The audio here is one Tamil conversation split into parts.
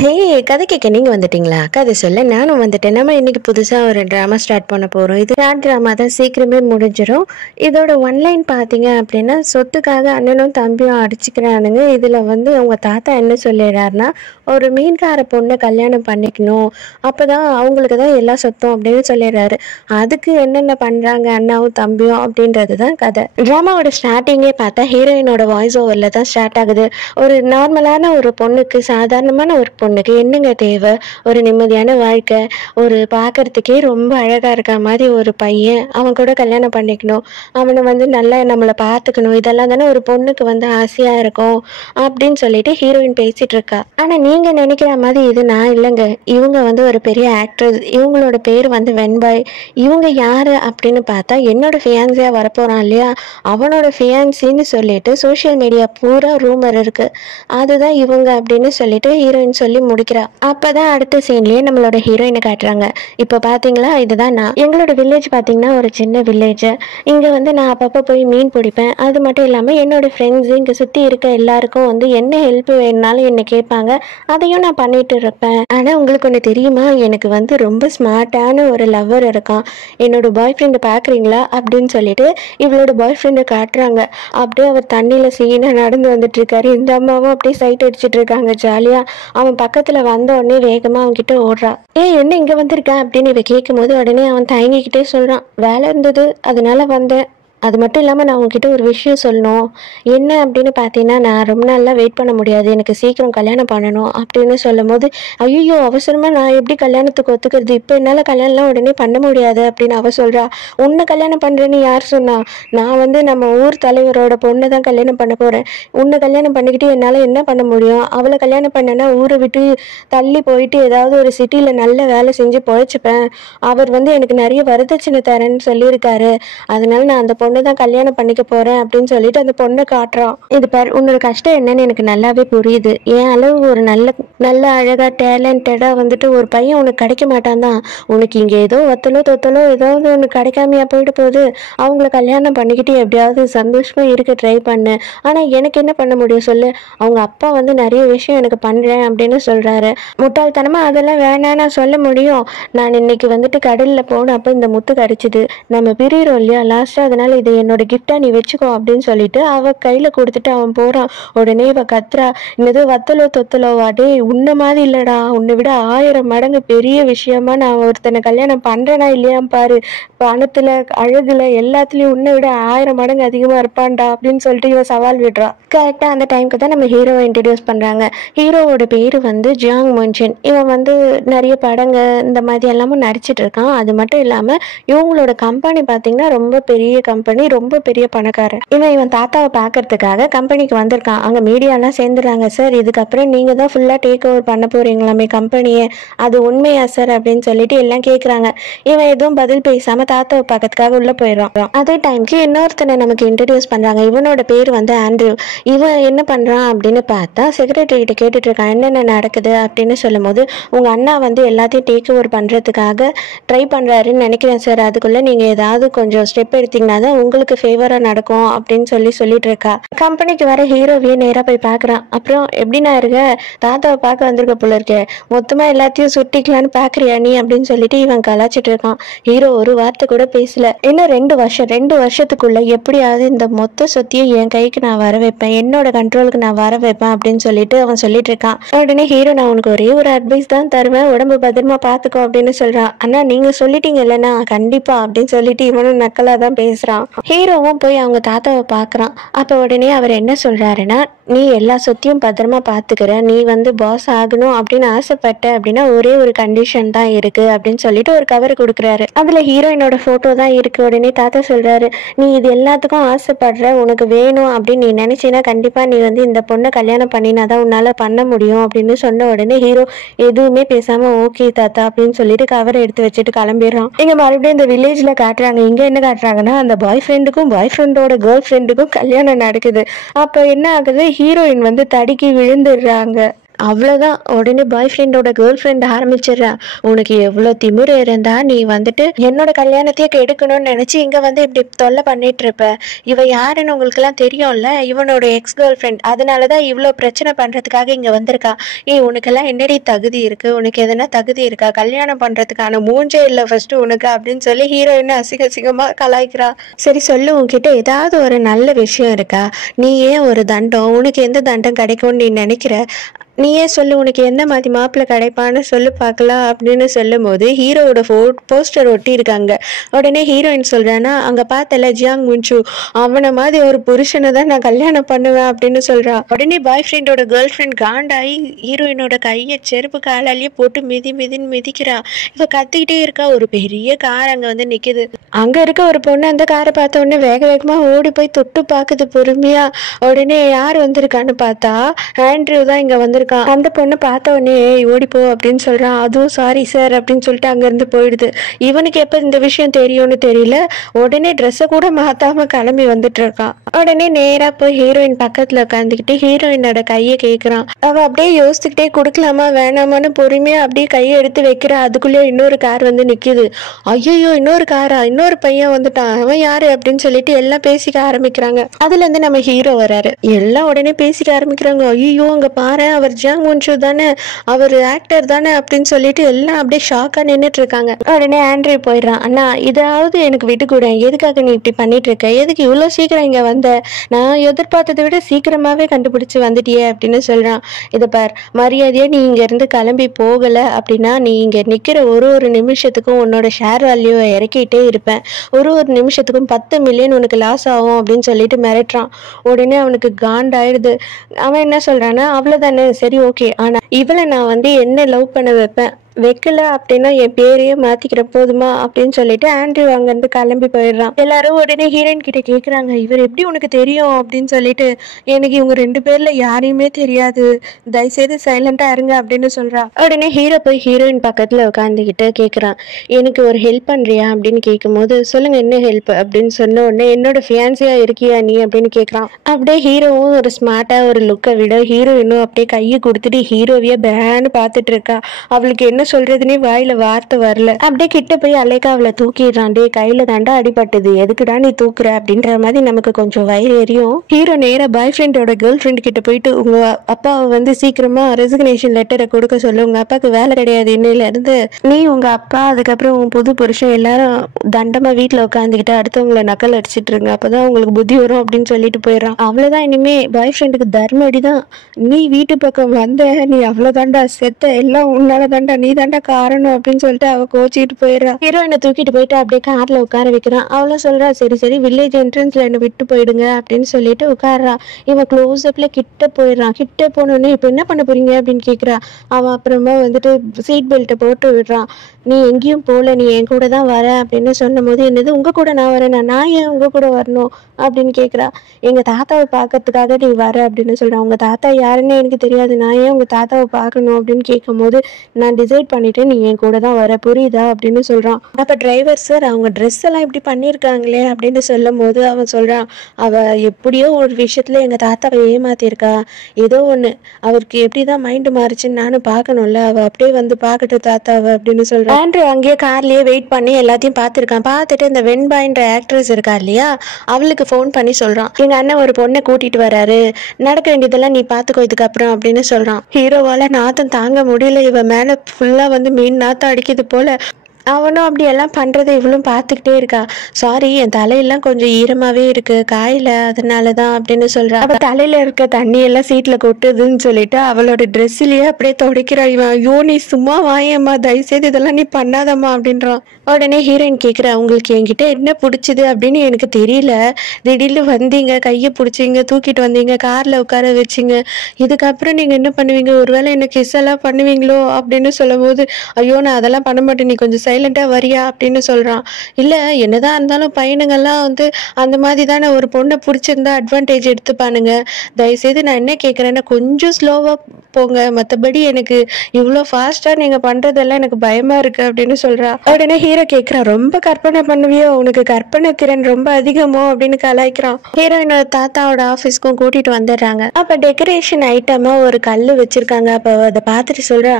ஹே! கதை கேட்க நீங்க வந்துட்டீங்களா? கதை சொல்ல நானும் வந்துட்டேன். நம்ம இன்னைக்கு புதுசா ஒரு ட்ராமா ஸ்டார்ட் பண்ண போறோம். இது ஷார்ட் ட்ராமா தான், சீக்கிரமே முடிஞ்சிரும். இதோட ஒன்லைன் பார்த்தீங்க அப்படின்னா, சொத்துக்காக அண்ணனும் தம்பியும் அடிச்சுக்கிறானுங்க. இதுல வந்து அவங்க தாத்தா என்ன சொல்லிடுறாருன்னா, ஒரு மீன்கார பொண்ண கல்யாணம் பண்ணிக்கணும். அப்பதான் அவங்களுக்கு தான் எல்லா சொத்தும் அப்படின்னு சொல்லிடுறாரு. அதுக்கு என்னென்ன பண்றாங்க அண்ணாவும் தம்பியும் அப்படின்றது தான் கதை. ட்ராமாவோட ஸ்டார்டிங்கே பார்த்தா ஹீரோயினோட வாய்ஸ் ஓவர்ல தான் ஸ்டார்ட் ஆகுது. ஒரு நார்மலான ஒரு பொண்ணுக்கு, சாதாரணமான ஒரு பொண்ணுக்கு என்னங்க தேவை? ஒரு நிம்மதியான வாழ்க்கை, ஒரு பார்க்கறதுக்கே ரொம்ப அழகா இருக்க மாதிரி ஒரு பையன், அவன் கூட கல்யாணம் பண்ணிக்கணும், அவனை வந்து நல்லா நம்மளை பார்த்துக்கணும், இதெல்லாம் தானே ஒரு பொண்ணுக்கு வந்து ஆசையா இருக்கும் அப்படின்னு சொல்லிட்டு ஹீரோயின் பேசிட்டு இருக்கா. ஆனா நீங்க நினைக்கிற மாதிரி இது நான் இல்லைங்க. இவங்க வந்து ஒரு பெரிய ஆக்ட்ரஸ். இவங்களோட பேர் வந்து வெண்பாய். இவங்க யாரு அப்படின்னு பார்த்தா, என்னோட ஃபியான்சியா வரப்போறான் இல்லையா, அவனோட ஃபியான்சின்னு சொல்லிட்டு சோஷியல் மீடியா பூரா ரூமர் இருக்கு. அதுதான் இவங்க அப்படின்னு சொல்லிட்டு ஹீரோயின் சொல்லி முடிக்கிறா. அப்பதான் அடுத்த சீன்லயே நம்மளோட ஹீரோயினை காட்டுறாங்க. இப்ப பாத்தீங்களா, இதுதான் நான். எங்களோட வில்லேஜ் பாத்தீங்கன்னா ஒரு சின்ன வில்லேஜ். இங்க வந்து நான் அப்பப்போ போய் மீன் பிடிப்பேன். அது மட்டும் இல்லாம என்னோட ஃப்ரெண்ட்ஸ் இங்க சுத்தி இருக்க எல்லாருக்கும் வந்து என்ன ஹெல்ப் வேணும்னாலும் என்ன கேட்பாங்க. அதையும் நான் பண்ணிட்டு இருப்பேன். ஆனா உங்களுக்கு ஒண்ணு தெரியுமா, எனக்கு வந்து ரொம்ப ஸ்மார்ட்டான ஒரு லவ்வர் இருக்கான். என்னோட பாய் ஃப்ரெண்டு பாக்குறீங்களா அப்படின்னு சொல்லிட்டு இவளோட பாய் ஃப்ரெண்டை காட்டுறாங்க. அப்படியே அவர் தண்ணியில சீனா நடந்து வந்துட்டு இருக்காரு. இந்த அம்மாவும் அப்படியே சைட் அடிச்சிட்டு இருக்காங்க ஜாலியா. அவன் பக்கத்துல வந்த உடனே வேகமா அவன் கிட்ட ஓடுறா. என்ன இங்க வந்திருக்க அப்படின்னு இவ கேட்கும் போது உடனே அவன் தயங்கிக்கிட்டே சொல்றான், வேலை இருந்தது அதனால வந்தேன். அது மட்டும் இல்லாமல் நான் உங்ககிட்ட ஒரு விஷயம் சொல்லணும். என்ன அப்படின்னு பார்த்தீங்கன்னா, நான் ரொம்ப நாள்லாம் வெயிட் பண்ண முடியாது, எனக்கு சீக்கிரம் கல்யாணம் பண்ணணும் அப்படின்னு சொல்லும் போது, ஐயோ அவசரமாக நான் எப்படி கல்யாணத்துக்கு ஒத்துக்கிறது, இப்போ என்னால் கல்யாணம்லாம் உடனே பண்ண முடியாது அப்படின்னு அவ சொல்கிறா. உன்னை கல்யாணம் பண்ணுறேன்னு யார் சொன்னா? நான் வந்து நம்ம ஊர் தலைவரோட பொண்ணை தான் கல்யாணம் பண்ண போகிறேன். உன்னை கல்யாணம் பண்ணிக்கிட்டு என்னால் என்ன பண்ண முடியும்? அவளை கல்யாணம் பண்ணேன்னா ஊரை விட்டு தள்ளி போயிட்டு ஏதாவது ஒரு சிட்டியில் நல்ல வேலை செஞ்சு பொழைச்சிப்பேன். அவர் வந்து எனக்கு நிறைய வரதட்சணை தரேன்னு சொல்லியிருக்காரு. அதனால நான் அந்த பொண்ணை தான் கல்யாணம் பண்ணிக்க போறேன் அப்படின்னு சொல்லிட்டு அந்த பொண்ணை காட்டுறான். இது பார், உன்னோட கஷ்டம் என்னன்னு எனக்கு நல்லாவே புரியுது. என் அளவு ஒரு நல்ல அழகா டேலண்டடா வந்துட்டு ஒரு பையன் உனக்கு கிடைக்க மாட்டான் தான். உனக்கு இங்க ஏதோ வத்தலோ தொத்தலோ ஏதாவது ஒன்று கிடைக்காமையா போயிட்டு போகுது. அவங்கள கல்யாணம் பண்ணிக்கிட்டு எப்படியாவது சந்தோஷமா இருக்க ட்ரை பண்ணு. ஆனா எனக்கு என்ன பண்ண முடியும் சொல்லு? அவங்க அப்பா வந்து நிறைய விஷயம் எனக்கு பண்றேன் அப்படின்னு சொல்றாரு. முட்டாள்தனமா அதெல்லாம் வேணாம் நான் சொல்ல முடியும். நான் இன்னைக்கு வந்துட்டு கடல்ல போனப்ப இந்த முத்து கிடைச்சிது. நம்ம பிரியிறோம் இல்லையா லாஸ்டா, அதனால இது என்னோட கிஃப்டா நீ வச்சுக்கோ அப்படின்னு சொல்லிட்டு அவ கையில கொடுத்துட்டு அவன் போறான். உடனே இவ கத்துறா, இன்னது வத்தலோ தொத்தலோ, அடே உன்ன மாதிரி இல்லடா, உன்னை விட 1000 மடங்கு பெரிய விஷயமா நான் ஒருத்தனை கல்யாணம் பண்றேனா இல்லையா பாரு, பணத்துல அழகுல எல்லாத்துலயும் உன்னை விட 1000 மடங்கு அதிகமா இருப்பான்டா அப்படின்னு சொல்லிட்டு இவ சவால் விடுறா. கரெக்டா அந்த டைமுக்கு தான் நம்ம ஹீரோவை இன்ட்ரடியூஸ் பண்றாங்க. ஹீரோவோட பேரு வந்து ஜியாங் முன்ஷின். இவன் வந்து நிறைய படங்க இந்த மாதிரி எல்லாமும் நடிச்சிட்டு இருக்கான். அது மட்டும் இல்லாம இவங்களோட கம்பெனி பாத்தீங்கன்னா ரொம்ப பெரிய கம்பெனி, ரொம்ப பெரிய பணக்காரன். இவன் தாத்தாவை பார்க்கறதுக்காக கம்பெனிக்கு வந்திருக்கான். அங்க மீடியாலாம் சேர்ந்துறாங்க. சார் இதுக்கப்புறம் நீங்க தான் ஃபுல்லா டேக் ஓவர் பண்ண போறீங்களாமே கம்பெனியை, அது உண்மையா சார் அப்படின்னு சொல்லிட்டு எல்லாம் கேட்குறாங்க. இவன் எதுவும் பதில் பேசாம தாத்தாவை பார்க்கறதுக்காக உள்ள போயிடுறான். அதே டைம்க்கு இன்னொருத்தனை நமக்கு இன்ட்ரடியூஸ் பண்றாங்க. இவனோட பேர் வந்து ஆண்ட்ரூ. இவன் என்ன பண்றான் அப்படின்னு பார்த்தா செக்ரட்டரி கிட்ட கேட்டுட்டு இருக்கான் என்னென்ன நடக்குது அப்படின்னு சொல்லும் போது, உங்க அண்ணா வந்து எல்லாத்தையும் டேக் ஓவர் பண்றதுக்காக ட்ரை பண்றாருன்னு நினைக்கிறேன் சார், அதுக்குள்ள நீங்க ஏதாவது கொஞ்சம் ஸ்டெப் எடுத்தீங்கன்னா தான் உங்களுக்கு ஃபேவரா நடக்கும் அப்படின்னு சொல்லிட்டு இருக்கா. கம்பெனிக்கு வர ஹீரோவையே நேரா போய் பாக்குறான். அப்புறம் எப்படின்னா இருக்க, தாத்தாவை பார்க்க வந்திருக்க போல இருக்கே, மொத்தமா எல்லாத்தையும் சுட்டிக்கலான்னு பாக்குறியா நீ அப்படின்னு சொல்லிட்டு இவன் கலாச்சிட்டு இருக்கான். ஹீரோ ஒரு வார்த்தை கூட பேசல. இன்னும் 2 வருஷத்துக்குள்ள எப்படியாவது இந்த மொத்த சொத்தையும் என் கைக்கு நான் வர வைப்பேன், என்னோட கண்ட்ரோலுக்கு நான் வர வைப்பேன் அப்படின்னு சொல்லிட்டு அவன் சொல்லிட்டு இருக்கான். உடனே ஹீரோ, நான் உனக்கு ஒரே ஒரு அட்வைஸ் தான் தருவேன், உடம்பு பத்திரமா பாத்துக்கோ அப்படின்னு சொல்றான். அண்ணா நீங்க சொல்லிட்டீங்க இல்லைன்னா கண்டிப்பா அப்படின்னு சொல்லிட்டு இவனும் நக்கலா தான் பேசுறான். ஹீரோவும் போய் அவங்க தாத்தாவை பாக்குறான். அப்ப உடனே அவர் என்ன சொல்றாருன்னா, நீ எல்லா சொத்தையும் பத்திரமா பாத்துக்கிற, நீ வந்து பாஸ் ஆகணும் அப்படின்னு ஆசைப்பட்ட அப்படின்னா ஒரே ஒரு கண்டிஷன் தான் இருக்கு அப்படின்னு சொல்லிட்டு ஒரு கவர் கொடுக்குறாரு. அதுல ஹீரோயினோட போட்டோ தான் இருக்கு. உடனே தாத்தா சொல்றாரு, நீ இது எல்லாத்துக்கும் ஆசைப்படுற, உனக்கு வேணும் அப்படின்னு நீ நினைச்சினா கண்டிப்பா நீ வந்து இந்த பொண்ணை கல்யாணம் பண்ணினாதான் உன்னால பண்ண முடியும் அப்படின்னு சொன்ன உடனே ஹீரோ எதுவுமே பேசாம ஓகே தாத்தா அப்படின்னு சொல்லிட்டு கவரை எடுத்து வச்சுட்டு கிளம்பிடுறான். இங்க மறுபடியும் இந்த வில்லேஜ்ல காட்டுறாங்க. இங்க என்ன காட்டுறாங்கன்னா, அந்த பாய் ஃப்ரெண்டோட கேர்ள் ஃப்ரெண்டுக்கும் கல்யாணம் நடக்குது. அப்ப என்ன ஆகுது, ஹீரோயின் வந்து தடுக்கி விழுந்துடுறாங்க. அவ்வளோதான். உடனே பாய் ஃப்ரெண்டோட கேர்ள் ஃப்ரெண்ட் ஆரம்பிச்சிடுறா. உனக்கு எவ்வளோ திமிரு இருந்தா நீ வந்துட்டு என்னோட கல்யாணத்தையே கெடுக்கணும்னு நினைச்சு இங்க வந்து இப்படி தொல்லை பண்ணிட்டு இருப்ப. இவ யாருன்னு உங்களுக்குலாம் தெரியும்ல, இவனோட எக்ஸ் கேர்ள் ஃப்ரெண்ட். அதனாலதான் இவ்வளோ பிரச்சனை பண்றதுக்காக இங்க வந்திருக்கா. உனக்கெல்லாம் என்னடி தகுதி இருக்கு? உனக்கு எதனா தகுதி இருக்கா? கல்யாணம் பண்றதுக்கான மூஞ்சே இல்லை ஃபர்ஸ்ட் உனக்கு அப்படின்னு சொல்லி ஹீரோயின் அசிங்கமா கலாய்க்கிறா. சரி சொல்லு, உன்கிட்ட ஏதாவது ஒரு நல்ல விஷயம் இருக்கா? நீ ஏன் ஒரு தண்டம், உனக்கு எந்த தண்டம் கிடைக்கும்னு நீ நினைக்கிற? நீயே சொல்லு, உனக்கு எந்த மாதிரி மாப்பிள்ளை கிடைப்பான்னு சொல்லு பார்க்கலாம் அப்படின்னு சொல்லும் போது ஹீரோவோட போஸ்டர் ஒட்டி இருக்காங்க. உடனே ஹீரோயின் சொல்றானா, அங்க பார்த்தல ஜியாங் முன்சு, அவனை மாதிரி ஒரு புருஷனை தான் நான் கல்யாணம் பண்ணுவேன் அப்படின்னு சொல்றா. உடனே பாய் ஃப்ரெண்டோட கேர்ள் ஃப்ரெண்ட் காண்டாயி ஹீரோயினோட கையை செருப்பு காலாலேயே போட்டு மிதின்னு மிதிக்கிறா. இவ கத்திக்கிட்டே இருக்கா. ஒரு பெரிய கார் அங்க வந்து நிக்குது. அங்க இருக்க ஒரு பொண்ணு அந்த காரை பார்த்த உடனே வேகமா ஓடி போய் தொட்டு பாக்குது பொறுமையா. உடனே யார் வந்திருக்கான்னு பார்த்தா ஆண்ட்ரியூ தான் இங்க வந்திருக்கான். அந்த பொண்ணை பார்த்த உடனே ஓடிப்போ அப்படின்னு சொல்றான். அதுவும் சாரி சார் அப்படின்னு சொல்லிட்டு அங்கிருந்து போயிடுது. இவனுக்கு எப்ப இந்த விஷயம் தெரியும்னு தெரியல. உடனே ட்ரெஸ்ஸை கூட மாத்தாம கிளம்பி வந்துட்டு இருக்கான். உடனே நேரா போய் ஹீரோயின் பக்கத்துல உட்காந்துக்கிட்டு ஹீரோயினோட கையை கேட்கறான். அவ அப்படியே யோசிச்சுக்கிட்டே கொடுக்கலாமா வேணாமான்னு பொறுமையா அப்படியே கையை எடுத்து வைக்கிறா. அதுக்குள்ளே இன்னொரு கார் வந்து நிக்குது. ஐயோ, இன்னொரு காரா? இன்னொரு பையன் வந்துட்டான், அவன் யாரு அப்படின்னு சொல்லிட்டு எல்லாம் பேசிக்க ஆரம்பிக்கிறாங்க. அதுல இருந்து நம்ம ஹீரோ வராரு. எல்லாம் உடனே பேசிக்க ஆரம்பிக்கிறாங்க. ஐயோ, அங்க பாரு, அவர் ஜியாங் முன்சு தானே, அவர் ஆக்டர் தானே அப்படின்னு சொல்லிட்டு எல்லாம் அப்படியே ஷாக்கா நின்றுட்டு இருக்காங்க. உடனே ஆண்ட்ரியூ போயிடுறான். அண்ணா, இதாவது எனக்கு விட்டு கூட, எதுக்காக நீ இப்படி பண்ணிட்டு இருக்க? எதுக்கு இவ்வளவு சீக்கிரம் இங்க வந்த? நான் எதிர்பார்த்ததை விட சீக்கிரமாவே கண்டுபிடிச்சு வந்துட்டியே அப்படின்னு சொல்றான். இதை பார், மரியாதையா நீ இங்க இருந்து கிளம்பி போகல அப்படின்னா நீ இங்க நிக்கிற ஒரு நிமிஷத்துக்கும் உன்னோட ஷேர் வேல்யூவை இறக்கிட்டே இருப்பேன். ஒரு நிமிஷத்துக்கும் 10 மில்லியன் உனக்கு லாஸ் ஆகும் அப்படின்னு சொல்லிட்டு மிரட்டுறான். உடனே அவனுக்கு காண்டாயிடுது. அவன் என்ன சொல்றான்னா, அவ்வளவுதானே, சரி ஓகே, ஆனா இவளை நான் வந்து என்ன லவ் பண்ண வைப்பேன், வைக்கல அப்படின்னா என் பேரையே மாத்திக்கிற போதுமா அப்படின்னு சொல்லிட்டு ஆண்ட்ரியூ அங்கிருந்து கிளம்பி போயிடுறான். எல்லாரும் உடனே ஹீரோயின் கிட்ட கேக்குறாங்க, இவர் எப்படி உனக்கு தெரியும் அப்படின்னு சொல்லிட்டு. எனக்கு இவங்க 2 பேர்ல யாரையுமே தெரியாது, தயவுசெய்து சைலண்டா இருங்க அப்படின்னு சொல்றா. உடனே ஹீரோ போய் ஹீரோயின் பக்கத்துல உட்காந்துக்கிட்டு கேக்குறான், எனக்கு ஒரு ஹெல்ப் பண்றியா அப்படின்னு கேட்கும் போது, சொல்லுங்க என்ன ஹெல்ப் அப்படின்னு சொன்ன உடனே, என்னோட ஃபியான்சியா இருக்கியா நீ அப்படின்னு கேக்குறான். அப்படியே ஹீரோவும் ஒரு ஸ்மார்ட்டா ஒரு லுக்கை விட ஹீரோயினும் அப்படியே கையை கொடுத்துட்டு ஹீரோவிய பேன்னு பார்த்துட்டு இருக்கா. அவளுக்கு என்ன சொல்றதுன்னே வாயில வார்த்தை வரல. அப்படியே கிட்ட போய் அலேக்கா அவளை தூக்கிடுறான். டே, கையில தாண்டா அடிபட்டது, எதுக்குடா நீ தூக்குற அப்படின்ற மாதிரி நமக்கு கொஞ்சம் வயிறு எரியும். ஹீரோ நேரா பாய் ஃப்ரெண்டோட கேர்ள் ஃப்ரெண்ட் கிட்ட போயிட்டு, உங்க அப்பாவை வந்து சீக்கிரமா ரெசிக்னேஷன் லெட்டரை கொடுக்க சொல்லு, உங்க அப்பாவுக்கு வேலை கிடையாது இன்னையில இருந்து. நீ, உங்க அப்பா, அதுக்கப்புறம் உன் புது புருஷன் எல்லாரும் தண்டமா வீட்டுல உட்காந்துக்கிட்டு அடுத்தவங்களை நக்கல் அடிச்சிட்டு இருங்க, அப்பதான் உங்களுக்கு புத்தி வரும் அப்படின்னு சொல்லிட்டு போயிடறான். அவ்வளவுதான், இனிமே பாய் ஃப்ரெண்டுக்கு தர்ம அடிதான். நீ வீட்டு பக்கம் வந்த, நீ அவ்வளவுதாண்டா செத்த, எல்லாம் உன்னால தாண்டா, நீ தாண்டா காரணம் அப்படின்னு சொல்லிட்டு அவ கோச்சிட்டு போயிடுறா. ஹீரோயினை தூக்கிட்டு போயிட்டு அப்படியே கார்ல உட்கார வைக்கிறான். அவளும் சொல்றா, சரி வில்லேஜ் என்ட்ரன்ஸ்ல என்ன விட்டு போயிடுங்க அப்படின்னு சொல்லிட்டு உட்கார்றா. இவன் க்ளோஸ் அப்ல கிட்ட போயிடுறான். கிட்ட போனோடனே இப்ப என்ன பண்ண போறீங்க அப்படின்னு கேக்குறா. அவன் அப்புறமா வந்துட்டு சீட் பெல்ட்டை போட்டு விடுறான். நீ எங்கேயும் போல, நீ என் கூட தான் வர அப்படின்னு சொன்னும் போது, என்னது உங்க கூட நான் வரேன், நான் ஏன் உங்க கூட வரணும் அப்படின்னு கேக்குறா. எங்க தாத்தாவை பார்க்கறதுக்காக நீ வர அப்படின்னு சொல்றான். உங்க தாத்தா யாருன்னு எனக்கு தெரியாது, நான் ஏன் உங்க தாத்தாவை பார்க்கணும் அப்படின்னு கேட்கும் போது, நான் டிசைட் பண்ணிட்டு நீ என் கூட தான் வர, புரியுதா அப்படின்னு சொல்றான். அப்ப டிரைவர் சார், அவங்க ட்ரெஸ் எல்லாம் இப்படி பண்ணிருக்காங்களே அப்படின்னு சொல்லும் போது அவன் சொல்றான், அவ எப்படியோ ஒரு விஷயத்துல எங்க தாத்தாவை ஏமாத்திருக்கா, ஏதோ ஒண்ணு, அவருக்கு எப்படிதான் மைண்ட் மாறுச்சுன்னு நானும் பார்க்கணும்ல, அவ அப்படியே வந்து பார்க்கட்டும் தாத்தாவை அப்படின்னு சொல்றான். ஆண்ட்ரூ அங்கேயே கார்லயே வெயிட் பண்ணி எல்லாத்தையும் பார்த்துருக்கான். பார்த்துட்டு இந்த வென்பாய்ன்ற ஆக்ட்ரஸ் இருக்கா இல்லையா, அவளுக்கு ஃபோன் பண்ணி சொல்றான், எங்க அண்ணன் ஒரு பொண்ணை கூட்டிட்டு வராரு, நடக்க வேண்டியதெல்லாம் நீ பாத்துக்கோ இதுக்கப்புறம் அப்படின்னு சொல்றான். ஹீரோவால நாத்தம் தாங்க முடியல, இவ மேல ஃபுல்லா வந்து மீன் நாத்தம் அடிக்குது போல. அவனும் அப்படி எல்லாம் பண்றதை இவளும் பார்த்துக்கிட்டே இருக்கா. சாரி, என் தலையெல்லாம் கொஞ்சம் ஈரமாவே இருக்கு, காயில, அதனாலதான் அப்படின்னு சொல்றா. அவ தலையில இருக்க தண்ணி எல்லாம் சீட்ல கொட்டுதுன்னு சொல்லிட்டு அவளோட ட்ரெஸ்லயே அப்படியே துடைக்கிறா. இவன், ஐயோ நீ சும்மா வாயம்மா, தயவுசெய்து இதெல்லாம் நீ பண்ணாதம்மா அப்படின்றான். உடனே ஹீரோயின் கேட்குறா, உங்களுக்கு என்கிட்ட என்ன பிடிச்சிது அப்படின்னு எனக்கு தெரியல, திடீர்னு வந்தீங்க, கையை பிடிச்சிங்க, தூக்கிட்டு வந்தீங்க, கார்ல உட்கார வச்சிங்க, இதுக்கப்புறம் நீங்க என்ன பண்ணுவீங்க, ஒருவேளை என்ன கிஸ் எல்லாம் பண்ணுவீங்களோ அப்படின்னு சொல்லும் போது, ஐயோ நான் அதெல்லாம் பண்ண மாட்டேன், நீ கொஞ்சம் சைலண்டாக வரியா அப்படின்னு சொல்கிறான். இல்லை என்னதான் இருந்தாலும் பையனுங்கெல்லாம் வந்து அந்த மாதிரி தானே, ஒரு பொண்ணை பிடிச்சிருந்தா அட்வான்டேஜ் எடுத்துப்பானுங்க. தயவுசெய்து நான் என்ன கேட்குறேன்னா கொஞ்சம் ஸ்லோவாக போங்க, மற்றபடி எனக்கு இவ்வளோ ஃபாஸ்ட்டாக நீங்கள் பண்ணுறதெல்லாம் எனக்கு பயமாக இருக்குது அப்படின்னு சொல்கிறா. உடனே ஹீரோ கேட்குறான், ரொம்ப கற்பனை பண்ணுவியோ, உனக்கு கற்பனை திறன் ரொம்ப அதிகமோ அப்படின்னு கலாய்க்கிறான். ஹீரோயினோட தாத்தாவோட ஆஃபீஸ்க்கும் கூட்டிகிட்டு வந்துடுறாங்க. அப்போ டெக்கரேஷன் ஐட்டமாக ஒரு கல் வச்சுருக்காங்க. அப்போ அதை பார்த்துட்டு சொல்கிறா,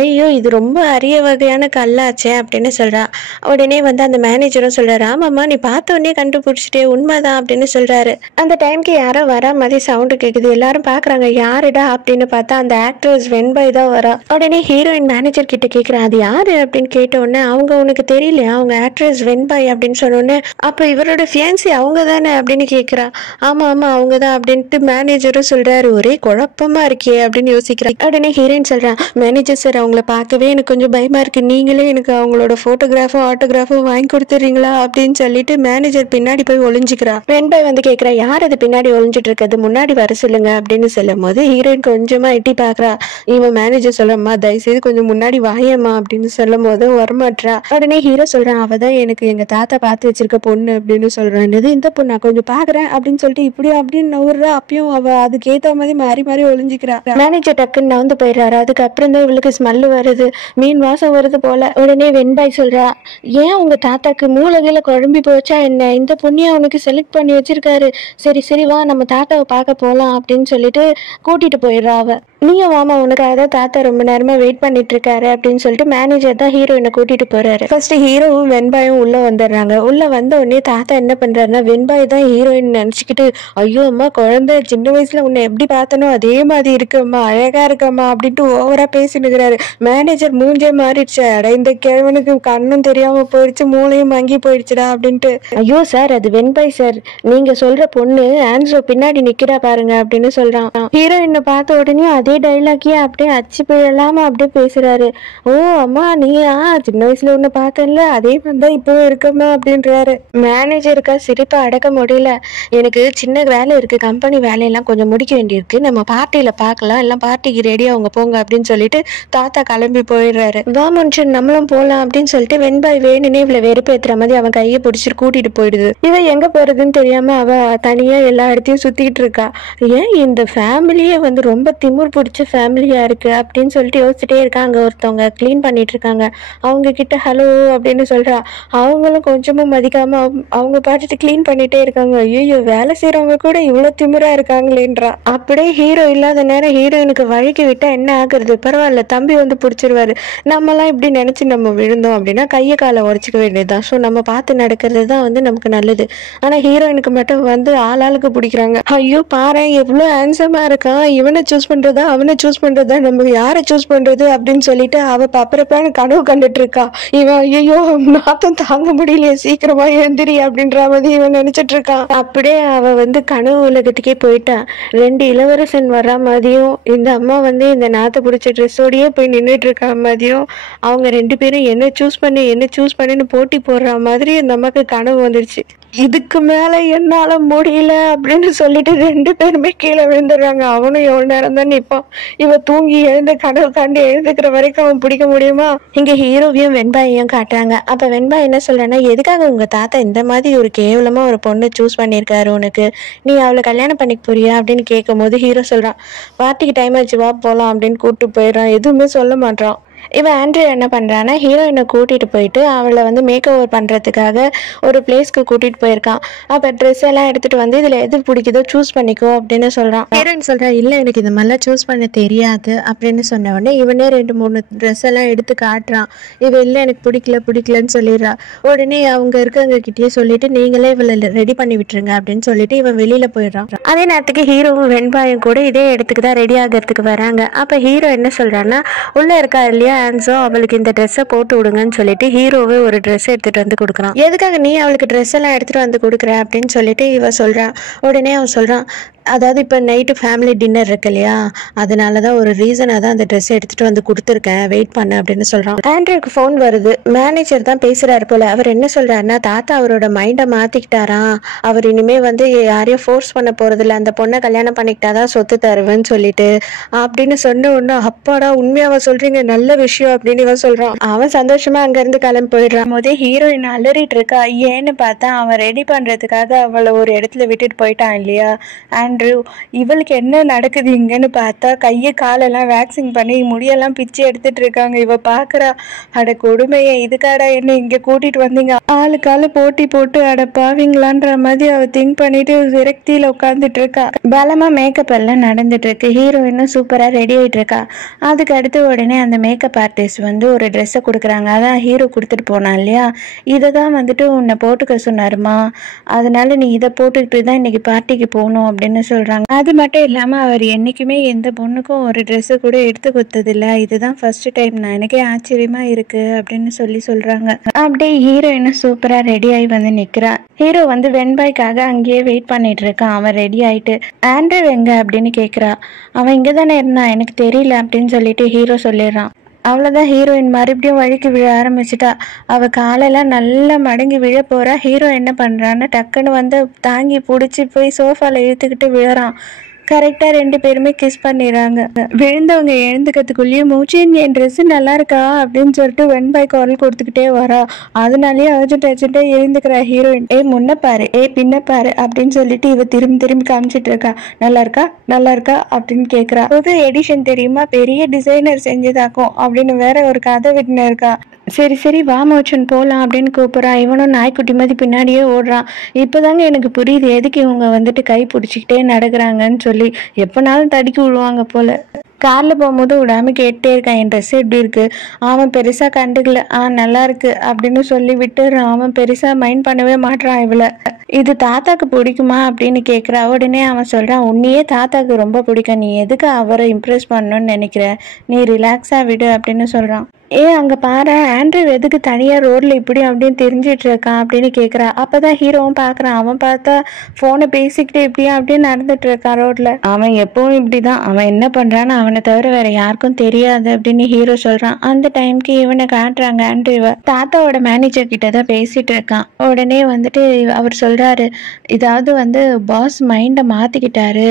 ஐயோ இது ரொம்ப அரிய வகையான கல்லாச்சே அப்படின்னு சொல்கிறா. உடனே வந்து அந்த மேனேஜரும் சொல்கிறாரு, ஆமாம்மா நீ பார்த்த உடனே கண்டுபிடிச்சிட்டே, உண்மைதான் அப்படின்னு சொல்கிறாரு. அந்த டைம்க்கு யாரோ வரா மாதிரி சவுண்டு கேட்குது. எல்லாரும் பார்க்குறாங்க, யாருடா அப்படின்னு பார்த்தா அந்த ஆக்ட்ரஸ் வெண்பாய் தான் வரா. உடனே ஹீரோயின் மேனேஜர் கிட்ட கேட்குறேன், அது யாரு அப்படின்னு கேட்ட உடனே, அவங்க உனக்கு தெரியலையா, அவங்க ஆக்ட்ரஸ் வெண்பாய் அப்படின்னு சொன்னோடனே, அப்போ இவரோட ஃபியான்சி அவங்க தானே அப்படின்னு கேட்குறா. ஆமாம் ஆமாம் அவங்க தான் அப்படின்ட்டு மேனேஜரும் சொல்கிறாரு. ஒரே குழப்பமா இருக்கே அப்படின்னு யோசிக்கிறேன். உடனே ஹீரோயின் சொல்கிறா, மேனேஜர் சார் அவங்கள பார்க்கவே எனக்கு கொஞ்சம் பயமாக இருக்குது, நீங்களே எனக்கு அவங்களோட ஃபோட்டோகிராஃபும் ஆட்டோகிராஃபும் வாங்கி கொடுத்துறீங்களா அப்படின்னு சொல்லிட்டு மேனேஜர் பின்னாடி போய் ஒளிஞ்சிக்கிறா. வெண்பாய் வந்து கேட்குறா, யார் அது பின்னாடி ஒளிஞ்சிட்டு இருக்கிறது, முன்னாடி வர சொல்லுங்க அப்படின்னு சொல்லும் போது ஹீரோயின் கொஞ்சமாக எட்டி பார்க்குறா. இவன் மேனேஜர் சொல்லம்மா தயவுசெய்து கொஞ்சம் முன்னாடி வாயம்மா அப்படின்னு சொல்லும் போது வரமாட்றா. உடனே ஹீரோ சொல்றான், அவதான் எனக்கு எங்க தாத்தா பார்த்து வச்சிருக்க பொண்ணு அப்படின்னு சொல்றான். இந்த பொண்ணா, கொஞ்சம் பாக்குறேன் அப்படின்னு சொல்லிட்டு இப்படியும் அப்படின்னு நவுறா. அப்பயும் அவ அதுக்கேத்த மாதிரி மாறி மாறி ஒளிஞ்சிக்கிறா. மேனேஜர் டக்குன்னு நவுந்து போயிடுறாரு. அதுக்கப்புறம் தான் இவளுக்கு ஸ்மெல் வருது, மீன் வாசம் வருது போல. உடனே வெண்பாய் சொல்றா, ஏன் உங்க தாத்தாக்கு மூளைகளை குழம்பி போச்சா என்ன, இந்த பொண்ணியை அவனுக்கு செலக்ட் பண்ணி வச்சிருக்காரு, சரி சரி வா நம்ம தாத்தாவை பார்க்க போலாம் அப்படின்னு சொல்லிட்டு கூட்டிட்டு போயிடுறா அவ. நீயும் வாமா, உனக்காக தான் தாத்தா ரொம்ப நேரமா வெயிட் பண்ணிட்டு இருக்காரு அப்படின்னு சொல்லிட்டு மேனேஜர் தான் ஹீரோயினை கூட்டிட்டு போறாரு. ஃபர்ஸ்ட் ஹீரோவும் வெண்பாயும் உள்ள வந்துடுறாங்க. உள்ள வந்த உடனே தாத்தா என்ன பண்றாருன்னா, வெண்பாய் தான் ஹீரோயின் நினைச்சுக்கிட்டு, ஐயோ அம்மா குழந்தை சின்ன வயசுல உன்னை எப்படி பார்த்தனோ அதே மாதிரி இருக்கும்மா, அழகா இருக்கம்மா அப்படின்ட்டு ஓவரா பேசினுக்கிறாரு. மேனேஜர் மூஞ்சே மாறிடுச்சு, அட இந்த கிழவனுக்கு கண்ணும் தெரியாம போயிடுச்சு, மூளையும் மங்கி போயிடுச்சுடா அப்படின்ட்டு. ஐயோ சார் அது வெண்பாய் சார், நீங்க சொல்ற பொண்ணு ஆன்சோ பின்னாடி நிக்கிறா பாருங்க அப்படின்னு சொல்றான். ஹீரோயினை பார்த்த உடனே அதே டைலாக்கே அப்படியே அச்சு போயிடலாம அப்படியே பேசுறாரு. ஓ அம்மா நீயா, சின்ன வயசுல ஒண்ணு பார்த்தேன்ல அதே மாதிரிதான் இப்போ இருக்கமா அப்படின்றாரு. மேனேஜருக்கா சிரிப்பை அடக்க முடியல. எனக்கு சின்ன வேலை இருக்கு, கம்பெனி வேலையெல்லாம் கொஞ்சம் முடிக்க வேண்டியிருக்கு, நம்ம பார்ட்டியில பார்க்கலாம், எல்லாம் பார்ட்டிக்கு ரெடியா அவங்க போங்க அப்படின்னு சொல்லிட்டு தாத்தா கிளம்பி போயிடுறாரு. வா மனுஷன் நம்மளும் போலாம் அப்படின்னு சொல்லிட்டு வெண்பாய் வேணுனே இவ்வளவு வெறுப்பேத்துற மாதிரி அவன் கையை பிடிச்சிட்டு கூட்டிட்டு போயிடுது. இவன் எங்க போறதுன்னு தெரியாம அவ தனியா எல்லா இடத்தையும் சுத்திட்டு இருக்கா. ஏன் இந்த ஃபேமிலியே வந்து ரொம்ப திமிர் பிடிச்ச ஃபேமிலியா இருக்கு அப்படின்னு சொல்லிட்டு யோசிச்சுட்டே இருக்காங்க. ஒருத்தவங்க கிளீன் பண்ணிட்டு இருக்காங்க, அவங்க கிட்ட ஹலோ அப்படின்னு சொல்றா. அவங்களும் கொஞ்சமும் மதிக்காம அவங்க பாட்டுட்டு கிளீன் பண்ணிட்டே இருக்காங்க. ஐயோ வேலை செய்யறவங்க கூட இவ்வளவு திமிரா இருக்காங்களேன்றா. அப்படியே ஹீரோ இல்லாத நேரம் ஹீரோயினுக்கு வழுக்கி விட்டா என்ன ஆகுறது, பரவாயில்ல தம்பி வந்து பிடிச்சிருவாரு, நம்மலாம் இப்படி நினைச்சு நம்ம விழுந்தோம் அப்படின்னா கையை காலை உடச்சிக்க வேண்டியதுதான். ஸோ நம்ம பார்த்து நடக்கிறது தான் வந்து நமக்கு நல்லது. ஆனா ஹீரோயினுக்கு மட்டும் வந்து ஆளாளுக்கு பிடிக்கிறாங்க. ஐயோ பாரு எவ்வளவு ஹேண்ட்ஸமா இருக்கான், இவனை சூஸ் பண்றதா அவனை சூஸ் பண்றதா, நம்ம யாரை சூஸ் பண்றது அப்படின்னு சொல்லிட்டு அவ பப்பரப்பான கனவு கண்டுட்டு இருக்கா. இவன் ஐயோ நாத்தம் தாங்க முடியலையே, சீக்கிரமா எழுந்திரி அப்படின்ற மாதிரி இவன் நினைச்சிட்டு இருக்கான். அப்படியே அவ வந்து கனவு உலகத்துக்கே போயிட்டா. 2 இளவரசன் வர்ற மாதிரியும் இந்த அம்மா வந்து இந்த நாத்த பிடிச்ச ட்ரெஸ்ஸோடயே போய் நின்றுட்டு இருக்கா மாதிரியும், அவங்க 2 பேரும் என்ன சூஸ் பண்ணுன்னு போட்டி போடுற மாதிரி இந்த அம்மாக்கு கனவு வந்துடுச்சு. இதுக்கு மேல என்னால முடியல அப்படின்னு சொல்லிட்டு 2 பேருமே கீழே விழுந்துடுறாங்க. அவனும் எவ்வளவு நேரம் தான் நிற்பான், இவ தூங்கி எழுந்த கனவு கண்டு எழுந்துக்கிற வரைக்கும் அவன் பிடிக்க முடியுமா? இங்க ஹீரோவையும் வெண்பாயையும் காட்டுறாங்க. அப்ப வெண்பாய் என்ன சொல்றேன்னா, எதுக்காக உங்க தாத்தா இந்த மாதிரி ஒரு கேவலமா ஒரு பொண்ணை சூஸ் பண்ணியிருக்காரு உனக்கு, நீ அவளை கல்யாணம் பண்ணிக்க போறியா அப்படின்னு கேட்கும் போது ஹீரோ சொல்றான், பார்ட்டிக்கு டைம் ஆச்சு வா போலாம் அப்படின்னு கூப்பிட்டு போயிடறான். எதுவுமே சொல்ல மாட்டான். இவன் ஆண்ட்ரியா என்ன பண்ணுறான்னா, ஹீரோயினை கூட்டிகிட்டு போயிட்டு அவளை வந்து மேக் ஓவர் பண்ணுறதுக்காக ஒரு பிளேஸ்க்கு கூட்டிகிட்டு போயிருக்கான். அப்போ ட்ரெஸ் எல்லாம் எடுத்துகிட்டு வந்து இதில் எது பிடிக்குதோ சூஸ் பண்ணிக்கோ அப்படின்னு சொல்கிறான். ஹீரோயின் சொல்கிறா, இல்லை எனக்கு இந்த மாதிரிலாம் சூஸ் பண்ண தெரியாது அப்படின்னு சொன்ன உடனே இவனே 2-3 ட்ரெஸ் எல்லாம் எடுத்து காட்டுறான். இவன் இல்லை எனக்கு பிடிக்கலன்னு சொல்லிடுறா. உடனே அவங்க இருக்கவங்க கிட்டேயே சொல்லிட்டு நீங்களே இவளை ரெடி பண்ணி விட்டுருங்க அப்படின்னு சொல்லிட்டு இவன் வெளியில் போயிடுறான். அதே நேரத்துக்கு ஹீரோவும் வெண்பாயும் கூட இதே இடத்துக்கு தான் ரெடி ஆகிறதுக்கு வராங்க. அப்போ ஹீரோ என்ன சொல்கிறான்னா, உள்ளே இருக்கா இல்லையா ஆன்சோ, அவளுக்கு இந்த ட்ரெஸ்ஸை போட்டு விடுங்கன்னு சொல்லிட்டு ஹீரோவே ஒரு ட்ரெஸ் எடுத்துட்டு வந்து கொடுக்குறான். எதுக்காக நீ அவளுக்கு ட்ரெஸ் எல்லாம் எடுத்துட்டு வந்து கொடுக்குற அப்படின்னு சொல்லிட்டு இவ சொல்றான். உடனே அவன் சொல்றான், அதாவது இப்போ நைட்டு ஃபேமிலி டின்னர் இருக்கு இல்லையா, அதனால தான் ஒரு ரீசனாக தான் அந்த ட்ரெஸ் எடுத்துகிட்டு வந்து கொடுத்துருக்கேன், வெயிட் பண்ண அப்படின்னு சொல்கிறான். ஆண்ட்ரியூக்கு ஃபோன் வருது. மேனேஜர் தான் பேசுகிறாரு போல். அவர் என்ன சொல்கிறாருன்னா, தாத்தா அவரோட மைண்டை மாற்றிக்கிட்டாராம். அவர் இனிமேல் வந்து யாரையும் ஃபோர்ஸ் பண்ண போகிறதில்ல, அந்த பொண்ணை கல்யாணம் பண்ணிக்கிட்டாதான் சொத்து தருவேன்னு சொல்லிட்டு அப்படின்னு சொன்ன ஒன்று, அப்பாடா உண்மையாவ சொல்கிறீங்க, நல்ல விஷயம் அப்படின்னு இவன் சொல்கிறான். அவன் சந்தோஷமாக அங்கேருந்து கிளம்பி போயிடுறான். போதே ஹீரோயின் அலறிட்டு இருக்கா. ஏன்னு பார்த்தா அவன் ரெடி பண்ணுறதுக்காக அவளை ஒரு இடத்துல விட்டுட்டு போயிட்டான் இல்லையா ஆண்ட்ரூ. இவளுக்கு என்ன நடக்குது இங்கன்னு பார்த்தா கையை காலெல்லாம் வேக்சிங் பண்ணி முடியெல்லாம் பிச்சு எடுத்துட்டு இருக்காங்க. இவ பாக்குறா, அட கொடுமையை, இதுக்காடா என்ன இங்க கூட்டிட்டு வந்தீங்க, ஆளுக்கால போட்டி போட்டு அட பாவீங்களான்ற மாதிரி அவ திங்க் பண்ணிட்டு விரக்தியில உட்காந்துட்டு இருக்கா. பலமா மேக்கப் எல்லாம் நடந்துட்டு இருக்கு. ஹீரோயினும் சூப்பரா ரெடி ஆயிட்டு இருக்கா. அதுக்கு அடுத்து உடனே அந்த மேக்கப் ஆர்டிஸ்ட் வந்து ஒரு ட்ரெஸ்ஸை கொடுக்குறாங்க. அதான் ஹீரோ கொடுத்துட்டு போனான் இல்லையா, இதை தான் வந்துட்டு உன்னை போட்டுக்க சொன்னாருமா, அதனால நீ இதை போட்டுக்கிட்டு தான் இன்னைக்கு பார்ட்டிக்கு போகணும் அப்படின்னு சொல்றாங்க. அது மட்டும் இல்லாம அவர் என்னைக்குமே எந்த பொண்ணுக்கும் ஒரு ட்ரெஸ் கூட எடுத்து கொடுத்ததில்ல, இதுதான் ஃபர்ஸ்ட் டைம், நான் எனக்கே ஆச்சரியமா இருக்கு அப்படின்னு சொல்றாங்க. அப்படியே ஹீரோயினும் சூப்பரா ரெடி ஆகி வந்து நிக்கிறா. ஹீரோ வந்து வெண்பாய்க்காக அங்கேயே வெயிட் பண்ணிட்டு இருக்கான். அவன் ரெடி ஆயிட்டு, ஆண்ட்ரூ எங்க அப்படின்னு கேக்குறா. அவன் இங்க தானே இருந்தான், எனக்கு தெரியல அப்படின்னு சொல்லிட்டு ஹீரோ சொல்லிடுறான். அவ்வளோதான், ஹீரோயின் மறுபடியும் வழுக்கி விழ ஆரம்பிச்சிட்டா. அவள் காலெல்லாம் நல்லா மடங்கி விழ போறா. ஹீரோ என்ன பண்ணுறான்னு டக்குன்னு வந்து தாங்கி பிடிச்சி போய் சோஃபாவில் இழுத்துக்கிட்டு விழறான். கரெக்டாக 2 பேருமே கிஸ் பண்ணிடுறாங்க. விழுந்தவங்க எழுந்துக்கிறதுக்குள்ளேயே மூச்சின் என் ட்ரெஸ்ஸு நல்லா இருக்கா அப்படின்னு சொல்லிட்டு வெண்பாய் குரல் கொடுத்துக்கிட்டே வரா. அதனாலேயே அர்ஜென்ட்டாக எழுந்துக்கிறா ஹீரோயின். ஏ முன்ன பாரு, ஏ பின்ன பாரு அப்படின்னு சொல்லிட்டு இவ திரும்பி காமிச்சிட்டு இருக்கா. நல்லா இருக்கா அப்படின்னு கேட்குறா. புது எடிஷன் தெரியுமா, பெரிய டிசைனர் செஞ்சதாக்கும் அப்படின்னு வேற ஒரு கதை விட்டுன்னு இருக்கா. சரி வா மோச்சன் போகலாம் அப்படின்னு கூப்பிட்றான். இவனும் நாய்க்குட்டி மாதிரி பின்னாடியே ஓடுறான். இப்போதாங்க எனக்கு புரியுது எதுக்கு இவங்க வந்துட்டு கை பிடிச்சிக்கிட்டே நடக்கிறாங்கன்னு சொல்லி. எப்போனாலும் தடுக்கி விடுவாங்க போல. காரில் போகும்போது விடாம கேட்டே இருக்கான், என் ட்ரெஸ் எப்படி இருக்கு. அவன் பெருசா கண்டுக்கல. நல்லா இருக்கு அப்படின்னு சொல்லி விட்டுறான். அவன் பெருசா மைண்ட் பண்ணவே மாட்டான் இவளை. இது தாத்தாக்கு பிடிக்குமா அப்படின்னு கேட்குறா. உடனே அவன் சொல்றான், உன்னையே தாத்தாக்கு ரொம்ப பிடிக்கும், நீ எதுக்கு அவரை இம்ப்ரெஸ் பண்ணணும்னு நினைக்கிற, நீ ரிலாக்ஸா விடு அப்படின்னு சொல்றான். அங்க பாரு, ஆண்ட்ரூ எதுக்கு தனியா ரோட்ல இப்படி அப்படின்னு தெரிஞ்சிட்டு இருக்கான் அப்படின்னு கேட்குறா. அப்பதான் ஹீரோவும் பாக்குறான். அவன் பார்த்தா போனை பேசிக்கிட்டு இப்படியா அப்படின்னு நடந்துட்டு இருக்கான் ரோட்ல. அவன் எப்பவும் இப்படிதான், அவன் என்ன பண்றான்னு அவனை தவிர வேற யாருக்கும் தெரியாது அப்படின்னு ஹீரோ சொல்றான். அந்த டைம்க்கு இவனை காட்டுறாங்க. ஆண்ட்ரூவை தாத்தாவோட மேனேஜர் கிட்ட தான் பேசிட்டு இருக்கான். உடனே வந்துட்டு அவர் சொல்றாரு, இதாவது வந்து பாஸ் மைண்டை மாத்திக்கிட்டாரு,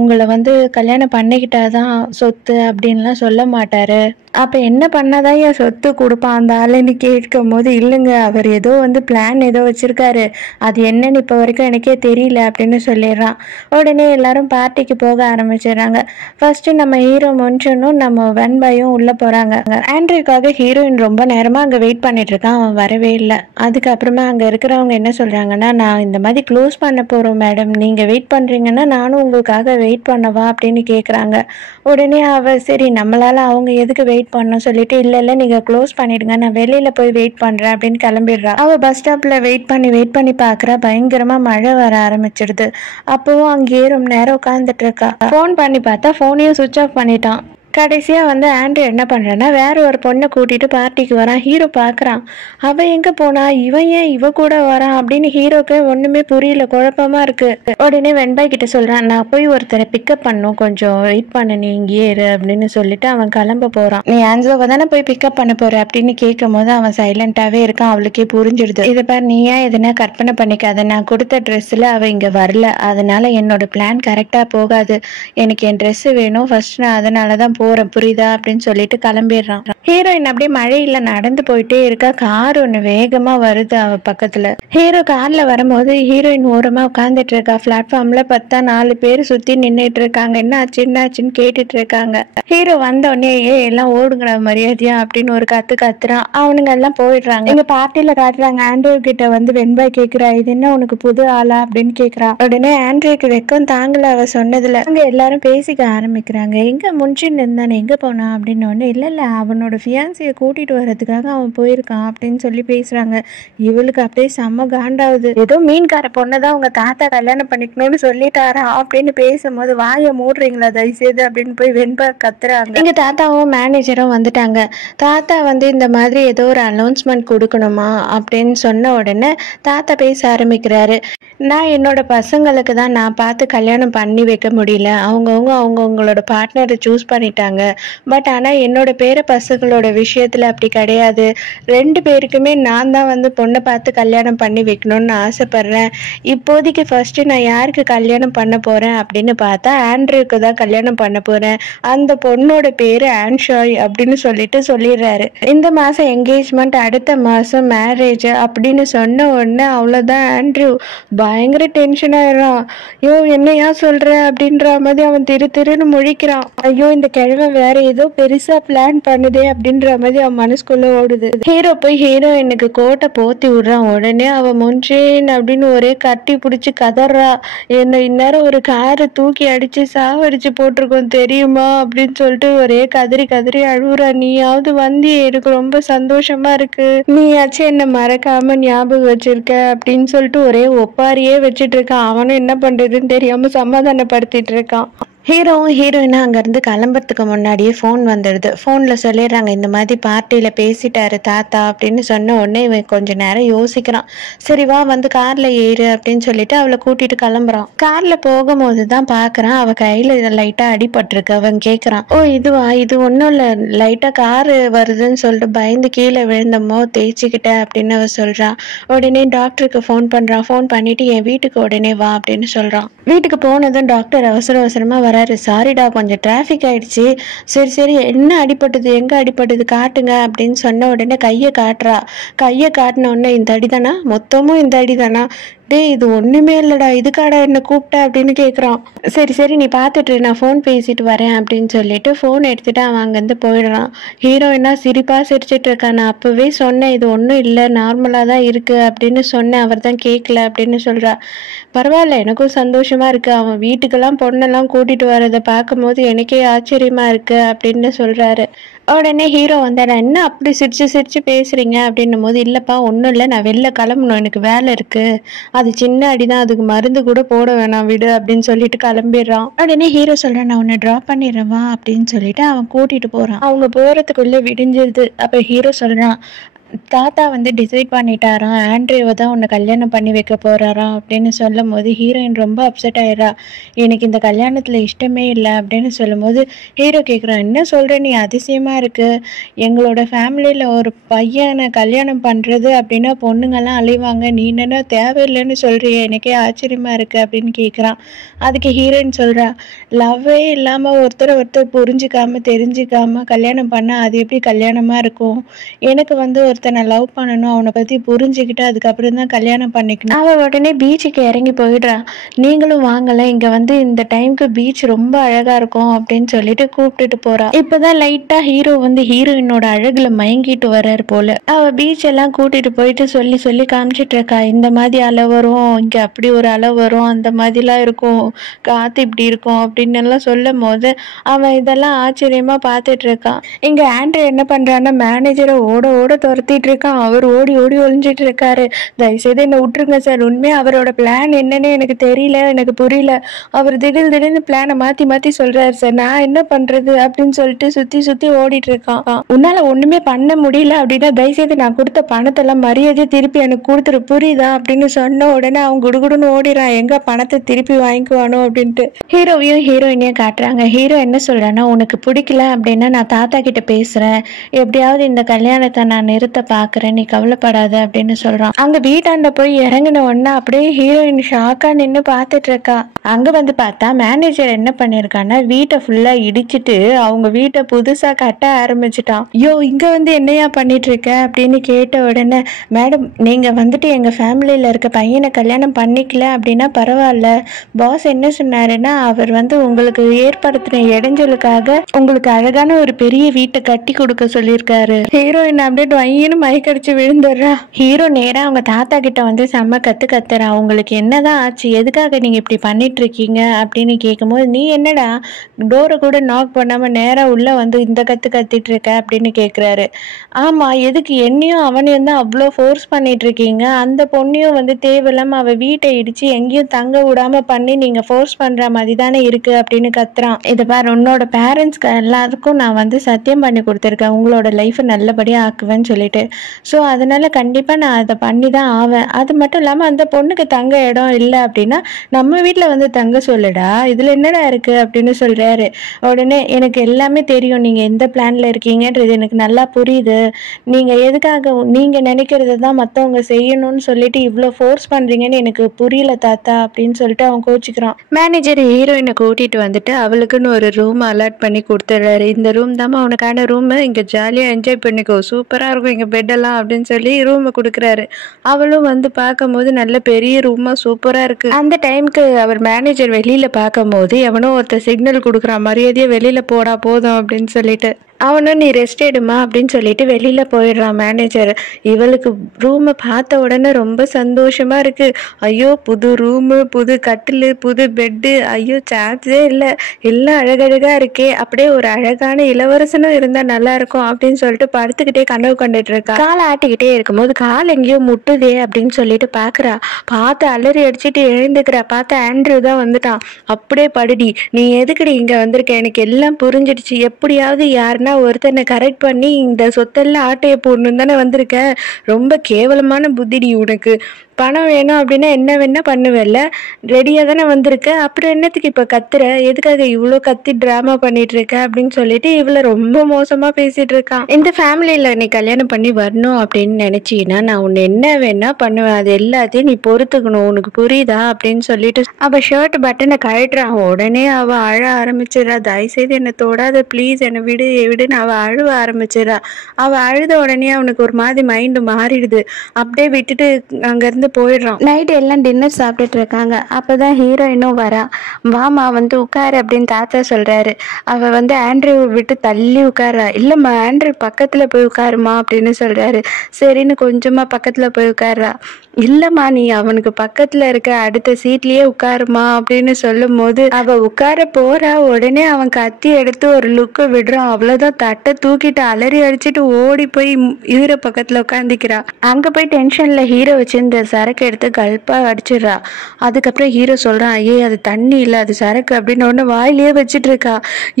உங்களை வந்து கல்யாணம் பண்ணிக்கிட்டாதான் சொத்து அப்படின்லாம் சொல்ல மாட்டாரு, அப்ப என்ன பண்ணாதான் என் சொத்து கொடுப்பான் அந்த ஆளுன்னு கேட்கும் போது, இல்லைங்க அவர் ஏதோ வந்து பிளான் ஏதோ வச்சிருக்காரு, அது என்னன்னு இப்போ வரைக்கும் எனக்கே தெரியல அப்படின்னு சொல்லிடுறான். உடனே எல்லாரும் பார்ட்டிக்கு போக ஆரம்பிச்சிடுறாங்க. ஃபர்ஸ்ட் நம்ம ஹீரோ முன்ஷனும் நம்ம வெண்பாயும் உள்ள போறாங்க. ஆண்ட்ரூக்காக ஹீரோயின் ரொம்ப நேரமா அங்க வெயிட் பண்ணிட்டு இருக்கான், அவன் வரவே இல்லை. அதுக்கப்புறமா அங்க இருக்கிறவங்க என்ன சொல்றாங்கன்னா, நான் இந்த மாதிரி க்ளோஸ் பண்ண போறோம் மேடம், நீங்க வெயிட் பண்றீங்கன்னா நானும் உங்களுக்காக வெயிட் பண்ணவா அப்படின்னு கேட்குறாங்க. உடனே அவ சரி நம்மளால அவங்க எதுக்கு வெயிட் பண்ண சொல்லிட்டு, இல்ல நீங்க க்ளோஸ் பண்ணிடுங்க, நான் வெளியில போய் வெயிட் பண்றேன் அப்படின்னு கிளம்பிடுறா. அவ பஸ் ஸ்டாப்ல வெயிட் பண்ணி பாக்குறா. பயங்கரமா மழை வர ஆரம்பிச்சிடுது. அப்பவும் அங்கேயே ரொம்ப நேரம் உட்காந்துட்டு இருக்கா. போன் பண்ணி பார்த்தா போனையும் சுவிட்ச் ஆஃப் பண்ணிட்டான். கடைசியா வந்து ஆண்ட்ரூ என்ன பண்றான்னா, வேற ஒரு பொண்ணை கூட்டிட்டு பார்ட்டிக்கு வரான். ஹீரோ பாக்குறான், அவ எங்க போனா, இவன் ஏன் இவ கூட வரான் அப்படின்னு ஹீரோக்கு ஒண்ணுமே புரியல, குழப்பமா இருக்கு. உடனே வெண்பாய் கிட்ட சொல்றான், நான் போய் ஒருத்தரை பிக்கப் பண்ணும், கொஞ்சம் வெயிட் பண்ண, நீ இங்கேயே இரு அப்படின்னு சொல்லிட்டு அவன் கிளம்ப போறான். நீ ஆன்சோவை தானே போய் பிக்கப் பண்ண போற அப்படின்னு கேட்கும் போது அவன் சைலண்டாவே இருக்கான். அவளுக்கே புரிஞ்சிடுது. இதை பாரு, நீ ஏன் எதுனா கற்பனை பண்ணிக்காத, நான் கொடுத்த ட்ரெஸ்ல அவ இங்க வரல, அதனால என்னோட பிளான் கரெக்டா போகாது, எனக்கு என் ட்ரெஸ் வேணும் ஃபர்ஸ்ட், நான் அதனாலதான் போறேன், புரியுதா அப்படின்னு சொல்லிட்டு கிளம்பிடுறான். ஹீரோயின் அப்படியே மழையில நடந்து போயிட்டே இருக்கா. கார் ஒண்ணு வேகமா வருது அவ பக்கத்துல. ஹீரோ கார்ல வரும்போது ஹீரோயின் ஓரமா உட்காந்துட்டு இருக்கா. பிளாட்ஃபார்ம்ல பார்த்தா 4 பேர் சுத்தி நின்றுட்டு இருக்காங்க. என்ன ஆச்சுன்னு கேட்டுட்டு இருக்காங்க. ஹீரோ வந்த உடனே எல்லாம் ஓடுங்கிற மரியாதையா அப்படின்னு ஒரு கத்துறான். அவனுங்க எல்லாம் போயிடுறாங்க. எங்க பார்ட்டியில காட்டுறாங்க. ஆண்ட்ரூ கிட்ட வந்து வெண்பாய் கேக்குறா, இது என்ன உனக்கு புது ஆளா அப்படின்னு கேக்குறா. உடனே ஆண்ட்ரூக்கு வெக்கம் தாங்கல அவ சொன்னதுல. அங்க எல்லாரும் பேசிக்க ஆரம்பிக்கிறாங்க. எங்க முன்ஷின் தானே, எங்கே போனான் அப்படின்னு ஒன்று. இல்லை அவனோட ஃபியான்சியை கூட்டிகிட்டு வர்றதுக்காக அவன் போயிருக்கான் அப்படின்னு சொல்லி பேசுகிறாங்க. இவளுக்கு அப்படியே செம்ம காண்டாகுது. ஏதோ மீன்கார பொண்ணை தான் அவங்க தாத்தா கல்யாணம் பண்ணிக்கணும்னு சொல்லிட்டாரா அப்படின்னு பேசும்போது வாயை மூடுறீங்களா தயவுசெய்து அப்படின்னு போய் வெண்பா கத்துறாங்க. எங்கள் தாத்தாவும் மேனேஜரும் வந்துட்டாங்க. தாத்தா வந்து இந்த மாதிரி ஏதோ ஒரு அனௌன்ஸ்மெண்ட் கொடுக்கணுமா அப்படின்னு சொன்ன உடனே தாத்தா பேச ஆரம்பிக்கிறாரு. நான் என்னோட பசங்களுக்கு தான் நான் பார்த்து கல்யாணம் பண்ணி வைக்க முடியல, அவங்கவுங்களோட பார்ட்னரை சூஸ் பண்ணிட்டாங்க. பட் ஆனால் என்னோட பேர பசங்களோட விஷயத்தில் அப்படி கிடையாது. 2 பேருக்குமே நான் தான் வந்து பொண்ணை பார்த்து கல்யாணம் பண்ணி வைக்கணும்னு ஆசைப்பட்றேன். இப்போதைக்கு ஃபர்ஸ்ட்டு நான் யாருக்கு கல்யாணம் பண்ண போகிறேன் அப்படின்னு பார்த்தா ஆண்ட்ரூக்கு தான் கல்யாணம் பண்ண போகிறேன். அந்த பொண்ணோட பேர் ஆன்ஷாய் அப்படின்னு சொல்லிடுறாரு. இந்த மாதம் என்கேஜ்மெண்ட், அடுத்த மாதம் மேரேஜ் அப்படின்னு சொன்ன உடனே அவ்வளோதான். ஆண்ட்ரூ பயங்கர டென்ஷன் ஆயிடுறான். ஐயோ என்னையா சொல்ற அப்படின்ற மாதிரி அவன் திருன்னு முழிக்கிறான். ஐயோ இந்த கிழமை வேற ஏதோ பெருசா பிளான் பண்ணுதே அப்படின்ற மாதிரி அவன் மனசுக்குள்ள ஓடுது. ஹீரோ போய் ஹீரோயினுக்கு கோட்டை போத்தி விடுறான். உடனே அவன் முன்சேன் அப்படின்னு ஒரே கட்டி பிடிச்சி கதறா. என்ன இந்நேரம் ஒரு காரை தூக்கி அடிச்சு சாவடிச்சு போட்டிருக்கோம் தெரியுமா அப்படின்னு சொல்லிட்டு ஒரே கதறி அழுவுறா. நீயாவது வந்து எனக்கு ரொம்ப சந்தோஷமா இருக்கு, நீயாச்சும் என்ன மறக்காம ஞாபகம் வச்சிருக்க அப்படின்னு சொல்லிட்டு ஒரே ஒப்பாரியே வச்சுட்டு இருக்கான். அவனும் என்ன பண்றதுன்னு தெரியாம சமாதானப்படுத்திட்டு இருக்கான். ஹீரோவும் ஹீரோயினும் அங்கேருந்து கிளம்புறதுக்கு முன்னாடியே ஃபோன் வந்துடுது. ஃபோனில் சொல்லிடுறாங்க இந்த மாதிரி பார்ட்டியில் பேசிட்டாரு தாத்தா அப்படின்னு சொன்ன உடனே இவன் கொஞ்சம் நேரம் யோசிக்கிறான். சரி வா வந்து காரில் ஏறு அப்படின்னு சொல்லிட்டு அவளை கூட்டிகிட்டு கிளம்புறான். காரில் போகும்போது தான் பார்க்குறான் அவள் கையில் லைட்டாக அடிபட்டிருக்கு. அவன் கேட்குறான், ஓ இதுவா, இது ஒன்றும் இல்லை, லைட்டாக காரு வருதுன்னு சொல்லிட்டு பயந்து கீழே விழுந்தமோ தேய்ச்சிக்கிட்டேன் அப்படின்னு அவள் சொல்கிறான். உடனே டாக்டருக்கு ஃபோன் பண்ணுறான். ஃபோன் பண்ணிவிட்டு என் வீட்டுக்கு உடனே வா அப்படின்னு சொல்கிறான். வீட்டுக்கு போனதும் டாக்டர் அவசரமாக வராரு. சாரிடா கொஞ்சம் டிராஃபிக் ஆயிடுச்சு. சரி என்ன அடிபட்டது, எங்க அடிபட்டது காட்டுங்க அப்படின்னு சொன்ன உடனே கையை காட்டின உடனே இந்த அடிதானா, மொத்தமும் இந்த அடிதானா, டே இது ஒண்ணுமே இல்லடா, இதுக்காடா என்ன கூப்பிட்ட அப்படின்னு கேட்குறான். சரி நீ பார்த்துட்டு நான் ஃபோன் பேசிட்டு வரேன் அப்படின்னு சொல்லிட்டு ஃபோன் எடுத்துட்டு அவன் அங்கேருந்து போயிடுறான். ஹீரோயினா சிரிச்சிட்டு இருக்கா. நான் அப்பவே சொன்னேன் இது ஒன்றும் இல்லை, நார்மலாக தான் இருக்கு அப்படின்னு சொன்னேன், அவர் தான் கேட்கல அப்படின்னு சொல்றா. பரவாயில்ல எனக்கும் சந்தோஷமா இருக்கு, அவன் வீட்டுக்கெல்லாம் பொண்ணெல்லாம் கூட்டிட்டு வரதை பார்க்கும்போது எனக்கே ஆச்சரியமா இருக்கு அப்படின்னு சொல்றாரு. உடனே ஹீரோ வந்தாடா, என்ன அப்படி சிரிச்சு பேசுறீங்க அப்படின்னும் போது, இல்லப்பா ஒன்றும் இல்லை, நான் வெளில கிளம்பணும், எனக்கு வேலை இருக்கு, அது சின்ன அடிதான், அதுக்கு மருந்து கூட போட வேணாம் விடு அப்படின்னு சொல்லிட்டு கிளம்பிடுறான். உடனே ஹீரோ சொல்றான், நான் உன்னை ட்ராப் பண்ணிடுறவா அப்படின்னு சொல்லிட்டு அவன் கூட்டிட்டு போறான். அவங்க போறதுக்குள்ள விடிஞ்சிருது. அப்ப ஹீரோ சொல்றான், தாத்தா வந்து டிசைட் பண்ணிட்டாராம், ஆண்ட்ரேவை தான் உன்னை கல்யாணம் பண்ணி வைக்க போறாராம் அப்படின்னு சொல்லும் போது ஹீரோயின் ரொம்ப அப்செட் ஆயிடுறா. எனக்கு இந்த கல்யாணத்தில் இஷ்டமே இல்லை அப்படின்னு சொல்லும் போது ஹீரோ கேட்குறான், என்ன சொல்கிற நீ, அதிசயமா இருக்கு, எங்களோட ஃபேமிலியில் ஒரு பையனை கல்யாணம் பண்ணுறது அப்படின்னா பொண்ணுங்கள்லாம் அழிவாங்க, நீ என்ன தேவையில்லைன்னு சொல்கிறிய, எனக்கே ஆச்சரியமா இருக்கு அப்படின்னு கேட்குறான். அதுக்கு ஹீரோயின் சொல்கிறா, லவ்வே இல்லாமல் ஒருத்தர் புரிஞ்சுக்காம தெரிஞ்சுக்காம கல்யாணம் பண்ணால் அது எப்படி கல்யாணமாக இருக்கும், எனக்கு வந்து ஒருத்தனை லவ் பண்ணணும், அவனை பற்றி புரிஞ்சுக்கிட்டு அதுக்கப்புறம் தான் கல்யாணம் பண்ணிக்கணும். அவள் உடனே பீச்சுக்கு இறங்கி போயிடுறான். நீங்களும் வாங்கல, இங்கே வந்து இந்த டைமுக்கு பீச் ரொம்ப அழகாக இருக்கும் அப்படின்னு சொல்லிட்டு கூப்பிட்டுட்டு போறா. இப்போதான் லைட்டாக ஹீரோ வந்து ஹீரோயினோட அழகுல மயங்கிட்டு வர்றாரு போல. அவள் பீச் எல்லாம் கூட்டிட்டு போயிட்டு சொல்லி காமிச்சிட்டு இருக்கா. இந்த மாதிரி அலை வரும், இங்கே அப்படி ஒரு அலை வரும், அந்த மாதிரிலாம் இருக்கும், காற்று இப்படி இருக்கும் அப்படின்னு எல்லாம் சொல்லும் போது அவன் இதெல்லாம் ஆச்சரியமா பார்த்துட்டு இருக்கான். இங்கே ஆண்ட்ரூ என்ன பண்ணுறான்னா மேனேஜரை ஓட துரத்திட்டு இருக்கான். அவர் ஓடி ஒளிஞ்சிட்டு இருக்காரு. தயவுசெய்து என்ன விட்டுருங்க சார், உண்மையாக அவரோட பிளான் என்னன்னு எனக்கு தெரியல, எனக்கு புரியல, அவர் திடீர்னு பிளானை மாற்றி சொல்றாரு சார், நான் என்ன பண்றது அப்படின்னு சொல்லிட்டு சுற்றி ஓடிட்டு இருக்கான். உன்னால ஒண்ணுமே பண்ண முடியல அப்படின்னா தயவுசெய்து நான் கொடுத்த பணத்தெல்லாம் மரியாதையை திருப்பி எனக்கு கொடுத்துரு, புரியுதா அப்படின்னு சொன்ன உடனே அவன் குடுகுடுன்னு ஓடிறான், எங்க பணத்தை திருப்பி வாங்கிக்குவானோ அப்படின்ட்டு. ஹீரோவையும் ஹீரோயினையும் காட்டுறாங்க. ஹீரோ என்ன சொல்றான்னா, உனக்கு பிடிக்கல அப்படின்னா நான் தாத்தா கிட்ட பேசுறேன், எப்படியாவது இந்த கல்யாணத்தை நான் நிறுத்த பாக்குறேன், நீ கவலைப்படாத அப்படின்னு சொல்றான். அங்க வீட்டாண்ட போய் இறங்கின உடனே அப்படியே ஹீரோயின் ஷாக்கா நின்று பார்த்துட்டு இருக்கா. அங்க வந்து பார்த்தா மேனேஜர் என்ன பண்ணிருக்கான்னா வீட்டை ஃபுல்லா இடிச்சிட்டு அவங்க வீட்டை புதுசா கட்ட ஆரம்பிச்சுட்டான். யோ இங்க வந்து என்னையா பண்ணிட்டு இருக்க அப்படின்னு கேட்ட உடனே, மேடம் நீங்க வந்துட்டு எங்க ஃபேமிலியில இருக்க பையனை கல்யாணம் பண்ணிக்கல அப்படின்னா பரவாயில்ல, பாஸ் என்ன சொன்னாருன்னா அவர் வந்து உங்களுக்கு ஏற்படுத்தின இடைஞ்சலுக்காக உங்களுக்கு அழகான ஒரு பெரிய வீட்டை கட்டி கொடுக்க சொல்லியிருக்காரு. ஹீரோயின் அப்படியே பொய்ன்னு மயக்கடிச்சு விழுந்துடுறா. ஹீரோ நேரா அவங்க தாத்தா கிட்ட வந்து செம்ம கத்துறா. உங்களுக்கு என்னதான் ஆச்சு, எதுக்காக நீங்க இப்படி பண்ணிட்டு இருக்கீங்க அப்படின்னு கேட்கும்போது, நீ என்னடா டோரை கூட நாக் பண்ணாம நேரா உள்ள வந்து இந்த கத்திட்டு இருக்க அப்படின்னு கேக்குறாரு. ஆமா, எதுக்கு என்னையும் அவனையும் தான் அவ்வளோ ஃபோர்ஸ் பண்ணிட்டு இருக்கீங்க, அந்த பொண்ணையும் வந்து தேவையில்லாம அவ வீட்டை இடிச்சு எங்கேயும் தங்க விடாம பண்ணி நீங்க ஃபோர்ஸ் பண்ற மாதிரி தானே இருக்கு அப்படின்னு கத்துறான். இது பாரு, உன்னோட பேரண்ட்ஸ்க்கு எல்லாருக்கும் நான் வந்து சத்தியம் பண்ணி கொடுத்துருக்கேன் உங்களோட லைஃப்பை நல்லபடியா ஆக்குவேன்னு சொல்லிட்டு. ஸோ அதனால கண்டிப்பா நான் அதை பண்ணி தான் ஆவேன். அது மட்டும் இல்லாம அந்த பொண்ணுக்கு தங்க இடம் இல்லை அப்படின்னா நம்ம வீட்டில் வந்து தங்க சொல்லுடா, இதுல என்னடா இருக்கு அப்படின்னு சொல்றாரு. உடனே எனக்கு எல்லாமே தெரியும், நீங்க எந்த பிளான்ல இருக்கீங்கன்றது எனக்கு நல்லா புரியுது. நீங்க எதுக்காக நீங்க நினைக்கிறது தான் மற்றவங்க செய்யணும்னு சொல்லிட்டு இவ்வளோ ஃபோர்ஸ் பண்றீங்கன்னு எனக்கு புரியல தாத்தா அப்படின்னு சொல்லிட்டு அவன் கோச்சிக்கிறான். மேனேஜர் ஹீரோயினை கூட்டிட்டு வந்துட்டு அவளுக்குன்னு ஒரு ரூம் அலாட் பண்ணி கொடுத்துட்றாரு. இந்த ரூம் தாம்மா உனக்கான ரூம், இங்க ஜாலியா என்ஜாய் பண்ணிக்கோ, சூப்பரா இருக்கும் இங்க பெட்டெல்லாம் அப்படின்னு சொல்லி ரூமை கொடுக்குறாரு. அவளும் வந்து பார்க்கும்போது நல்ல பெரிய ரூமா சூப்பரா இருக்கு. அந்த டைமுக்கு அவர் மேனேஜர் வெளியில பார்க்கும்போது எவனோ ஒருத்தர் சிக்னல் கொடுக்குறான், மரியாதையா வெளியில போடா போதும் அப்படின்னு சொல்லிட்டு. அவனும் நீ ரெஸ்ட் எடுமா அப்படின்னு சொல்லிட்டு வெளியில போயிடுறான் மேனேஜர். இவளுக்கு ரூமை பார்த்த உடனே ரொம்ப சந்தோஷமா இருக்கு. ஐயோ, புது ரூமு, புது கட்டிலு, புது பெட்டு, ஐயோ சான்ஸே இல்லை, எல்லாம் அழகழகா இருக்கே, அப்படியே ஒரு அழகான இளவரசனும் இருந்தா நல்லா இருக்கும் அப்படின்னு சொல்லிட்டு படுத்துக்கிட்டே கனவு கண்டுட்டு இருக்கா. காலை ஆட்டிக்கிட்டே இருக்கும்போது கால் எங்கேயோ முட்டுதே அப்படின்னு சொல்லிட்டு பாக்குறா. பார்த்து அலறி அடிச்சுட்டு எழுந்துக்கிறா. பார்த்து ஆண்ட்ரூ தான் வந்துட்டான். அப்படியே படுடி, நீ எதுக்குடி இங்க வந்திருக்க, எனக்கு எல்லாம் புரிஞ்சிடுச்சு, எப்படியாவது யாருன்னா ஒருத்தனை கரெக்ட் பண்ணி இந்த சொத்தெல்லாம் ஆட்டையை போடணும் தானே வந்திருக்க, ரொம்ப கேவலமான புத்திடி உனக்கு, பணம் வேணும் அப்படின்னா என்ன வேணா பண்ணுவேல்ல, ரெடியாக தானே வந்திருக்க, அப்புறம் என்னத்துக்கு இப்போ கத்துற, எதுக்காக இவ்வளோ கத்தி ட்ராமா பண்ணிட்டு இருக்க அப்படின்னு சொல்லிட்டு இவளை ரொம்ப மோசமாக பேசிட்டு இருக்கான். இந்த ஃபேமிலியில் நீ கல்யாணம் பண்ணி வரணும் அப்படின்னு நினைச்சீன்னா நான் உன்னை என்ன வேணா பண்ணுவேன், அது எல்லாத்தையும் நீ பொறுத்துக்கணும், உனக்கு புரியுதா அப்படின்னு சொல்லிட்டு அவள் ஷர்ட் பட்டனை கழட்டுறான். உடனே அவள் அழ ஆரம்பிச்சிடறா. தயவுசெய்து என்னை தொடாத ப்ளீஸ், என்னை விடு விடுன்னு அவள் அழுவ ஆரம்பிச்சிடறா. அவள் அழுத உடனே அவனுக்கு ஒரு மாதிரி மைண்டு மாறிடுது. அப்படியே விட்டுட்டு அங்கேருந்து போயிடுறான். நைட் எல்லாம் டின்னர் சாப்பிட்டுட்டு இருக்காங்க. அப்பதான் ஹீரோயினும் வரா. வாமா வந்து உட்காரு அப்படின்னு தாத்தா சொல்றாரு. அவ வந்து ஆண்ட்ரூ விட்டு தள்ளி உட்காரா. இல்லம்மா, ஆண்ட்ரூ பக்கத்துல போய் உட்காருமா அப்படின்னு சொல்றாரு. சரின்னு கொஞ்சமா பக்கத்துல போய் உட்கார்றா. இல்லம்மா, நீ அவனுக்கு பக்கத்துல இருக்க அடுத்த சீட்லயே உட்காருமா அப்படின்னு சொல்லும் போது அவ உட்கார போறா. உடனே அவன் கத்தி எடுத்து ஒரு லுக்கு விடுறான். அவ்வளவுதான், தட்டை தூக்கிட்டு அலறி அடிச்சுட்டு ஓடி போய் ஹீரோ பக்கத்துல உட்காந்துக்கிறா. அங்க போய் டென்ஷன்ல ஹீரோ வச்சு இந்த சரக்கு எடுத்து கல்ப்பா அடிச்சிடுறா. அதுக்கப்புறம் ஹீரோ சொல்றான், ஐயே அது தண்ணி இல்லை அது சரக்கு அப்படின்னு ஒன்று வாயிலேயே வச்சுட்டு இருக்கா.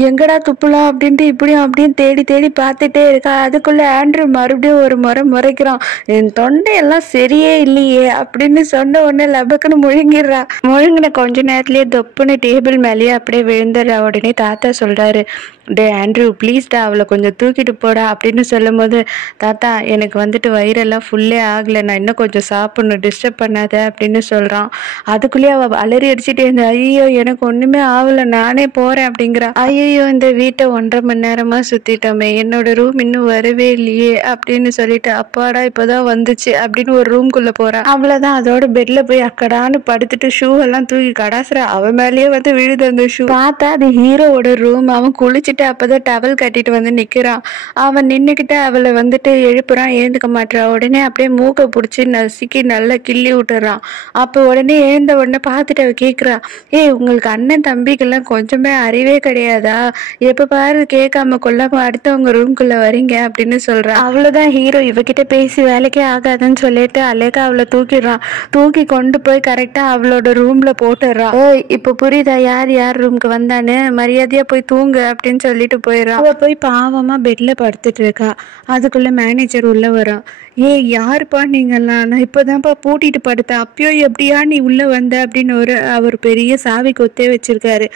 எங்கடா துப்புலாம் அப்படின்ட்டு இப்படியும் அப்படின்னு தேடி தேடி பார்த்துட்டே இருக்கா. அதுக்குள்ள ஆண்ட்ரூ மறுபடியும் ஒரு முறை முறைக்கிறான், என் தொண்டையெல்லாம் சரியே இல்லையே அப்படின்னு சொன்ன உடனே லபக்குன்னு முழுங்கிடுறா. முழுங்கின கொஞ்ச நேரத்திலேயே தொப்புன்னு டேபிள் மேலேயே அப்படியே விழுந்துடுறா. உடனே தாத்தா சொல்றாரு, டே ஆண்ட்ரூ ப்ளீஸ்டா அவளை கொஞ்சம் தூக்கிட்டு போடா அப்படின்னு சொல்லும் போது, தாத்தா எனக்கு வந்துட்டு வயிறெல்லாம் ஃபுல்லே ஆகலை, நான் இன்னும் கொஞ்சம் சாப்பிடணும், டிஸ்டர்ப் பண்ணாத அப்படின்னு சொல்றான். அதுக்குள்ளேயே அவள் அலறி அடிச்சுட்டே இருந்தா. ஐயோ எனக்கு ஒண்ணுமே ஆகலை, நானே போறேன் அப்படிங்கிறா. ஐயோ இந்த வீட்டை 1.5 மணி நேரமா சுத்திட்டோமே, என்னோட ரூம் இன்னும் வரவே இல்லையே அப்படின்னு சொல்லிட்டு அப்பாடா இப்பதான் வந்துச்சு அப்படின்னு ஒரு ரூம்குள்ள போறா. அவ்வளவுதான், அதோட பெட்ல போய் அக்கடான்னு படுத்துட்டு ஷூ எல்லாம் தூக்கி கடாசுறா. அவன் மேலேயே வந்து விழுது அந்த ஷூ. பார்த்தா அது ஹீரோவோட ரூம். அவன் குளிச்சுட்டு அப்பதான் டவல் கட்டிட்டு வந்து நிக்கிறான். அவன் நின்னுக்கிட்டு அவளை வந்துட்டு எழுப்புறான், எழுந்துக்க மாட்டா. உடனே அப்படியே மூக்கை பிடிச்சி நசுக்கி நல்லா கிள்ளி விட்டுறான். அப்போ உடனே எழுந்த உடனே பார்த்துட்டு அவ கேட்குறா, ஏய் உங்களுக்கு அண்ணன் தம்பிக்கெல்லாம் கொஞ்சமே அறிவே கிடையாதா, எப்ப பாரு கேட்காம கொள்ளாம அடுத்தவங்க ரூம்குள்ள வரீங்க அப்படின்னு சொல்றான். அவ்வளவுதான், ஹீரோ இவகிட்ட பேசி வேலைக்கே ஆகாதுன்னு சொல்லிட்டு அழகா அவளை தூக்கிடுறான். தூக்கி கொண்டு போய் கரெக்டா அவளோட ரூம்ல போட்டுடுறான். ஏய் இப்ப புரியுதா யார் யார் ரூம்க்கு வந்தான்னு, மரியாதையா போய் தூங்கு அப்படின்னு சொல்லிட்டு போயிடுறான். அவ போய் பாவமா பெட்ல படுத்துட்டு இருக்கா. அதுக்குள்ள மேனேஜர் உள்ள வரான். ஏய் யாருப்பா நீங்கெல்லாம், நான் இப்போதான்ப்பா பூட்டிட்டு படுத்தேன், அப்பயோ எப்படியா நீ உள்ள வந்த அப்படின்னு அவர் பெரிய சாவி கொத்தே வச்சிருக்காரு.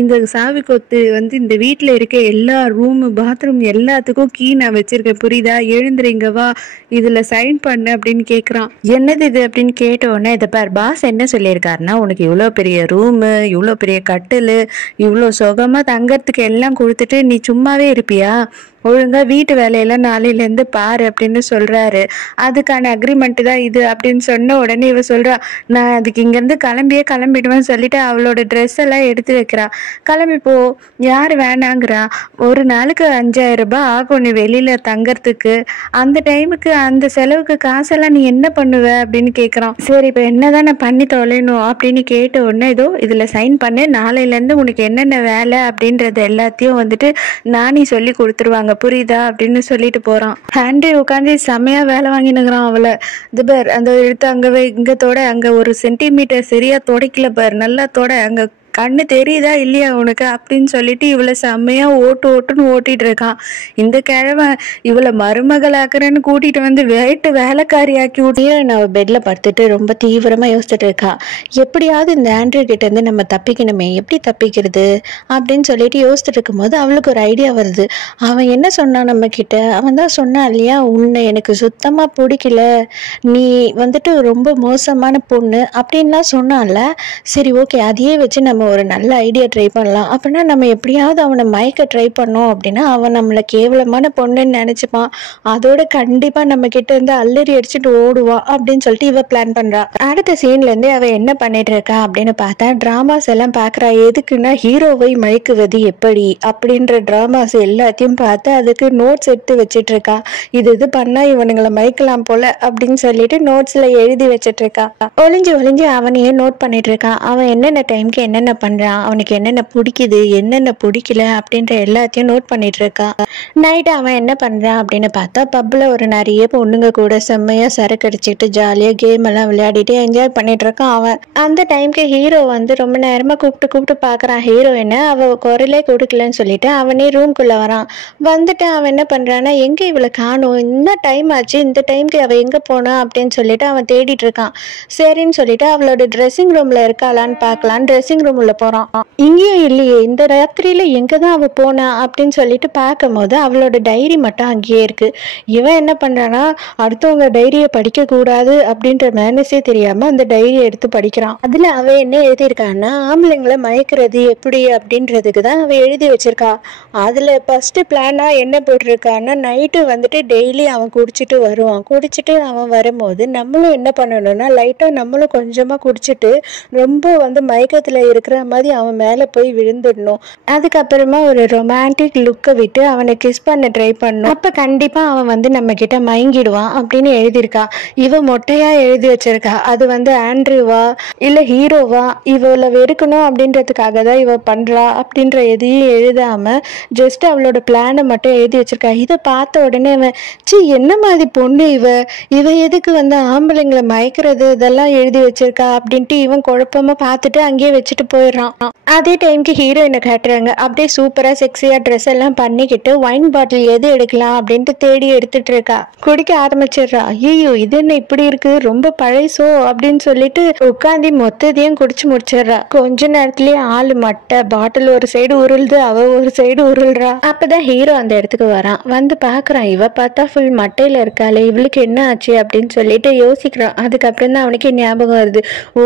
இந்த சாவி கொத்து வந்து இந்த வீட்டில் இருக்க எல்லா ரூமு பாத்ரூம் எல்லாத்துக்கும் கீ நான் வச்சிருக்கேன், புரியுதா, எழுந்துறீங்க வா இதுல சைன் பண்ணு அப்படின்னு கேட்குறான். என்னது இது அப்படின்னு கேட்ட உடனே, இதை பார் பாஸ் என்ன சொல்லியிருக்காருன்னா, உனக்கு இவ்வளோ பெரிய ரூமு, இவ்வளோ பெரிய கட்டில், இவ்வளோ சுகமாக தங்கறதுக்கு எல்லாம் கொடுத்துட்டு நீ சும்மாவே இருப்பியா, ஒழுங்கா வீட்டு வேலையெல்லாம் நாளையிலேருந்து பாரு அப்படின்னு சொல்றாரு. அதுக்கான அக்ரிமெண்ட் தான் இது அப்படின்னு சொன்ன உடனே இவ சொல்றா, நான் அதுக்கு இங்கேருந்து கிளம்பிடுவேன்னு சொல்லிட்டு அவளோட ட்ரெஸ் எல்லாம் எடுத்து வைக்கிறா. கிளம்பி போ, யார் வேணாங்கிறா. ஒரு நாளுக்கு 5000 ரூபாய் ஆகும் நீ வெளியில தங்கறதுக்கு, அந்த டைமுக்கு அந்த செலவுக்கு காசெல்லாம் நீ என்ன பண்ணுவ அப்படின்னு கேட்குறான். சரி இப்போ என்னதான் நான் பண்ணி தொலைணும் அப்படின்னு கேட்ட உடனே, இதோ இதுல சைன் பண்ணு, நாளையிலேருந்து உனக்கு என்னென்ன வேலை அப்படின்றது எல்லாத்தையும் வந்துட்டு நானே சொல்லி கொடுத்துருவாங்க, புரியுதா அப்படின்னு சொல்லிட்டு போறான். ஆண்ட்ரி உட்காந்து செமையா வேலை வாங்கினுக்குறான் அவளை. இது பார், அந்த எடுத்து அங்கே இங்க தொட, அங்க 1 சென்டிமீட்டர் சரியா தொடைக்கல பார், நல்லா தொட, அங்க கண்ணு தெரியுதா இல்லையா உனக்கு அப்படின்னு சொல்லிட்டு இவளை செம்மையா ஓட்டுன்னு ஓட்டிட்டு இருக்கான். இந்த கிழமை இவளை மருமகளாக்குறேன்னு கூட்டிட்டு வந்து வேலைக்காரி ஆக்கி விட்டு அவ பெட்ல படுத்துட்டு ரொம்ப தீவிரமா யோசிச்சுட்டு இருக்கா. எப்படியாவது இந்த ஆண்ட்ரூ கிட்ட இருந்து நம்ம தப்பிக்கணுமே, எப்படி தப்பிக்கிறது அப்படின்னு சொல்லிட்டு யோசிச்சுட்டு இருக்கும்போது அவளுக்கு ஒரு ஐடியா வருது. அவன் என்ன சொன்னான் நம்ம கிட்ட, அவன் தான் சொன்னான் இல்லையா, உன்னை எனக்கு சுத்தமா பிடிக்கல, நீ வந்துட்டு ரொம்ப மோசமான பொண்ணு அப்படின்லாம் சொன்னான்ல. சரி ஓகே, அதையே வச்சு நம்ம ஒரு நல்ல ஐடியா ட்ரை பண்ணலாம். அப்படின்னா நம்ம எப்படியாவது அவனை மயக்க ட்ரை பண்ணோம் அப்படின்னா அவன் நம்மளை கேவலமான பொண்ணுன்னு நினைச்சுப்பான். அதோட கண்டிப்பா நம்ம கிட்ட இருந்து அல்லறி அடிச்சுட்டு ஓடுவான் அப்படின்னு சொல்லிட்டு இவ பிளான் பண்றா. அடுத்த சீன்ல இருந்து அவ என்ன பண்ணிட்டு இருக்கா அப்படின்னு பார்த்தா டிராமாஸ் எல்லாம் பாக்குறா. எதுக்குன்னா ஹீரோவை மயக்குவது எப்படி அப்படின்ற டிராமாஸ் எல்லாத்தையும் பார்த்து அதுக்கு நோட்ஸ் எடுத்து வச்சிட்டு இருக்கா. இது பண்ணா இவனுங்களை மயக்கலாம் போல அப்படின்னு சொல்லிட்டு நோட்ஸ்ல எழுதி வச்சிட்டு இருக்கா. ஒளிஞ்சு அவனையே நோட் பண்ணிட்டு இருக்கான். அவன் என்னென்ன டைம்க்கு என்னென்ன பண்றான், அவனுக்கு என்னென்ன பிடிக்குது என்னென்ன பிடிக்கல அப்படின்ற எல்லாத்தையும் நோட் பண்ணிட்டு இருக்கா. நைட்டு அவன் என்ன பண்றான் அப்படின்னு பார்த்தா பப்ல ஒரு நிறைய பொண்ணுங்க கூட செம்மையா சரக்கு அடிச்சுட்டு ஜாலியா கேம் எல்லாம் விளையாடிட்டு என்ஜாய் பண்ணிட்டு இருக்கான் அவன். அந்த டைம்க்கு ஹீரோ வந்து ரொம்ப நேரமா கூப்பிட்டு பாக்குறான் ஹீரோயினை. அவ குரலே கொடுக்கலன்னு சொல்லிட்டு அவனே ரூம்குள்ள வரான். வந்துட்டு அவன் என்ன பண்றான்னா, எங்க இவளை காணும், என்ன டைம் ஆச்சு, இந்த டைம்க்கு அவ எங்க போனா அப்படின்னு சொல்லிட்டு அவன் தேடிட்டு இருக்கான். சரின்னு சொல்லிட்டு அவளோட ட்ரெஸ்ஸிங் ரூம்ல இருக்காளான்னு பார்க்கலாம் ட்ரெஸ்ஸிங் ரூம் உள்ள போறான். இங்கேயும் இல்லையே, இந்த ராத்திரியில எங்கதான் அவ போனா அப்படின்னு சொல்லிட்டு பார்க்கும் போது அவளோட டைரி மட்டும் அங்கேயே இருக்கு. இவன் என்ன பண்றானா, அடுத்தவங்க டைரியை படிக்க கூடாது அப்படின்ற மேனஸே தெரியாம அந்த டைரியை எடுத்து படிக்கிறான். அதுல அவ என்ன எழுதியிருக்கான்னா, ஆம்பளைங்களை மயக்கிறது எப்படி அப்படின்றதுக்கு தான் அவ எழுதி வச்சிருக்கா. அதுல ஃபர்ஸ்ட் பிளானா என்ன போட்டிருக்கான்னா, நைட்டு வந்துட்டு டெய்லி அவன் குடிச்சிட்டு வருவான். குடிச்சிட்டு அவன் வரும்போது நம்மளும் என்ன பண்ணணும்னா, லைட்டா நம்மளும் கொஞ்சமா குடிச்சிட்டு ரொம்ப வந்து மயக்கத்துல இருக்கிற மாதிரி அவன் மேல போய் விழுந்துடணும். அதுக்கப்புறமா ஒரு ரொமான்டிக் லுக்கை விட்டு அவனை கிஸ் பண்ண ட்ரை பண்ணும். அப்ப கண்டிப்பா அவன் வந்து நம்ம கிட்ட மயங்கிடுவான் அப்படின்னு எழுதியிருக்கா. இவ மொட்டையா எழுதி வச்சிருக்கா. அது வந்து ஆண்ட்ரூவா இல்ல ஹீரோவா, இவளை வெறுக்கணும் அப்படின்றதுக்காக தான் இவ பண்றா அப்படின்ற எதையும் எழுதாம ஜஸ்ட் அவளோட பிளானை மட்டும் எழுதி வச்சிருக்கா. இதை பார்த்த உடனே அவன், என்ன மாதிரி பொண்ணு இவ எதுக்கு வந்து ஆம்பளைங்களை மயக்கிறது இதெல்லாம் எழுதி வச்சிருக்கா அப்படின்ட்டு இவன் குழப்பமா பார்த்துட்டு அங்கேயே வச்சுட்டு போயிடுறான். அதே டைம்க்கு ஹீரோயினை காட்டுறாங்க. அப்படியே சூப்பரா செக்ஸியா ட்ரெஸ் எல்லாம் பண்ணிக்கிட்டு ஒயின் பாட்டில் எது எடுக்கலாம் அப்படின்ட்டு தேடி எடுத்துட்டு இருக்கா. குடிக்க ஆரம்பிச்சிடுறா. ஐயோ இது என்ன இப்படி இருக்கு, ரொம்ப பழைசோ அப்படின்னு சொல்லிட்டு உட்காந்து மொத்தத்தையும் குடிச்சு முடிச்சிடுறா. கொஞ்ச நேரத்திலேயே ஆளு மட்டை, பாட்டில் ஒரு சைடு உருளுது, அவ ஒரு சைடு உருள்றா. அப்பதான் ஹீரோ அந்த இடத்துக்கு வரான். வந்து பாக்குறான். இவ பார்த்தா ஃபுல் மட்டையில இருக்காளே, இவளுக்கு என்ன ஆச்சு அப்படின்னு சொல்லிட்டு யோசிக்கிறான். அதுக்கப்புறம் தான் அவனுக்கு ஞாபகம் வருது. ஓ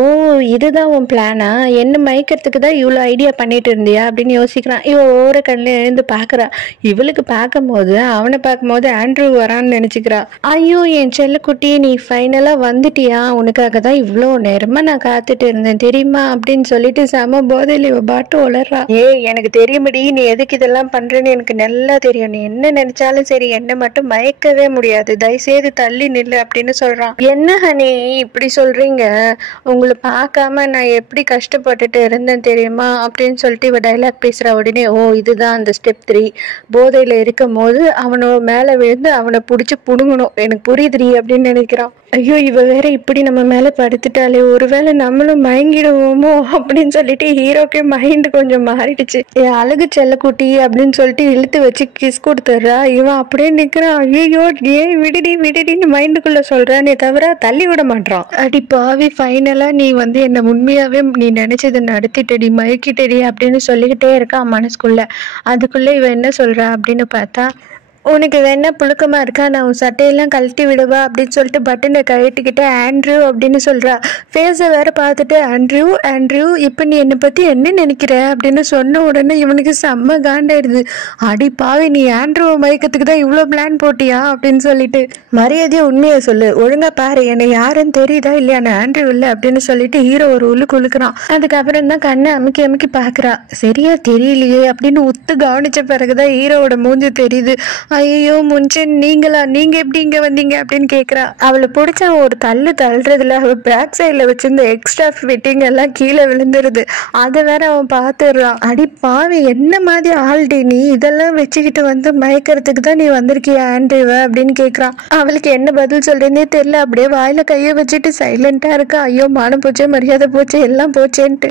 இதுதான் உன் பிளானா, என்ன மயக்கிறதுக்கு தான் இவ்வளோ ஐடியா பண்ணிட்டு இருந்தியா அப்படின்னு யோசிக்கிறான். இவன் ஓர கண்ணில் எழுந்து பார்க்குறான். இவளுக்கு பார்க்கும்போது அவனை பார்க்கும்போது ஆண்ட்ரூ வரான்னு நினச்சிக்கிறா. ஐயோ என் செல்லக்குட்டி, நீ ஃபைனலாக வந்துட்டியா, உனக்காக தான் இவ்வளோ நேரமா நான் காத்துட்டு இருந்தேன் தெரியுமா அப்படின்னு சொல்லிட்டு செம போதையில் இவ பாட்டு உளறா. எனக்கு தெரியும்படி நீ எதுக்கு இதெல்லாம் பண்றேன்னு எனக்கு நல்லா தெரியும். நீ என்ன நினைச்சாலும் சரி, என்னை மட்டும் மயக்கவே முடியாது, தயவுசெய்து தள்ளி நில்லு அப்படின்னு சொல்றான். என்ன ஹனி இப்படி சொல்றீங்க, உங்களை பார்க்காம நான் எப்படி கஷ்டப்பட்டுட்டு இருந்தேன் தெரியுமா அப்படின்னு சொல்லிட்டு இவ டைலாக் பேசுற உடனே, ஓ இதுதான் அந்த ஸ்டெப் 3, போதையில இருக்கும் போது அவனோட மேல விழுந்து அவனை பிடிச்சி புடுங்கணும், எனக்கு புரியுதுடி அப்படின்னு நினைக்கிறான். ஐயோ இவ வேற இப்படி நம்ம மேல படுத்துட்டாலே, ஒருவேளை நம்மளும் மயங்கிடுவோமோ அப்படின்னு சொல்லிட்டு ஹீரோக்கே மைண்ட் கொஞ்சம் மாறிடுச்சு. என் அழகு செல்லக்குட்டி அப்படின்னு சொல்லிட்டு இழுத்து வச்சு கிஸ் கொடுத்துட்றா. இவன் அப்படியே நிக்கிறான். ஐயோ ஏன் விடுடின்னு மைண்டுக்குள்ள சொல்றானே தவிர தள்ளி விட மாட்டான். அடி பாவி, ஃபைனலா நீ வந்து என்ன உண்மையாவே நீ நினைச்சதை நடத்திட்டடி, மயக்கிட்டடி அப்படின்னு சொல்லிக்கிட்டே இருக்கான் மனசுக்குள்ள. அதுக்குள்ள இவ என்ன சொல்றா அப்படின்னு பார்த்தா, உனக்கு வேணா புழுக்கமா இருக்கா, நான் உன் சட்டையெல்லாம் கழட்டி விடுவா அப்படின்னு சொல்லிட்டு பட்டனை கழட்டிக்கிட்டு ஆண்ட்ரூ அப்படின்னு சொல்றா. ஃபேஸை வேற பார்த்துட்டு ஆண்ட்ரூ ஆண்ட்ரூ இப்போ நீ என்னை பத்தி என்ன நினைக்கிற அப்படின்னு சொன்ன உடனே இவனுக்கு செம்ம காண்டாயிடுது. அடி பாவி, நீ ஆண்ட்ரூவை மயக்கத்துக்கு தான் இவ்வளோ பிளான் போட்டியா அப்படின்னு சொல்லிட்டு, மரியாதையை உண்மையை சொல்லு, ஒழுங்கா பாரு என்னை யாருன்னு தெரியுதா இல்லையா, நான் ஆண்ட்ரூ இல்லை அப்படின்னு சொல்லிட்டு ஹீரோ ஒரு உழுக்கு உழுக்குறான். அதுக்கப்புறம் தான் கண்ணை அமுக்கி அமுக்கி பார்க்குறா. சரியா தெரியலையே அப்படின்னு உத்து கவனிச்ச பிறகுதான் ஹீரோவோட மூஞ்சி தெரியுது. ஐயோ முன்சன் நீங்களா, நீங்க எப்படி இங்க வந்தீங்க அப்படின்னு கேட்குறா. அவளை பிடிச்ச ஒரு தள்ளுறதுல அவள் பேக் சைடில் வச்சிருந்த எக்ஸ்ட்ரா ஃபிட்டிங் எல்லாம் கீழே விழுந்துருது. அதை வேற அவன் பார்த்துடுறான். அடி பாவி, என்ன மாதிரி ஆல்டி நீ, இதெல்லாம் வச்சுக்கிட்டு வந்து மயக்கிறதுக்கு தான் நீ வந்திருக்கியா ஆண்ட்ரூவ அப்படின்னு கேட்குறான். அவளுக்கு என்ன பதில் சொல்றேன்னே தெரியல. அப்படியே வாயில கையை வச்சுட்டு சைலண்டா இருக்கா. ஐயோ மானம் போச்சே, மரியாதை போச்சே, எல்லாம் போச்சேன்ட்டு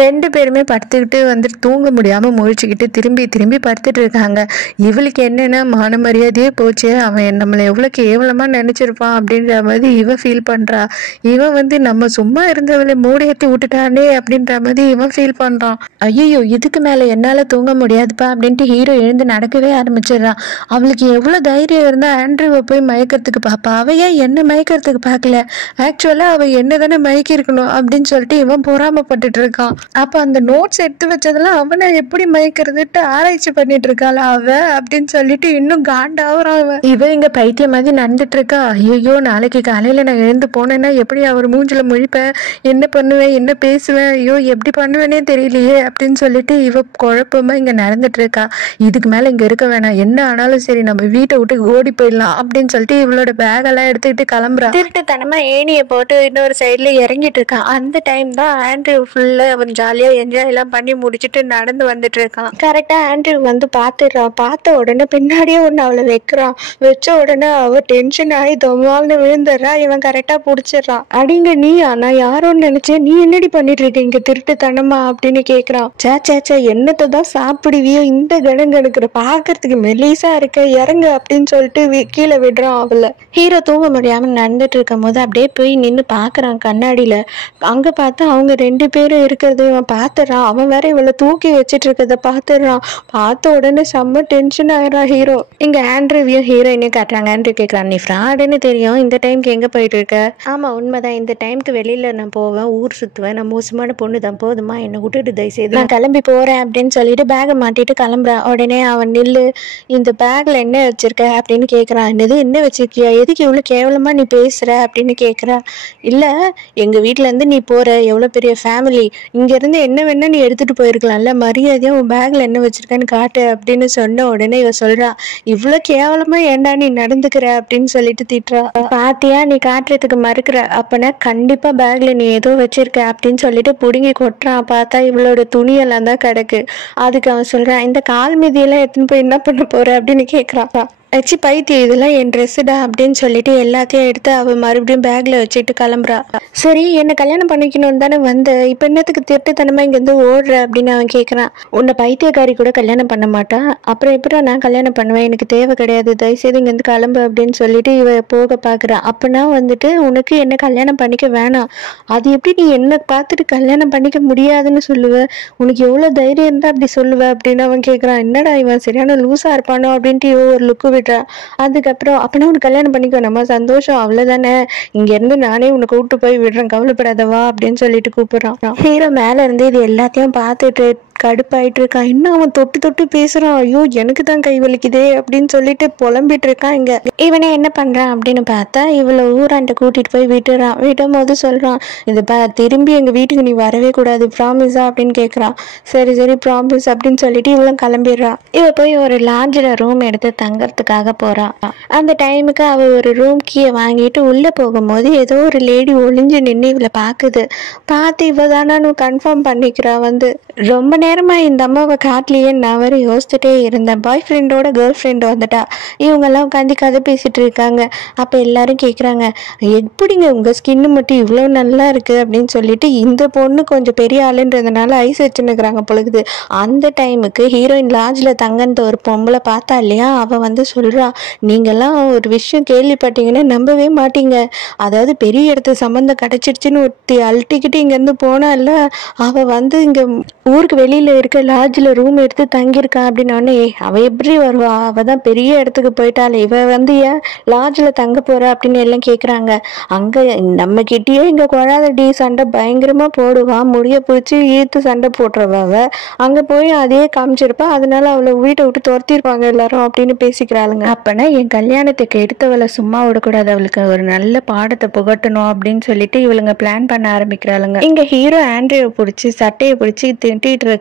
ரெண்டு பேருமே படுத்துக்கிட்டு வந்துட்டு தூங்க முடியாம முழிச்சுக்கிட்டு திரும்பி திரும்பி படுத்துட்டு இருக்காங்க. இவளுக்கு என்னன்னா மான மரியாதையே போச்சு, அவன் நம்மளை எவ்வளோ கேவலமா நினைச்சிருப்பான் அப்படின்ற மாதிரி இவன் ஃபீல் பண்றா. இவன் வந்து நம்ம சும்மா இருந்தவளை மூடி ஏற்றி விட்டுட்டானே அப்படின்ற மாதிரி இவன் ஃபீல் பண்றான். ஐயோ இதுக்கு மேல என்னால தூங்க முடியாதுப்பா அப்படின்ட்டு ஹீரோ எழுந்து நடக்கவே ஆரம்பிச்சிடறான். அவளுக்கு எவ்வளவு தைரியம் இருந்தா ஆண்ட்ரூவை போய் மயக்கிறதுக்கு பாப்பா, அவ ஏன் என்ன மயக்கிறதுக்கு பார்க்கல, ஆக்சுவலா அவ என்ன தானே மயக்கி இருக்கணும் அப்படின்னு சொல்லிட்டு இவன் பொறாமப்பட்டுட்டு இருக்கான். அப்ப அந்த நோட்ஸ் எடுத்து வச்சதெல்லாம் அவனை எப்படி மயக்கிறதுட்டு ஆராய்ச்சி பண்ணிட்டு இருக்காள அவ அப்படின்னு சொல்லிட்டு இன்னும் காண்டாவறான். இவ இங்க பைத்தியம் மாதிரி நடந்துட்டு இருக்கா. ஐயோ நாளைக்கு காலையில நான் எழுந்து போனேன்னா எப்படி அவர் மூஞ்சில முழிப்பேன், என்ன பண்ணுவேன், என்ன பேசுவேன், ஐயோ எப்படி பண்ணுவேனே தெரியலையே அப்படின்னு சொல்லிட்டு இவ குழப்பமா இங்க நடந்துட்டு இருக்கா. இதுக்கு மேல இங்க இருக்க வேணாம், என்ன ஆனாலும் சரி நம்ம வீட்டை விட்டு ஓடி போயிடலாம் அப்படின்னு சொல்லிட்டு இவளோட பேக் எல்லாம் எடுத்துக்கிட்டு கிளம்புறா. திருட்டுத்தனமா ஏணியை போட்டு இன்னொரு சைட்ல இறங்கிட்டு இருக்கான். அந்த டைம் தான் ஆண்ட்ரூ ஃபுல்லா அவன் ஜாலியா என்ஜாய் எல்லாம் பண்ணி முடிச்சுட்டு நடந்து வந்துட்டு இருக்கான். கரெக்டா ஆண்ட்ரூ வந்து பாத்துடுறான். பார்த்த உடனே பின்னாடியே ஒன்னு அவளை வைக்கிறான். வச்ச உடனே அவ டென்ஷன் ஆகி தொம்மால்னு விழுந்துடுறா. இவன் கரெக்டா புடிச்சிடறான். அடிங்க நீயா, நான் யாரோன்னு நினைச்சேன், நீ என்னடி பண்ணிட்டு இருக்க இங்க திருட்டுத்தனமா அப்படின்னு கேக்குறான். சே என்னத்தை தான் சாப்பிடுவியோ, இந்த கணக்கு பாக்குறதுக்கு மெலிசா இருக்க, இறங்கு அப்படின்னு சொல்லிட்டு கீழே விடுறான் அவளை. ஹீரோ தூங்க முடியாம நடந்துட்டு இருக்கும் போது அப்படியே போய் நின்று பாக்குறான் கண்ணாடியில. அங்க பார்த்தா அவங்க ரெண்டு பேரும் இருக்கிறது இவன் பாத்துறான். அவன் வேற இவளை தூக்கி வச்சிட்டு இருக்கிறத பாத்துறான். பார்த்த உடனே செம்ம டென்ஷன் ஆயிடுறான் ஹீரோ. இங்க ஆண்ட்ரூவையும் ஹீரோயினையும் காட்டுறாங்க. ஆண்ட்ரூ கேட்கறான், நீ ஃப்ராடுன்னு தெரியும், இந்த டைமுக்கு எங்க போயிட்டு இருக்க? ஆமா உண்மைதான், இந்த டைமுக்கு வெளியில நான் போவேன், ஊர் சுத்துவேன், நான் மோசமான பொண்ணு தான், போதுமா என்னை விட்டுட்டு தயவுசெய்து நான் கிளம்பி போறேன் அப்படின்னு சொல்லிட்டு பேகை மாட்டிட்டு கிளம்புறான். உடனே அவன் நில்லு, இந்த பேக்ல என்ன வச்சிருக்க அப்படின்னு கேட்கறான். என்னது என்ன வச்சிருக்கியா, எதுக்கு இவ்வளவு கேவலமா நீ பேசுற அப்படின்னு கேட்கறா. இல்ல எங்க வீட்டுல இருந்து நீ போற, எவ்வளவு பெரிய ஃபேமிலி, இங்க இருந்து என்ன வேணா நீ எடுத்துட்டு போயிருக்கலாம்ல, மரியாதையா உன் பேக்ல என்ன வச்சிருக்கன்னு காட்டு அப்படின்னு சொன்ன உடனே இவ சொல்றா, இவ்வளவு கேவலமா ஏண்டா நீ நடந்துக்கிற அப்படின்னு சொல்லிட்டு திட்டுறா. பாத்தியா நீ காட்டுறதுக்கு மறுக்கிற, அப்பனா கண்டிப்பா பேக்ல நீ ஏதோ வச்சிருக்க அப்படின்னு சொல்லிட்டு புடுங்கி கொட்டுறான். பார்த்தா இவளோட துணியெல்லாம் தான் கிடக்கு. அதுக்கு அவன் சொல்றான், இந்த கால் மீதியெல்லாம் எடுத்துன்னு போய் என்ன பண்ண போற அப்படின்னு கேட்கறான். வச்சு பைத்தியம், இதெல்லாம் என் ட்ரெஸ்ஸுடா அப்படின்னு சொல்லிட்டு எல்லாத்தையும் எடுத்து அவள் மறுபடியும் பேக்ல வச்சுட்டு கிளம்புறா. சரி என்னை கல்யாணம் பண்ணிக்கணும்னு தானே வந்த, இப்போ என்னத்துக்கு திருட்டுத்தனமா இங்கேருந்து ஓடுற அப்படின்னு அவன் கேட்குறான். உன்னை பைத்தியக்காரி கூட கல்யாணம் பண்ண மாட்டா, அப்புறம் எப்படி நான் கல்யாணம் பண்ணுவேன், எனக்கு தேவை கிடையாது, தயவுசெய்து இங்கேருந்து கிளம்பு அப்படின்னு சொல்லிட்டு இவ போக பார்க்குறான். அப்போனா வந்துட்டு உனக்கு என்ன கல்யாணம் பண்ணிக்க வேணாம், அது எப்படி நீ என்னை பார்த்துட்டு கல்யாணம் பண்ணிக்க முடியாதுன்னு சொல்லுவ, உனக்கு எவ்வளோ தைரியம் இருந்தா அப்படி சொல்லுவ அப்படின்னு அவன் கேட்குறான். என்னடா இவன் சரியான லூஸா இருப்பானோ அப்படின்ட்டு இவ ஒரு லுக்கு. அதுக்கப்புறம் அப்பனா உனக்கு கல்யாணம் பண்ணிக்கோ, நம்ம சந்தோஷம் அவ்வளவுதானே, இங்க இருந்து நானே உன்னை கூப்பிட்டு போய் விடுறேன், கவலைப்படாதவா அப்படின்னு சொல்லிட்டு கூப்பிடுறான். ஹீரோ மேல இருந்து இது எல்லாத்தையும் பார்த்துட்டு கடுப்பாயிட்டு இருக்கான். இன்னும் அவன் தொட்டு தொட்டு பேசுறான். ஐயோ எனக்கு தான் கை வலிக்குதே அப்படின்னு சொல்லிட்டு புலம்பிட்டு இருக்கான். இங்க இவனே என்ன பண்றான் அப்படின்னு பார்த்தா இவளை ஊராண்ட கூட்டிட்டு போய் விட்டுறான். விடும் போது சொல்றான், இது திரும்பி எங்க வீட்டுக்கு நீ வரவே கூடாது, ப்ராமிஸா அப்படின்னு கேட்கறான். சரி சரி ப்ராமிஸ் அப்படின்னு சொல்லிட்டு இவளும் கிளம்பிடுறான். இவ போய் ஒரு லாட்ஜில் ரூம் எடுத்து தங்கறதுக்காக போறான். அந்த டைமுக்கு அவ ஒரு ரூம் கீயை வாங்கிட்டு உள்ள போகும்போது ஏதோ ஒரு லேடி ஒளிஞ்சு நின்று இவளை பாக்குது. பார்த்து இவ தானு கன்ஃபார்ம் பண்ணிக்கிறா. வந்து ரொம்ப நேரமா இந்த அம்மாவை காட்டலையே நான் வேற யோசிச்சுட்டே இருந்தேன். பாய் ஃப்ரெண்டோட கேர்ள் ஃப்ரெண்ட் வந்துட்டா, இவங்கெல்லாம் உட்காந்து கதை பேசிட்டு இருக்காங்க. அப்போ எல்லாரும் கேட்குறாங்க, எப்படிங்க உங்கள் ஸ்கின்னு மட்டும் இவ்வளோ நல்லா இருக்குது அப்படின்னு சொல்லிட்டு. இந்த பொண்ணு கொஞ்சம் பெரிய ஆளுன்றதுனால ஐஸ் வச்சுன்னுக்குறாங்க பொழுது. அந்த டைமுக்கு ஹீரோயின் லாட்ஜில் தங்கன்ற ஒரு பொம்பளை பார்த்தா இல்லையா, அவள் வந்து சொல்கிறா, நீங்கள்லாம் ஒரு விஷயம் கேள்விப்பட்டீங்கன்னா நம்பவே மாட்டீங்க, அதாவது பெரிய இடத்து சம்மந்தம் கிடச்சிடுச்சின்னு ஒருத்தி அழட்டிக்கிட்டு இங்கேருந்து போனால, அவள் வந்து இங்கே ஊருக்கு வெளியே வெளியில இருக்க லாட்ஜ்ல ரூம் எடுத்து தங்கியிருக்கா அப்படின்னோடனே அவ எப்படி வருவா, அவ தான் பெரிய இடத்துக்கு போயிட்டாள், இவ வந்து ஏன் லாட்ஜ்ல தங்க போற அப்படின்னு எல்லாம் கேக்குறாங்க. அங்க நம்ம கிட்டயே இங்க கொழாதடி சண்டை பயங்கரமா போடுவா, முடிய பிடிச்சி ஈர்த்து சண்டை போட்டுறவ அவ. அங்க போய் அதே காமிச்சிருப்பா, அதனால அவளை வீட்டை விட்டு துரத்திருப்பாங்க எல்லாரும் அப்படின்னு பேசிக்கிறாளுங்க. அப்பனா என் கல்யாணத்துக்கு எடுத்தவளை சும்மா விடக்கூடாது, அவளுக்கு ஒரு நல்ல பாடத்தை புகட்டணும் அப்படின்னு சொல்லிட்டு இவளுங்க பிளான் பண்ண ஆரம்பிக்கிறாளுங்க. இங்க ஹீரோ ஆண்ட்ரியை பிடிச்சி சட்டையை பிடிச்சி திட்டிட்டு இருக்கான்.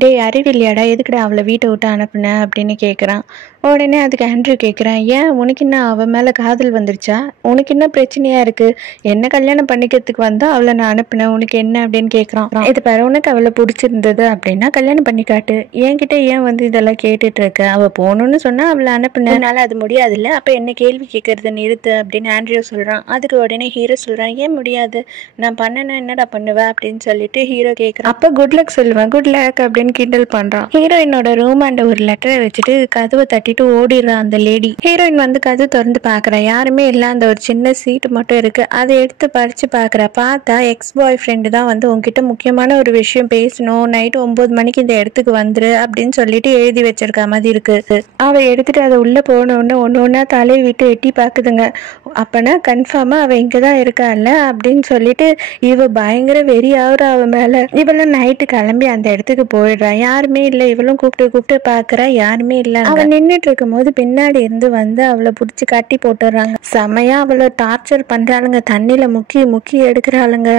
டே அறிவில்லையாடா, எதுக்குடா அவளை வீட்டை விட்டு அனுப்புன அப்படின்னு கேட்குறான். உடனே அதுக்கு ஆண்ட்ரியூ கேட்குறான், ஏன் உனக்கு என்ன அவ மேலே காதல் வந்துருச்சா, உனக்கு என்ன பிரச்சனையா இருக்கு, என்ன கல்யாணம் பண்ணிக்கிறதுக்கு வந்தா அவளை நான் அனுப்புனேன், உனக்கு என்ன அப்படின்னு கேட்குறான். இது பாரு, உனக்கு அவளை பிடிச்சிருந்தது அப்படின்னா கல்யாணம் பண்ணி காட்டு, என்கிட்ட ஏன் வந்து இதெல்லாம் கேட்டுட்டு இருக்க, அவள் போகணுன்னு சொன்னா அவளை அனுப்புனேன், என்னால் அது முடியாதுல்ல, அப்போ என்ன கேள்வி கேட்கறத நிறுத்து அப்படின்னு ஆண்ட்ரியூ சொல்கிறான். அதுக்கு உடனே ஹீரோ சொல்கிறான், ஏன் முடியாது, நான் பண்ணனா என்னடா பண்ணுவேன் அப்படின்னு சொல்லிட்டு ஹீரோ கேட்குறான். அப்போ குட் லக் சொல்லுவேன், குட் லக் அப்படின்னு கிண்டல் பண்ணுறான். ஹீரோயினோட ரூம் அண்ட் ஒரு லெட்டரை வச்சுட்டு கதவை தட்டிட்டு ஓடிடுறா அந்த லேடி. ஹீரோயின் வந்து கதவு திறந்து பாக்குறா, யாருமே இல்ல, அந்த ஒரு சின்ன சீட்டு மட்டும் இருக்கு, அதை எடுத்து பறிச்சு பாக்குறா. பார்த்தா எக்ஸ் பாய் ஃப்ரெண்டு தான் வந்து உங்ககிட்ட முக்கியமான ஒரு விஷயம் பேசணும், நைட்டு 9 மணிக்கு இந்த இடத்துக்கு வந்துரு அப்படின்னு சொல்லிட்டு எழுதி வச்சிருக்க மாதிரி இருக்கு. அவ எடுத்துட்டு அதை உள்ள போனோன்னு ஒன்னு ஒன்னா தலையை விட்டு எட்டி பாக்குதுங்க. அப்பனா கன்ஃபார்மா அவ இங்கதான் இருக்கால அப்படின்னு சொல்லிட்டு இவ பயங்கர வெறி ஆகுறா அவ மேல. இவளும் நைட்டு கிளம்பி அந்த இடத்துக்கு போயிடுறா, யாருமே இல்ல, இவளும் கூப்பிட்டு பாக்குறா, யாருமே இல்ல. அவ நின்றுட்டு இருக்கும் போது பின்னாடி இருந்து வந்து அவளை பிடிச்சி கட்டி போட்டுறாங்க. செமையா அவளை டார்ச்சர் பண்றாளுங்க, தண்ணியில முக்கி முக்கி எடுக்கிறாளுங்க.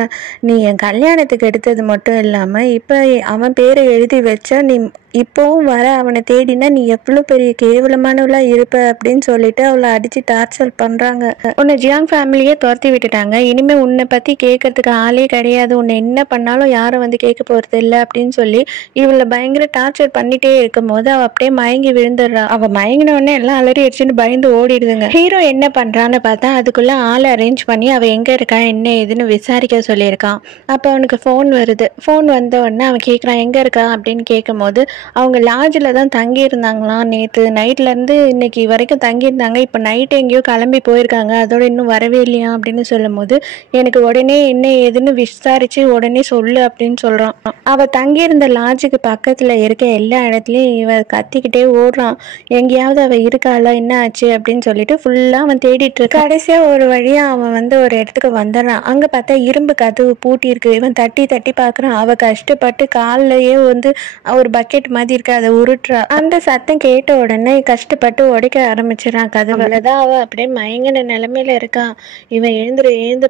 நீ என் கல்யாணத்துக்கு எடுத்தது மட்டும் இல்லாம இப்ப அவன் பேரை எழுதி வச்சா நீ இப்போவும் வர அவனை தேடினா நீ எவ்வளவு பெரிய கேவலமானவளா இருப்ப அப்படின்னு சொல்லிட்டு அவளை அடிச்சு டார்ச்சர் பண்றாங்க. உன்னை ஜியாங் ஃபேமிலியே துரத்தி விட்டுட்டாங்க, இனிமே உன்னை பத்தி கேட்கறதுக்கு ஆளே கிடையாது, உன்னை என்ன பண்ணாலும் யாரும் வந்து கேட்க போறது இல்லை அப்படின்னு சொல்லி இவளை பயங்கர டார்ச்சர் பண்ணிட்டே இருக்கும் போது அவ அப்படியே மயங்கி விழுந்துடுறா. அவ மயங்கின உடனே எல்லாம் அலறி அடிச்சுன்னு பயந்து ஓடிடுதுங்க. ஹீரோ என்ன பண்றான்னு பார்த்தா அதுக்குள்ள ஆளை அரேஞ்ச் பண்ணி அவ எங்க இருக்கா என்ன ஏதுன்னு விசாரிக்க சொல்லியிருக்கான். அப்ப அவனுக்கு ஃபோன் வருது. ஃபோன் வந்த உடனே அவன் கேட்கறான் எங்க இருக்கா அப்படின்னு கேட்கும் போது அவங்க லாட்ஜில் தான் தங்கி இருந்தாங்களாம், நேற்று நைட்ல இருந்து இன்னைக்கு வரைக்கும் தங்கியிருந்தாங்க, இப்போ நைட்டு எங்கேயோ கிளம்பி போயிருக்காங்க, அதோட இன்னும் வரவே இல்லையா அப்படின்னு சொல்லும் போது எனக்கு உடனே என்ன ஏதுன்னு விசாரிச்சு உடனே சொல்லு அப்படின்னு சொல்றான். அவ தங்கியிருந்த லாட்ஜுக்கு பக்கத்துல இருக்க எல்லா இடத்துலயும் இவ கத்திக்கிட்டே ஓடுறான், எங்கேயாவது அவ இருக்காளா என்ன ஆச்சு அப்படின்னு சொல்லிட்டு ஃபுல்லா அவன் தேடிட்டு இருக்க. கடைசியா ஒரு வழியா அவன் வந்து ஒரு இடத்துக்கு வந்துடுறான். அங்க பார்த்தா இரும்பு கதவு பூட்டி இருக்கு. இவன் தட்டி தட்டி பாக்குறான். அவ கஷ்டப்பட்டு காலிலேயே வந்து ஒரு பக்கெட் மாதிரி இருக்கு, அதை உருட்டுறா. அந்த சத்தம் கேட்ட உடனே கஷ்டப்பட்டு உடைக்க ஆரம்பிச்சிடறான் கதவு. அவ்வளவுதான், அவ அப்படியே மயங்கின நிலைமையில இருக்கான். இவன் எழுந்து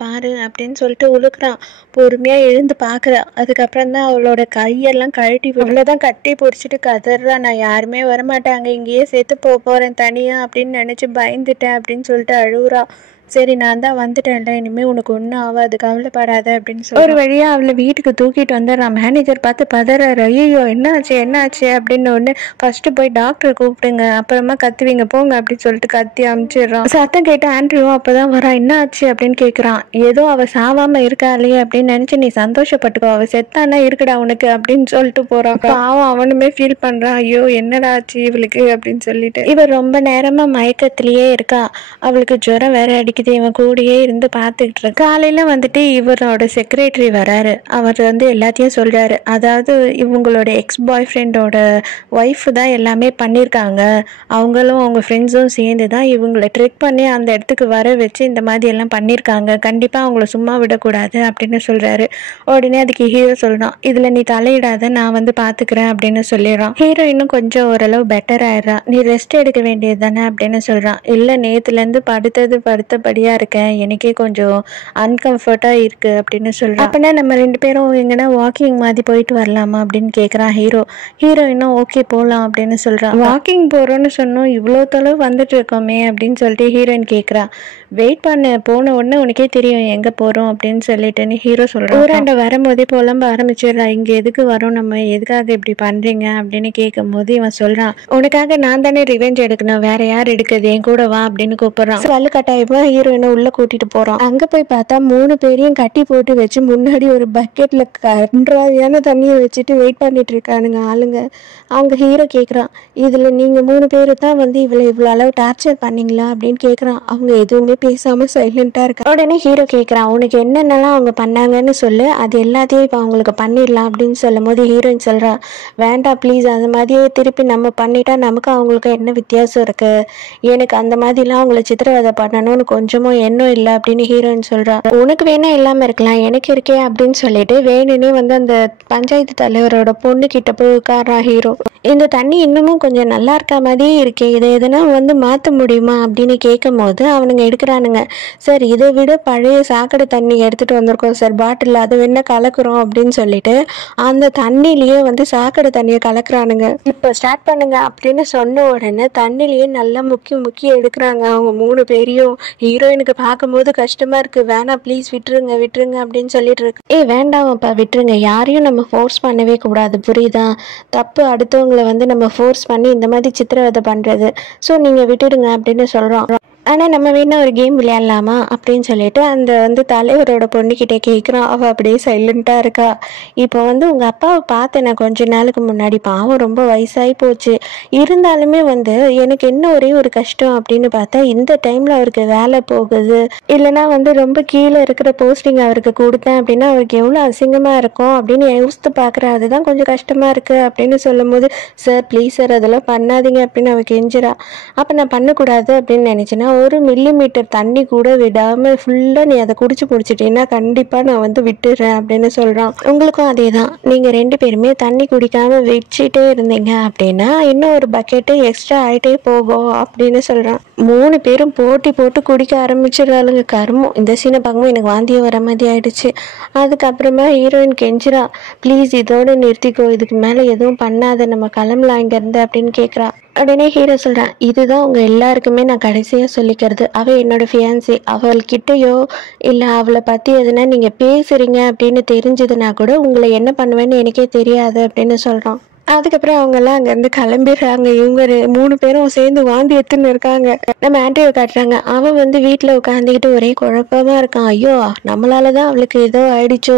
பாரு அப்படின்னு சொல்லிட்டு உழுக்குறான். பொறுமையா எழுந்து பாக்குறா. அதுக்கப்புறம் தான் அவளோட கையெல்லாம் கழட்டி அவ்வளவுதான் கட்டி பிடிச்சிட்டு கதறா, நான் யாருமே வரமாட்டாங்க, இங்கேயே செத்து போறேன் தனியா அப்படின்னு நினைச்சு பயந்துட்டேன் அப்படின்னு சொல்லிட்டு அழுவுறா. சரி நான் தான் வந்துட்டேன்ல, இனிமே உனக்கு ஒன்றும் ஆகாது, கவலைப்படாத அப்படின்னு சொல்லி ஒரு வழியா அவளை வீட்டுக்கு தூக்கிட்டு வந்துடுறான். மேனேஜர் பார்த்து பதறாரு, ஐயோ என்னாச்சு அப்படின்னு ஒன்று, ஃபர்ஸ்ட் போய் டாக்டரை கூப்பிடுங்க, அப்புறமா கத்துவீங்க போங்க அப்படின்னு சொல்லிட்டு கத்தி அனுப்பிச்சிடுறான். சத்தம் கேட்டு ஆண்ட்ரியும் அப்பதான் வரா. என்ன ஆச்சு அப்படின்னு கேட்குறான். ஏதோ அவ சாவாம இருக்காளே அப்படின்னு நினைச்சு நீ சந்தோஷப்பட்டுக்கோ, அவ செத்தானா இருக்குடா உனக்கு அப்படின்னு சொல்லிட்டு போறான். பாவம் அவனுமே ஃபீல் பண்றான், ஐயோ என்னடா ஆச்சு இவளுக்கு அப்படின்னு சொல்லிட்டு. இவ ரொம்ப நேரமா மயக்கத்திலேயே இருக்கா, அவளுக்கு ஜுரம் வேற அடிக்குது. இவன் கூடயே இருந்து பார்த்துக்கிட்டு இருக்கு. காலையில வந்துட்டு இவரோட செக்ரட்டரி வராரு. அவர் வந்து எல்லாத்தையும் சொல்றாரு. அதாவது இவங்களோட எக்ஸ் பாய் ஃப்ரெண்டோட ஒய்ஃப் தான் எல்லாமே பண்ணியிருக்காங்க, அவங்களும் அவங்க ஃப்ரெண்ட்ஸும் சேர்ந்து தான் இவங்களை ட்ரிக் பண்ணி அந்த இடத்துக்கு வர வச்சு இந்த மாதிரி எல்லாம் பண்ணியிருக்காங்க, கண்டிப்பாக அவங்கள சும்மா விடக்கூடாது அப்படின்னு சொல்றாரு. உடனே அதுக்கு ஹீரோ சொல்றான், இதுல நீ தலையிடாத, நான் வந்து பார்த்துக்கிறேன் அப்படின்னு சொல்லிடுறான். ஹீரோ இன்னும் கொஞ்சம் ஓரளவு பெட்டர் ஆயிடுறா. நீ ரெஸ்ட் எடுக்க வேண்டியது தானே அப்படின்னு சொல்றான். இல்லை நேற்றுலேருந்து படுத்தபடியா இருக்கேன், எனக்கே கொஞ்சம் அன்கம்ஃபர்ட்டா இருக்கு அப்படின்னு சொல்றான். அப்பனா நம்ம 2 பேரும் எங்கன்னா வாக்கிங் மாதிரி போயிட்டு வரலாமா அப்படின்னு கேட்குறான் ஹீரோ. ஹீரோயினும் ஓகே போகலாம் அப்படின்னு சொல்றான். வாக்கிங் போறோம்னு சொன்னோம், இவ்வளோ தொலைவு வந்துட்டு இருக்கோமே அப்படின்னு சொல்லிட்டு ஹீரோயின் கேட்குறா. வெயிட் பண்ண, போன உடனே உனக்கே தெரியும் எங்க போறோம் அப்படின்னு சொல்லிட்டுன்னு ஹீரோ சொல்றான். ஊராண்ட வரும்போதே புலம்ப ஆரம்பிச்சிடுறா, இங்க எதுக்கு வரோம், நம்ம எதுக்காக இப்படி பண்றீங்க அப்படின்னு கேட்கும் போது இவன் சொல்றான், உனக்காக நான் தானே ரிவெஞ்ச் எடுக்கணும், வேற யார் எடுக்குது, என் கூட வா அப்படின்னு கூப்பிடுறான். வலு கட்டாயமா ஹீரோயினை உள்ள கூட்டிட்டு போறோம். அங்க போய் பார்த்தா 3 பேரையும் கட்டி போட்டு வச்சு முன்னாடி ஒரு பக்கெட்ல கன்றாவியான தண்ணியை வச்சுட்டு வெயிட் பண்ணிட்டு இருக்கானுங்க ஆளுங்க. அவங்க ஹீரோ கேட்குறான், இதுல நீங்க 3 பேரு தான் வந்து இவ்வளோ அளவு டார்ச்சர் பண்ணீங்களா அப்படின்னு கேட்குறான். அவங்க எதுவுமே பேசாம சைலண்டா இருக்கா. உடனே ஹீரோ கேட்குறான், உனக்கு என்னென்னலாம் அவங்க பண்ணாங்கன்னு சொல்லு, அது எல்லாத்தையும் இப்போ அவங்களுக்கு பண்ணிடலாம் அப்படின்னு சொல்லும் போது ஹீரோயின் சொல்றா, வேண்டாம் ப்ளீஸ், அந்த மாதிரியே திருப்பி நம்ம பண்ணிட்டா நமக்கு அவங்களுக்கு என்ன வித்தியாசம் இருக்கு, எனக்கு அந்த மாதிரிலாம் அவங்கள சித்திரவதை பண்ணணும்னு கொஞ்சமும் எண்ணம் இல்லை அப்படின்னு ஹீரோயின் சொல்றா. உனக்கு வேணா இல்லாம இருக்கலாம், எனக்கு இருக்கே அப்படின்னு சொல்லிட்டு வேணுன்னே வந்து அந்த பஞ்சாயத்து தலைவரோட பொண்ணு கிட்ட போய் உட்கார்றா ஹீரோ. இந்த தண்ணி இன்னமும் கொஞ்சம் நல்லா இருக்க மாதிரியே இருக்கே, இதை எதனா வந்து மாற்ற முடியுமா அப்படின்னு கேட்கும் போது அவனுங்க எடுக்கிறானுங்க. சார், இதை விட பழைய சாக்கடை தண்ணி எடுத்துட்டு வந்திருக்கோம் சார் பாட்டில், அதை வேணா கலக்குறோம் அப்படின்னு சொல்லிட்டு அந்த தண்ணிலேயே வந்து சாக்கடை தண்ணியை கலக்குறானுங்க. இப்போ ஸ்டார்ட் பண்ணுங்க அப்படின்னு சொன்ன உடனே தண்ணிலேயே நல்லா முக்கி முக்கி எடுக்கிறாங்க அவங்க 3 பேரையும். ஹீரோயினுக்கு பார்க்கும்போது கஷ்டமா இருக்கு, வேணாம் ப்ளீஸ் விட்டுருங்க விட்டுருங்க அப்படின்னு சொல்லிட்டு இருக்கு. வேண்டாம்ப்பா விட்டுருங்க, யாரையும் நம்ம ஃபோர்ஸ் பண்ணவே கூடாது, புரியுதா, தப்பு அடுத்தவங்களை வந்து நம்ம ஃபோர்ஸ் பண்ணி இந்த மாதிரி சித்திரவதை பண்றது, ஸோ நீங்க விட்டுடுங்க அப்படின்னு சொல்றோம். ஆனால் நம்ம வேணா ஒரு கேம் விளையாடலாமா அப்படின்னு சொல்லிட்டு அந்த வந்து தலைவரோட பொண்ணுக்கிட்டே கேட்குறான். அவள் அப்படியே சைலண்ட்டாக இருக்கா. இப்போ வந்து உங்கள் அப்பாவை பார்த்தேன் நான் கொஞ்ச நாளுக்கு முன்னாடி, பாவம் ரொம்ப வயசாகி போச்சு, இருந்தாலுமே வந்து எனக்கு என்ன ஒரே ஒரு கஷ்டம் அப்படின்னு பார்த்தா இந்த டைமில் அவருக்கு வேலை போகுது, இல்லைனா வந்து ரொம்ப கீழே இருக்கிற போஸ்டிங் அவருக்கு கொடுத்தேன் அப்படின்னா அவருக்கு எவ்வளோ அசிங்கமாக இருக்கும் அப்படின்னு யோசித்து பார்க்குறேன், அதுதான் கொஞ்சம் கஷ்டமாக இருக்குது அப்படின்னு சொல்லும் போது, சார் ப்ளீஸ் சார் அதெல்லாம் பண்ணாதீங்க அப்படின்னு அவள் கெஞ்சிரா. அப்போ நான் பண்ணக்கூடாது அப்படின்னு நினச்சேன்னா, 1 மில்லிமீட்டர் தண்ணி கூட விடாமல் ஃபுல்லாக நீ அதை குடிச்சு முடிச்சிட்டீங்கன்னா கண்டிப்பாக நான் வந்து விட்டுடுறேன் அப்படின்னு சொல்கிறான். உங்களுக்கும் அதே தான், நீங்கள் 2 பேருமே தண்ணி குடிக்காமல் வச்சுட்டே இருந்தீங்க அப்படின்னா இன்னும் ஒரு பக்கெட்டு எக்ஸ்ட்ரா ஆகிட்டே போகும் அப்படின்னு சொல்கிறான். 3 பேரும் போட்டி போட்டு குடிக்க ஆரம்பிச்சிடறாளுங்க. கருமம், இந்த சீனை பார்க்கும்போது எனக்கு வாந்தியே வர மாதிரி ஆயிடுச்சு. அதுக்கப்புறமா ஹீரோயின் கெஞ்சிரா, ப்ளீஸ் இதோடு நிறுத்திக்கோ, இதுக்கு மேலே எதுவும் பண்ணாத, நம்ம கிளம்பலாம் இங்கேருந்து அப்படின்னு கேட்குறா. உடனே ஹீரோ சொல்கிறான், இதுதான் உங்கள் எல்லாருக்குமே நான் கடைசியாக சொல்லிக்கிறது, அவள் என்னோட ஃபியான்சி, அவள்கிட்டயோ இல்லை அவளை பற்றி எதுனா நீங்கள் பேசுகிறீங்க அப்படின்னு தெரிஞ்சதுன்னா கூட உங்களை என்ன பண்ணுவேன்னு எனக்கே தெரியாது அப்படின்னு சொல்கிறான். அதுக்கப்புறம் அவங்கெல்லாம் அங்கேருந்து கிளம்பிடுறாங்க. இவங்க 3 பேரும் சேர்ந்து வாந்தி எடுத்துன்னு இருக்காங்க. நம்ம ஆண்ட்ரியை காட்டுறாங்க. அவன் வந்து வீட்டில் உட்காந்துக்கிட்டு ஒரே குழப்பமா இருக்கான். ஐயோ, நம்மளால தான் அவளுக்கு ஏதோ ஆயிடுச்சோ,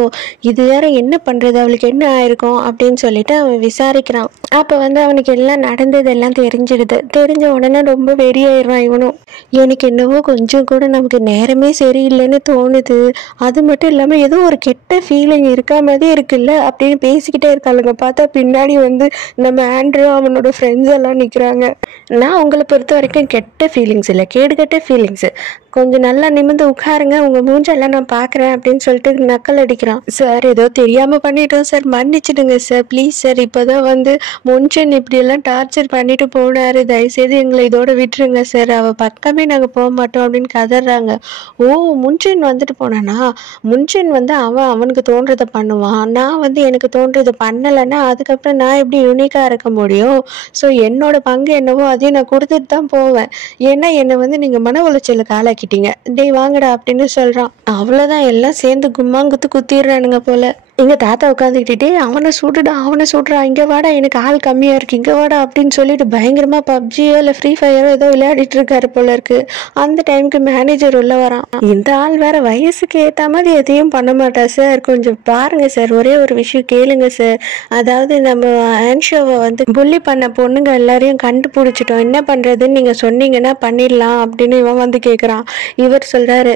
இது வேற என்ன பண்ணுறது, அவளுக்கு என்ன ஆயிருக்கும் அப்படின்னு சொல்லிட்டு அவன் விசாரிக்கிறான். அப்போ வந்து அவனுக்கு எல்லாம் நடந்ததெல்லாம் தெரிஞ்சிடுது. தெரிஞ்ச உடனே ரொம்ப வெறியாயிடுறான் இவனும். எனக்கு என்னவோ கொஞ்சம் கூட நமக்கு நேரமே சரியில்லைன்னு தோணுது, அது மட்டும் இல்லாமல் ஏதோ ஒரு கெட்ட ஃபீலிங் இருக்கா மாதிரி இருக்குல்ல அப்படின்னு பேசிக்கிட்டே இருக்காளுங்க. பார்த்தா பின்னாடி வந்து நம்ம ஆண்ட்ரூ அவனோட ஃப்ரெண்ட்ஸ் எல்லாம் நிற்கிறாங்க. நான் உங்களை பொறுத்த வரைக்கும் கெட்ட ஃபீலிங்ஸ் இல்லை, கேடுகட்ட ஃபீலிங்ஸு, கொஞ்சம் நல்லா நிமிர்ந்து உட்காருங்க, உங்கள் மூஞ்செல்லாம் நான் பார்க்குறேன் அப்படின்னு சொல்லிட்டு நக்கல் அடிக்கிறான். சார், ஏதோ தெரியாமல் பண்ணிட்டோம் சார், மன்னிச்சிடுங்க சார் ப்ளீஸ் சார், இப்போ தான் வந்து முன்சன் இப்படியெல்லாம் டார்ச்சர் பண்ணிட்டு போனார், தயவுசெய்து எங்களை இதோட விட்டுருங்க சார், அவள் பக்கமே நாங்கள் போக மாட்டோம் அப்படின்னு கதறாங்க. ஓ, முன்சன் வந்துட்டு போனானா, முன்சன் வந்து அவனுக்கு தோன்றதை பண்ணுவான், நான் வந்து எனக்கு தோன்றதை பண்ணலைன்னா அதுக்கப்புறம் நான் எப்படி யூனிக்காக இருக்க முடியும், ஸோ என்னோட பங்கு என்னவோ அதையும் நான் கொடுத்துட்டு தான் போவேன், ஏன்னா என்னை வந்து நீங்கள் மன உளைச்சலுக்கு ஆளாக்கி டேய் வாங்கடா அப்படின்னு சொல்றான். அவ்வளவுதான், எல்லாம் சேர்ந்து கும்மாங்குத்து குத்திடுறானுங்க போல. எங்க தாத்தா உட்காந்துக்கிட்டே அவனை சுடுடா அவனை சுடுறா, இங்க வாடா எனக்கு ஆள் கம்மியா இருக்கு, இங்க வாடா அப்படின்னு சொல்லிட்டு பயங்கரமா பப்ஜியோ இல்ல ஃப்ரீ ஃபயரோ ஏதோ விளையாடிட்டு இருக்காரு போல இருக்கு. அந்த டைமுக்கு மேனேஜர் உள்ள வரான். இந்த ஆள் வேற வயசுக்கு ஏத்த மாதிரி எதையும் பண்ண மாட்டா சார், கொஞ்சம் பாருங்க சார், ஒரே ஒரு விஷயம் கேளுங்க சார், அதாவது நம்ம ஆன்ஷோவை வந்து புள்ளி பண்ண பொண்ணுங்க எல்லாரையும் கண்டுபிடிச்சிட்டோம், என்ன பண்றதுன்னு நீங்க சொன்னீங்கன்னா பண்ணிடலாம் அப்படின்னு இவன் வந்து கேட்குறான். இவர் சொல்றாரு,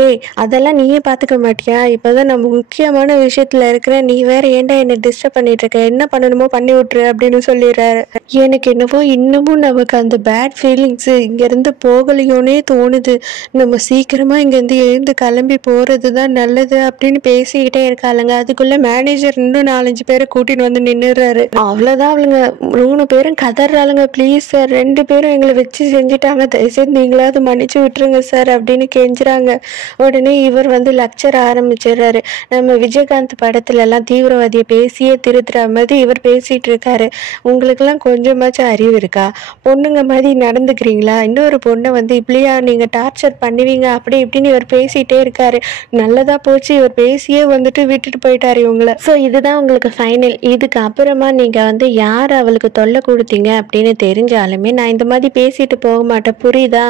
ஏய் அதெல்லாம் நீயே பார்த்துக்க மாட்டியா, இப்போதான் நம்ம முக்கியமான விஷயத்துல இருக்கிற, நீ வேற ஏன்டா என்னை டிஸ்டர்ப் பண்ணிட்டு இருக்க, என்ன பண்ணணுமோ பண்ணி விட்டுரு அப்படின்னு சொல்லிடுறாரு. எனக்கு என்னவோ இன்னமும் நமக்கு அந்த பேட் ஃபீலிங்ஸ் இங்கேருந்து போகலையோனே தோணுது, நம்ம சீக்கிரமா இங்கேருந்து எழுந்து கிளம்பி போறது தான் நல்லது அப்படின்னு பேசிக்கிட்டே இருக்காளுங்க. அதுக்குள்ள மேனேஜர் இன்னும் 4-5 பேரை கூட்டிட்டு வந்து நின்றுறாரு. அவ்வளோதான், அவளுங்க 3 பேரும் கதறாளுங்க, ப்ளீஸ் சார் 2 பேரும் எங்களை வச்சு செஞ்சுட்டாங்க, தயவுசெய்து நீங்களாவது மன்னிச்சு விட்டுருங்க சார் அப்படின்னு கெஞ்சுறாங்க. உடனே இவர் வந்து லெக்சர் ஆரம்பிச்சிடுறாரு. நம்ம விஜயகாந்த் படத்துல எல்லாம் தீவிரவாதியை பேசியே திருத்துற மாதிரி இவர் பேசிட்டு இருக்காரு. உங்களுக்கெல்லாம் கொஞ்சமாச்சும் அறிவு இருக்கா? பொண்ணுங்க மாதிரி நடந்துக்கிறீங்களா? இன்னொரு பொண்ணை வந்து இப்படியா நீங்க டார்ச்சர் பண்ணுவீங்க அப்படி இப்படின்னு இவர் பேசிட்டே இருக்காரு. நல்லதா போச்சு, இவர் பேசியே வந்துட்டு விட்டுட்டு போயிட்டாரு இவங்கள. ஸோ இதுதான் உங்களுக்கு ஃபைனல். இதுக்கு அப்புறமா நீங்க வந்து யார் அவளுக்கு தொல்லை கொடுத்தீங்க அப்படின்னு தெரிஞ்சாலுமே நான் இந்த மாதிரி பேசிட்டு போக மாட்டேன், புரியுதா?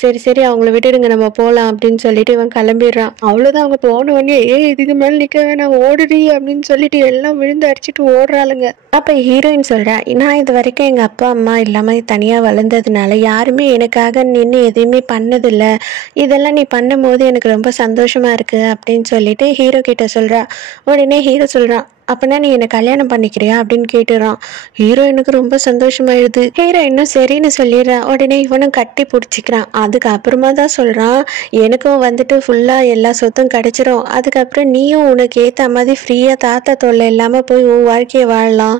சரி சரி அவங்கள விட்டுடுங்க, நம்ம போகலாம் அப்படின்னு சொல்லிட்டு இவன் கிளம்பிடுறான். அவ்வளோதான், அவங்க போன உடனே இதுக்கு மேலே நிற்க வேணாம் ஓடுடி அப்படின்னு சொல்லிட்டு எல்லாம் விழுந்து அடிச்சுட்டு ஓடுறாளுங்க. அப்போ ஹீரோயின் சொல்கிறா, நான் இது வரைக்கும் எங்கள் அப்பா அம்மா இல்லாமல் தனியாக வளர்ந்ததுனால யாருமே எனக்காக நின்று எதுவுமே பண்ணதில்லை. இதெல்லாம் நீ பண்ணும்போது எனக்கு ரொம்ப சந்தோஷமாக இருக்குது அப்படின்னு சொல்லிட்டு ஹீரோ கிட்ட சொல்கிறா. உடனே ஹீரோ சொல்கிறான், அப்பனா நீ என்னை கல்யாணம் பண்ணிக்கிறியா அப்படின்னு கேட்டுறான். ஹீரோயினுக்கு ரொம்ப சந்தோஷமாயிடுது. ஹீரோயினும் சரின்னு சொல்லிடுறான். உடனே இவனும் கட்டி பிடிச்சிக்கிறான். அதுக்கப்புறமா தான் சொல்கிறான், எனக்கும் வந்துட்டு ஃபுல்லாக எல்லா சொத்தும் கிடச்சிரும், அதுக்கப்புறம் நீயும் உனக்கு ஏற்ற மாதிரி ஃப்ரீயாக தாத்தா தொல்லை இல்லாமல் போய் உன் வாழ்க்கையை வாழலாம்.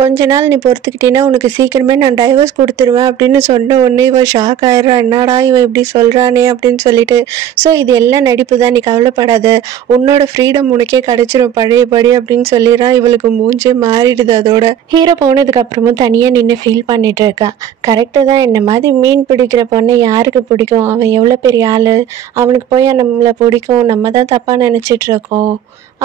கொஞ்ச நாள் நீ பொறுத்துக்கிட்டீங்கன்னா உனக்கு சீக்கிரமே நான் டைவர்ஸ் கொடுத்துருவேன் அப்படின்னு சொன்ன உடனே இவன் ஷாக் ஆயிடுறான். என்னடா இவன் இப்படி சொல்கிறானே அப்படின்னு சொல்லிட்டு. ஸோ இது எல்லாம் நடிப்பு தான், நீ கவலைப்படாத, உன்னோட ஃப்ரீடம் உனக்கே கிடச்சிரும் பழையபடி அப்படின்னு சொல்லிடுறான். இவளுக்கு மூஞ்சே மாறிடுது. அதோட ஹீரோ போனதுக்கு அப்புறமும் தனியா நின்று ஃபீல் பண்ணிட்டு இருக்கா. கரெக்டாக தான், என்ன மாதிரி மீன் பிடிக்கிற பொண்ணை யாருக்கு பிடிக்கும்? அவன் எவ்வளோ பெரிய ஆளு, அவனுக்கு போய் நம்மளை பிடிக்கும், நம்ம தான் தப்பா நினைச்சிட்டு இருக்கோம்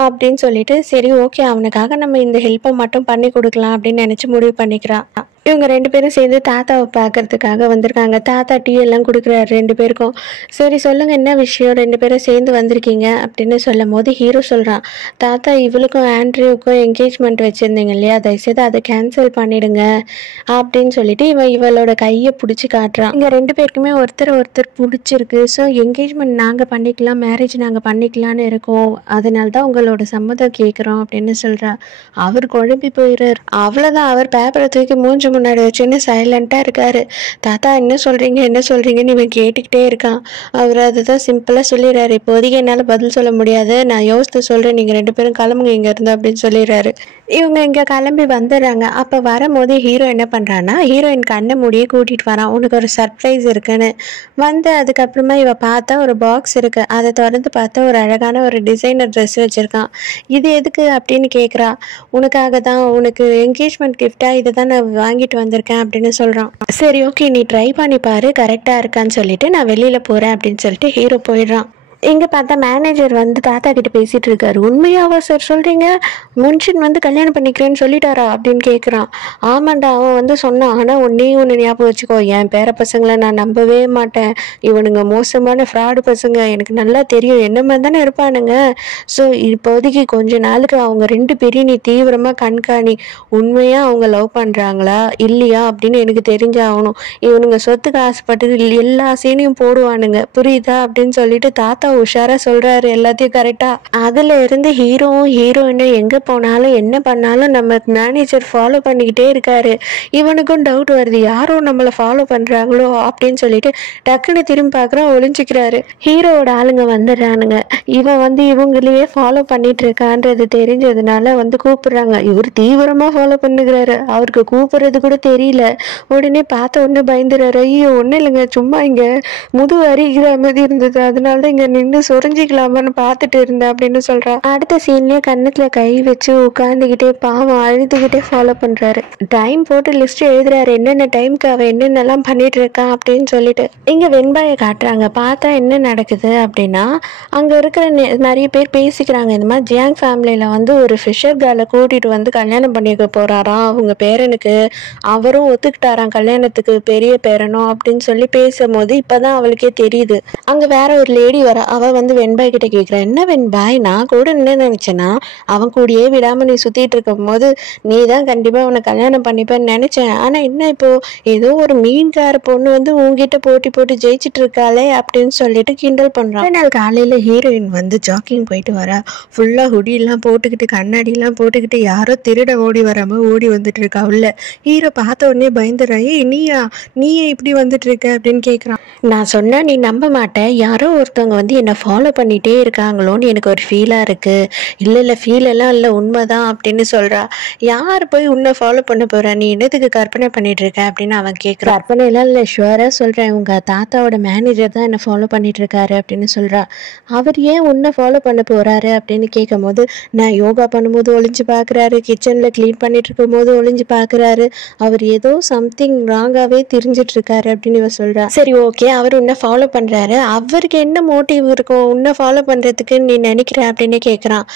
அப்படின்னு சொல்லிட்டு சரி ஓகே அவனுக்காக நம்ம இந்த ஹெல்ப்பை மட்டும் பண்ணி கொடுக்கலாம் அப்படின்னு நினைச்சு முடிவு பண்ணிக்கிறான். இவங்க ரெண்டு பேரும் சேர்ந்து தாத்தாவை பார்க்கறதுக்காக வந்திருக்காங்க. தாத்தா டீ எல்லாம் கொடுக்குறாரு ரெண்டு பேருக்கும். சரி சொல்லுங்க என்ன விஷயம், ரெண்டு பேரும் சேர்ந்து வந்திருக்கீங்க அப்படின்னு சொல்லும் போது ஹீரோ சொல்றான், தாத்தா இவளுக்கும் ஆண்ட்ரியூக்கும் என்கேஜ்மெண்ட் வச்சிருந்தீங்க இல்லையா, தயவுசெய்து அதை கேன்சல் பண்ணிடுங்க அப்படின்னு சொல்லிட்டு இவளோட கையை பிடிச்சி காட்டுறான். இங்க ரெண்டு பேருக்குமே ஒருத்தர் பிடிச்சிருக்கு. ஸோ என்கேஜ்மெண்ட் நாங்கள் பண்ணிக்கலாம், மேரேஜ் நாங்கள் பண்ணிக்கலான்னு இருக்கோம், அதனால தான் உங்களோட சம்மதம் கேட்குறோம் அப்படின்னு சொல்றா. அவர் குழம்பி போயிடுறாரு. அவ்வளோதான், அவர் பேப்பரை தூக்கி மூஞ்சி முன்னாடி வச்சுன்னு சைலண்டா இருக்காரு. தாத்தா என்ன சொல்றீங்கன்னு இவன் கேட்டுக்கிட்டே இருக்கான். அவர் அதுதான் சிம்பிளா சொல்லிடுறாரு, இப்போதைக்கு என்னால பதில் சொல்ல முடியாது, நான் யோசித்து சொல்றேன், நீங்க ரெண்டு பேரும் கிளம்புங்க இங்க இருந்து அப்படின்னு சொல்லிடுறாரு. இவங்க இங்க கிளம்பி வந்துடுறாங்க. அப்ப வரும்போது ஹீரோ என்ன பண்றான்னா ஹீரோயின் கண்ணை மூடியே கூட்டிட்டு வரான், உனக்கு ஒரு சர்ப்ரைஸ் இருக்குன்னு. வந்து அதுக்கப்புறமா இவ பார்த்தா ஒரு பாக்ஸ் இருக்கு, அதை திறந்து பார்த்தா ஒரு அழகான ஒரு டிசைனர் ட்ரெஸ் வச்சிருக்கான். இது எதுக்கு அப்படின்னு கேட்குறா. உனக்காக தான், உனக்கு என்கேஜ்மெண்ட் கிஃப்டா இதை தான் நான் வாங்கிட்டு வந்திருக்கேன் அப்படின்னு சொல்றான். சரி ஓகே நீ ட்ரை பண்ணி பாரு கரெக்டா இருக்கான்னு சொல்லிட்டு நான் வெளியில போறேன் அப்படின்னு சொல்லிட்டு ஹீரோ போயிடுறான். இங்க பார்த்தா மேனேஜர் வந்து தாத்தா கிட்ட பேசிட்டு இருக்காரு. உண்மையாவா சார் சொல்றீங்க, முன்ஷின் வந்து கல்யாணம் பண்ணிக்கிறேன்னு சொல்லிட்டாரா அப்படின்னு கேட்குறான். ஆமாண்டா அவன் வந்து சொன்னான், ஆனா ஒன்னே ஒன்று ஞாபகம் வச்சுக்கோ, என் பேர பசங்களை நான் நம்பவே மாட்டேன், இவனுங்க மோசமான ஃப்ராடு பசங்க, எனக்கு நல்லா தெரியும், என்ன மாதிரி தானே இருப்பானுங்க. ஸோ இப்போதைக்கு கொஞ்ச நாளுக்கு அவங்க ரெண்டு பேரையும் நீ தீவிரமா கண்காணி, உண்மையா அவங்க லவ் பண்றாங்களா இல்லையா அப்படின்னு எனக்கு தெரிஞ்சாகணும். இவனுங்க சொத்துக்கு ஆசைப்பட்டு எல்லா சீனையும் போடுவானுங்க, புரியுதா அப்படின்னு சொல்லிட்டு தாத்தா உஷாரா சொல்றாரு எல்லாத்தையும் கரெக்டா. அதுல இருந்து ஹீரோவும் ஹீரோயினும் எங்க போனாலும் என்ன பண்ணாலும் நம்ம மேனேஜர் ஃபாலோ பண்ணிக்கிட்டே இருக்காரு. இவனுக்கும் டவுட் வருது, யாரும் நம்மளை ஃபாலோ பண்றாங்களோ அப்படின்னு சொல்லிட்டு டக்குன்னு திரும்பி பார்க்குறான், ஒளிஞ்சிக்கிறாரு. ஹீரோவோட ஆளுங்க வந்துடுறானுங்க. இவன் வந்து இவங்களையே ஃபாலோ பண்ணிட்டு இருக்கான்றது தெரிஞ்சதுனால வந்து கூப்பிடுறாங்க. இவர் தீவிரமா ஃபாலோ பண்ணுகிறாரு, அவருக்கு கூப்பிடுறது கூட தெரியல. உடனே பார்த்த உடனே பயந்துறாரு. ஐயோ ஒன்றும் இல்லைங்க, சும்மா இங்க முது அரிக்கிற மாதிரி இருந்தது, அதனாலதான் இங்க நின்று சொரிஞ்சிக்கலாமான்னு பார்த்துட்டு இருந்தேன் அப்படின்னு சொல்றா. அடுத்த சீன்லயே கண்ணத்துல கை வச்சு உட்காந்துக்கிட்டே பாவம் அழுதுகிட்டே ஃபாலோ பண்றாரு. டைம் போட்டு லிஸ்ட் எழுதுறாரு, என்னென்ன டைமுக்கு அவ என்னென்னலாம் பண்ணிட்டு இருக்கான் அப்படின்னு சொல்லிட்டு. இங்க வெண்பாயை காட்டுறாங்க. பார்த்தா என்ன நடக்குது அப்படின்னா அங்க இருக்கிற நிறைய பேர் பேசிக்கிறாங்க. இந்த மாதிரி ஜியாங் ஃபேமிலியில வந்து ஒரு ஃபிஷர் கேர்ளை கூட்டிட்டு வந்து கல்யாணம் பண்ணிக்க போறாராம் அவங்க பேரனுக்கு, அவரும் ஒத்துக்கிட்டாராம் கல்யாணத்துக்கு, பெரிய பேரனும் அப்படின்னு சொல்லி பேசும்போது இப்பதான் அவளுக்கே தெரியுது. அங்க வேற ஒரு லேடி வர. அவ வந்து வெண்பாய் கிட்ட கேட்குறா, என்ன வெண்பாய், நான் கூட என்ன நினைச்சேன்னா அவன் கூடயே விடாம நீ சுத்திட்டு இருக்கும் போது நீ தான் கண்டிப்பா அவனை கல்யாணம் பண்ணிப்பேன்னு நினைச்சேன், ஆனா என்ன இப்போ ஏதோ ஒரு மீன்கார பொண்ணு வந்து உங்ககிட்ட போட்டு ஜெயிச்சிட்டு இருக்காளே அப்படின்னு சொல்லிட்டு கிண்டல் பண்றான். நாள் காலையில ஹீரோயின் வந்து ஜாக்கிங் போயிட்டு வரா. ஃபுல்லா ஹுடியெல்லாம் போட்டுக்கிட்டு கண்ணாடியெல்லாம் போட்டுக்கிட்டு யாரோ திருட ஓடி வராம ஓடி வந்துட்டு இருக்கா உள்ள. ஹீரோ பார்த்த உடனே பயந்துடுறா. நீயே இப்படி வந்துட்டு இருக்க அப்படின்னு கேட்குறான். நான் சொன்னா நீ நம்ப மாட்டேன், யாரோ ஒருத்தவங்க வந்து என்னை ஃபாலோ பண்ணிகிட்டே இருக்காங்களோன்னு எனக்கு ஒரு ஃபீலாக இருக்குது. இல்லை ஃபீல் எல்லாம் இல்லை, உண்மைதான் அப்படின்னு சொல்கிறா. யார் போய் உன்னை ஃபாலோ பண்ண போகிறா, நீ என்னத்துக்கு கற்பனை பண்ணிட்டு இருக்க அப்படின்னு அவன் கேட்குறான். கற்பனை எல்லாம் இல்லை, ஷுவராக சொல்கிறேன், உங்கள் தாத்தாவோட மேனேஜர் தான் என்னை ஃபாலோ பண்ணிட்டு இருக்காரு அப்படின்னு சொல்கிறா. அவர் ஏன் உன்னை ஃபாலோ பண்ண போகிறாரு அப்படின்னு கேட்கும் போது, நான் யோகா பண்ணும்போது ஒளிஞ்சு பார்க்குறாரு, கிச்சனில் க்ளீன் பண்ணிட்டு இருக்கும் போது ஒளிஞ்சு பார்க்குறாரு, அவர் ஏதோ சம்திங் ராங்காகவே தெரிஞ்சிட்டு இருக்காரு அப்படின்னு இவ சொல்கிறா. சரி ஓகே, அவர் உன்னை ஃபாலோ பண்ணுறாரு, அவருக்கு என்ன மோட்டிவ் இருக்கும் உன்னை ஃபாலோ பண்ணுறதுக்கு நீ நினைக்கிற அப்படின்னு கேட்குறான்.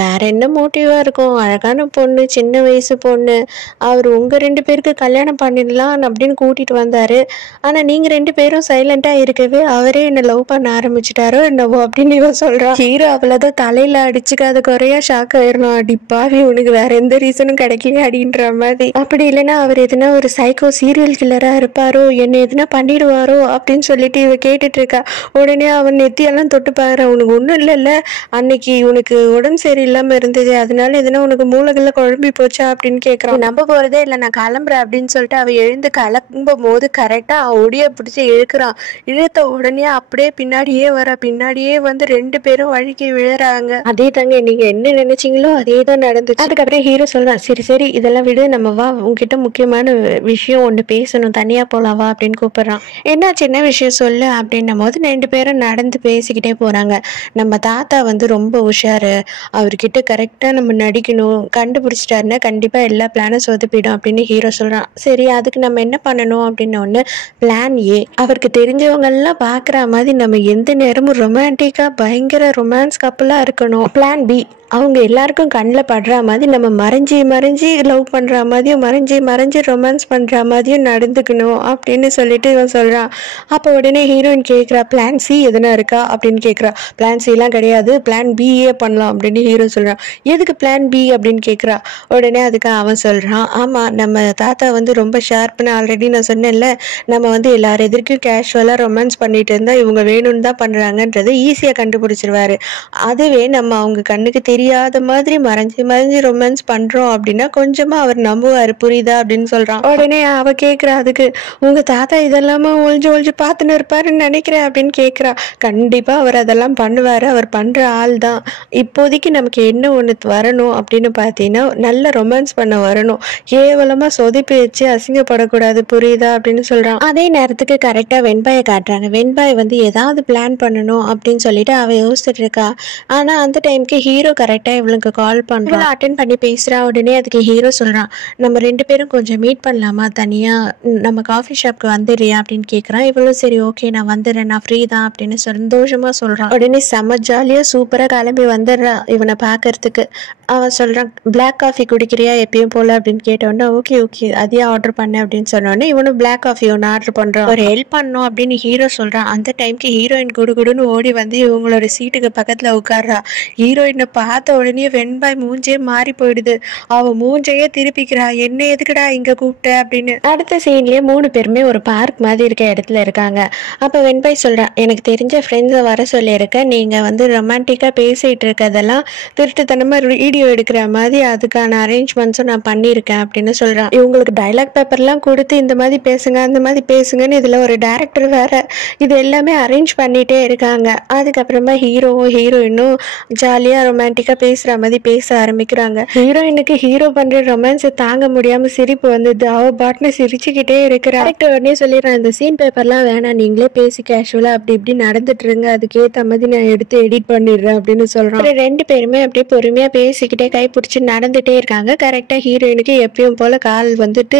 வேற என்ன மோட்டிவாக இருக்கும், அழகான பொண்ணு, சின்ன வயசு பொண்ணு, அவர் உங்கள் 2 பேருக்கு கல்யாணம் பண்ணிடலாம் அப்படின்னு கூட்டிகிட்டு வந்தார். ஆனால் நீங்கள் 2 பேரும் சைலண்ட்டாக இருக்கவே அவரே என்னை லவ் பண்ண ஆரம்பிச்சிட்டாரோ என்னவோ அப்படின்னு இவன் சொல்கிறான். ஹீரோ அவ்வளோதான் தலையில் அடிச்சுக்காத குறையா ஷாக் ஆயிடணும். அடிப்பாவி, உனக்கு வேற எந்த ரீசனும் கிடைக்கல அப்படின்ற மாதிரி. அப்படி இல்லைன்னா அவர் எதுனா ஒரு சைக்கோ சீரியல் கில்லராக இருப்பாரோ, என்ன எதுனா பண்ணிடுவாரோ அப்படின்னு சொல்லிட்டு இவ கேட்டுட்டு இருக்கா. உடனே அவன் நெத்தியெல்லாம் தொட்டு பாரு, உனக்கு ஒன்றும் இல்லைல்ல, அன்னைக்கு உனக்கு உடம்பு சரியில்லாமல் இருந்தது, அதனால எதுனா உனக்கு மூளைகள்ல குழம்பி போச்சா அப்படின்னு கேட்குறான். நம்ப போகிறதே இல்லை, நான் கிளம்புறேன் அப்படின்னு சொல்லிட்டு அவள் எழுந்து கிளம்பும் போது கரெக்டாக அவள் ஒடிய பிடிச்சி இழுக்கிறான். இழுத்த உடனே அப்படியே பின்னாடியே வந்து 2 பேரும் வழுக்கி விழுறாங்க. அதே தாங்க நீங்க என்ன நினைச்சீங்களோ அதே தான் நடந்துச்சு. அதுக்கப்புறம் ஹீரோ சொல்றான், சரி இதெல்லாம் விடு, நம்ம வா, உங்ககிட்ட முக்கியமான விஷயம் ஒன்று பேசணும், தனியா போலாம் வா அப்படின்னு கூப்பிடுறான். என்ன சின்ன விஷயம் சொல்லு அப்படின்னும் போது 2 பேரும் நடந்து பேசிக்கிட்டே போறாங்க. நம்ம தாத்தா வந்து ரொம்ப உஷாரு, அவர்கிட்ட கரெக்டா நம்ம நடிக்கணும், கண்டுபிடிச்சிட்டாருன்னா கண்டிப்பா எல்லா பிளானும் சொதப்பிடும் அப்படின்னு ஹீரோ சொல்றான். சரி அதுக்கு நம்ம என்ன பண்ணணும் அப்படின்னு ஒன்று பிளான் ஏ, அவருக்கு தெரிஞ்சவங்க எல்லாம் பாக்குற மாதிரி நம்ம எந்த நேரமும் ரொமான்டிக்கா பயங்கர ரொமான்ஸ் கப்பலா இருக்கணும். பிளான் பி, அவங்க எல்லாருக்கும் கண்ணில் படுற மாதிரி நம்ம மறைஞ்சி லவ் பண்ணுற மாதிரியும் மறைஞ்சி ரொமான்ஸ் பண்ணுற மாதிரியும் நடந்துக்கணும் அப்படின்னு சொல்லிட்டு இவன் சொல்கிறான். அப்போ உடனே ஹீரோயின் கேட்குறா, பிளான் சி எதுனா இருக்கா அப்படின்னு கேட்குறா. பிளான் சிலாம் கிடையாது, பிளான் பிஏ பண்ணலாம் அப்படின்னு ஹீரோ சொல்கிறான். எதுக்கு பிளான் பி அப்படின்னு கேட்குறா. உடனே அதுக்கு அவன் சொல்கிறான், ஆமாம் நம்ம தாத்தா வந்து ரொம்ப ஷார்ப்னு ஆல்ரெடி நான் சொன்னேன்ல, நம்ம வந்து எல்லார் எதிர்க்கும் கேஷுவலாக ரொமான்ஸ் பண்ணிட்டு இருந்தால் இவங்க வேணும்னு தான் பண்ணுறாங்கன்றது ஈஸியாக கண்டுபிடிச்சிருவாரு. அதுவே நம்ம அவங்க கண்ணுக்கு தெரியாத மாதிரி மறைஞ்சி ரொமான்ஸ் பண்றோம் அப்படின்னா கொஞ்சமா அவர் நம்புவாரு, புரியுதா அப்படின்னு சொல்றான். உடனே அவ கேட்கிறா, அதுக்கு உங்க தாத்தா இதெல்லாமா ஒளிஞ்சு பார்த்துன்னு இருப்பாருன்னு நினைக்கிறேன் அப்படின்னு கேட்கிறா. கண்டிப்பா அவர் அதெல்லாம் பண்ணுவாரு, அவர் பண்ற ஆள் தான். இப்போதைக்கு நமக்கு என்ன ஒண்ணு வரணும் அப்படின்னு பார்த்தீங்கன்னா, நல்ல ரொமான்ஸ் பண்ண வரணும், கேவலமா சொதப்பி வச்சு அசிங்கப்படக்கூடாது, புரியுதா அப்படின்னு சொல்றான். அதே நேரத்துக்கு கரெக்டா வெண்பாயை காட்டுறாங்க. வெண்பாய் வந்து ஏதாவது பிளான் பண்ணணும் அப்படின்னு சொல்லிட்டு அவ யோசிச்சுட்டு இருக்கா. ஆனா அந்த டைம்க்கு ஹீரோ கரெக்டாக இவளுக்கு கால் பண்ணுறான், அட்டென்ட் பண்ணி பேசுகிறா. உடனே அதுக்கு ஹீரோ சொல்கிறான், நம்ம 2 பேரும் கொஞ்சம் மீட் பண்ணலாமா தனியாக, நம்ம காஃபி ஷாப்க்கு வந்துடுறியா அப்படின்னு கேட்குறான். இவளும் சரி ஓகே நான் வந்துடுறேன், நான் ஃப்ரீ தான் அப்படின்னு சந்தோஷமாக சொல்கிறான். உடனே செம்ம ஜாலியாக சூப்பராக கிளம்பி வந்துடுறா இவனை பார்க்கறதுக்கு. அவன் சொல்கிறான், பிளாக் காஃபி குடிக்கிறியா எப்பயும் போல் அப்படின்னு கேட்டோடனே ஓகே அதையே ஆர்டர் பண்ணேன் அப்படின்னு சொன்னோடனே இவனும் பிளாக் காஃபி ஒன்று ஆர்டர் பண்ணுறான். ஒரு ஹெல்ப் பண்ணணும் அப்படின்னு ஹீரோ சொல்கிறான். அந்த டைம்க்கு ஹீரோயின் குடுன்னு ஓடி வந்து இவங்களோட சீட்டுக்கு பக்கத்தில் உட்கார்றா. ஹீரோயினை பார்த்த உடனே வெண்பாய் மூஞ்சே மாறி போயிடுது. அவ மூஞ்சையே திருப்பிக்கிறா, என்ன எதுக்குடா இங்க கூப்பிட்ட அப்படின்னு. அடுத்த சீன்லயே 3 பேருமே ஒரு பார்க் மாதிரி இருக்க இடத்துல இருக்காங்க. அப்ப வெண்பாய் சொல்றா, எனக்கு தெரிஞ்ச ஃப்ரெண்ட்ஸை வர சொல்லியிருக்கேன், நீங்க வந்து ரொமான்டிக்கா பேசிட்டு இருக்கதெல்லாம் திருட்டுத்தனமா வீடியோ எடுக்கிற மாதிரி அதுக்கான அரேஞ்ச்மெண்ட்ஸும் நான் பண்ணியிருக்கேன் அப்படின்னு சொல்றான். இவங்களுக்கு டைலாக் பேப்பர்லாம் கொடுத்து இந்த மாதிரி பேசுங்க அந்த மாதிரி பேசுங்கன்னு இதுல ஒரு டைரக்டர் வேற இது எல்லாமே அரேஞ்ச் பண்ணிட்டே இருக்காங்க. அதுக்கப்புறமா ஹீரோவும் ஹீரோயினும் ஜாலியா ரொமான்டிக்கா பேசுற மாதிரி பேச ஆரம்பிக்கிறாங்க. ஹீரோயினுக்கு ஹீரோ பண்ற ரொமான்ஸை தாங்க முடியாம சிரிப்பு வந்தது. அவ பாட்டுன்னு சிரிச்சுக்கிட்டே இருக்கிறா. உடனே சொல்லிடுறேன், இந்த சீன் பேப்பர்லாம் வேணாம், நீங்களே பேசி கேஷுவலா அப்படி இப்படி நடந்துட்டு இருங்க, அதுக்கேற்ற மாதிரி நான் எடுத்து எடிட் பண்ணிடுறேன் அப்படின்னு சொல்றான். 2 பேருமே அப்படியே பொறுமையா பேசிக்கிட்டே கை பிடிச்சி நடந்துட்டே இருக்காங்க. கரெக்டா ஹீரோயினுக்கு எப்பயும் போல கால் வந்துட்டு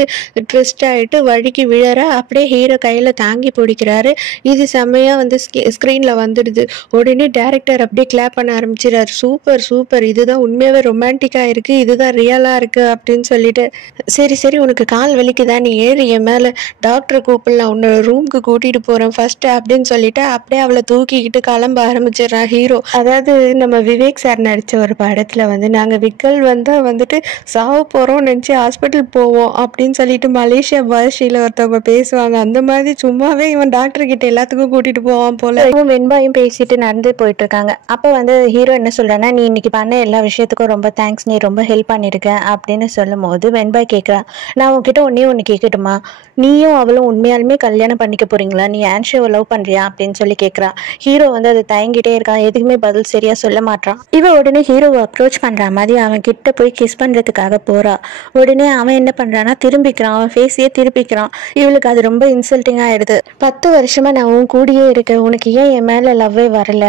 ட்விஸ்ட் ஆயிட்டு வழுக்கி விழற, அப்படியே ஹீரோ கையில தாங்கி பிடிக்கிறாரு. இது செம்மையா வந்து ஸ்கிரீன்ல வந்துடுது. உடனே டைரக்டர் அப்படியே கிளாப் பண்ண ஆரம்பிச்சிடாரு. சூப்பர் இதுதான் உண்மையாவே ரொமான்டிக்கா இருக்கு, இதுதான் ரியலா இருக்கு அப்படின்னு சொல்லிட்டு, சரி உனக்கு கால் வலிக்குதா, நீ ஏறி என் மேல டாக்டரை கூப்பிடலாம், உன்னோட ரூமுக்கு கூட்டிட்டு போறேன் ஃபர்ஸ்ட் அப்படின்னு சொல்லிட்டு அப்படியே அவளை தூக்கிக்கிட்டு கிளம்ப ஆரம்பிச்சிடறான் ஹீரோ. அதாவது நம்ம விவேக் சார் நடிச்ச ஒரு படத்துல வந்து நாங்க விக்கல் வந்தா வந்துட்டு சாவ போறோம் நினைச்சு ஹாஸ்பிட்டல் போவோம் அப்படின்னு சொல்லிட்டு மலேசியா பாஷையில ஒருத்தவங்க பேசுவாங்க. அந்த மாதிரி சும்மாவே இவன் டாக்டர் கிட்ட எல்லாத்துக்கும் கூட்டிட்டு போவான் போல. வெண்பாயும் பேசிட்டு நடந்து போயிட்டு இருக்காங்க. அப்ப வந்து ஹீரோ என்ன சொல்றான்னா, நீ இன்னைக்கு இன்னைக்கு பண்ண எல்லா விஷயத்துக்கும் ரொம்ப தேங்க்ஸ், நீ ரொம்ப ஹெல்ப் பண்ணியிருக்க அப்படின்னு சொல்லும் போது வெண்பாய் கேட்குறா, நான் உன்கிட்ட ஒன்று கேட்கட்டுமா, நீயும் அவளும் உண்மையாலுமே கல்யாணம் பண்ணிக்க போறீங்களா, நீ ஆன்ஷியோவை லவ் பண்றியா அப்படின்னு சொல்லி கேட்குறா. ஹீரோ வந்து அதை தயங்கிட்டே இருக்கான், எதுக்குமே பதில் சரியா சொல்ல மாட்டான். இவ உடனே ஹீரோவை அப்ரோச் பண்ற மாதிரி அவன் கிட்ட போய் கிஸ் பண்றதுக்காக போறா. உடனே அவன் என்ன பண்றான்னா திரும்பிக்கிறான், அவன் ஃபேஸையே திருப்பிக்கிறான். இவளுக்கு அது ரொம்ப இன்சல்ட்டிங் ஆயிடுது. 10 வருஷமா நான் உன் கூடயே இருக்கேன், உனக்கு ஏன் என் மேல லவ்வே வரல,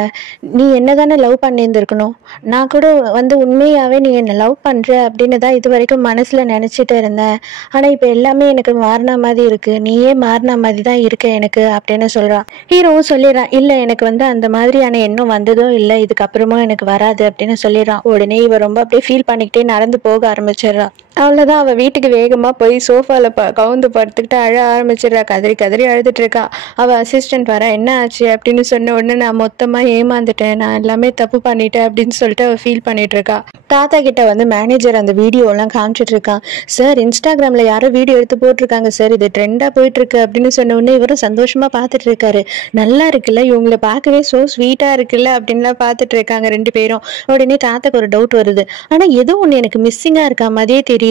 நீ என்னதானே லவ் பண்ணியிருந்திருக்கணும், நான் கூட வந்து உண்மையாவே நீ என்ன லவ் பண்ற அப்படின்னு தான் இது வரைக்கும் மனசுல நினைச்சிட்டு இருந்தேன், ஆனா இப்ப எல்லாமே எனக்கு மாறின மாதிரி இருக்கு, நீயே மாறின மாதிரி தான் இருக்க எனக்கு அப்படின்னு சொல்றான். ஹீரோவும் சொல்லிடுறான், இல்ல எனக்கு வந்து அந்த மாதிரியான எண்ணம் வந்ததும் இல்லை, இதுக்கப்புறமும் எனக்கு வராது அப்படின்னு சொல்லிடுறான். உடனே இவ ரொம்ப அப்படியே ஃபீல் பண்ணிக்கிட்டே நடந்து போக ஆரம்பிச்சிடுறா. அவ்வளோதான், அவள் வீட்டுக்கு வேகமாக போய் சோஃபாவில் கவுந்து படுத்துக்கிட்டு அழ ஆரம்பிச்சிடுறா. கதறி கதறி அழுதுட்டு இருக்கா. அவள் அசிஸ்டன்ட் வர, என்ன ஆச்சு அப்படின்னு சொன்ன உடனே நான் மொத்தமாக ஏமாந்துட்டேன், நான் எல்லாமே தப்பு பண்ணிட்டேன் அப்படின்னு சொல்லிட்டு அவள் ஃபீல் பண்ணிட்டு இருக்கா. தாத்தா கிட்ட வந்து மேனேஜர் அந்த வீடியோலாம் காமிச்சிட்டு இருக்கான். சார், இன்ஸ்டாகிராமில் யாரோ வீடியோ எடுத்து போட்டிருக்காங்க சார், இது ட்ரெண்டாக போயிட்டு இருக்கு அப்படின்னு சொன்ன உடனே இவரும் சந்தோஷமாக பார்த்துட்டு இருக்காரு. நல்லா இருக்குல்ல, இவங்களை பார்க்கவே ஸோ ஸ்வீட்டாக இருக்குல்ல அப்படின்லாம் பார்த்துட்டு இருக்காங்க 2 பேரும். உடனே தாத்தாக்கு ஒரு டவுட் வருது, ஆனால் ஏதோ ஒன்று எனக்கு மிஸ்ஸிங்காக இருக்கா மாதிரியே தெரியுது.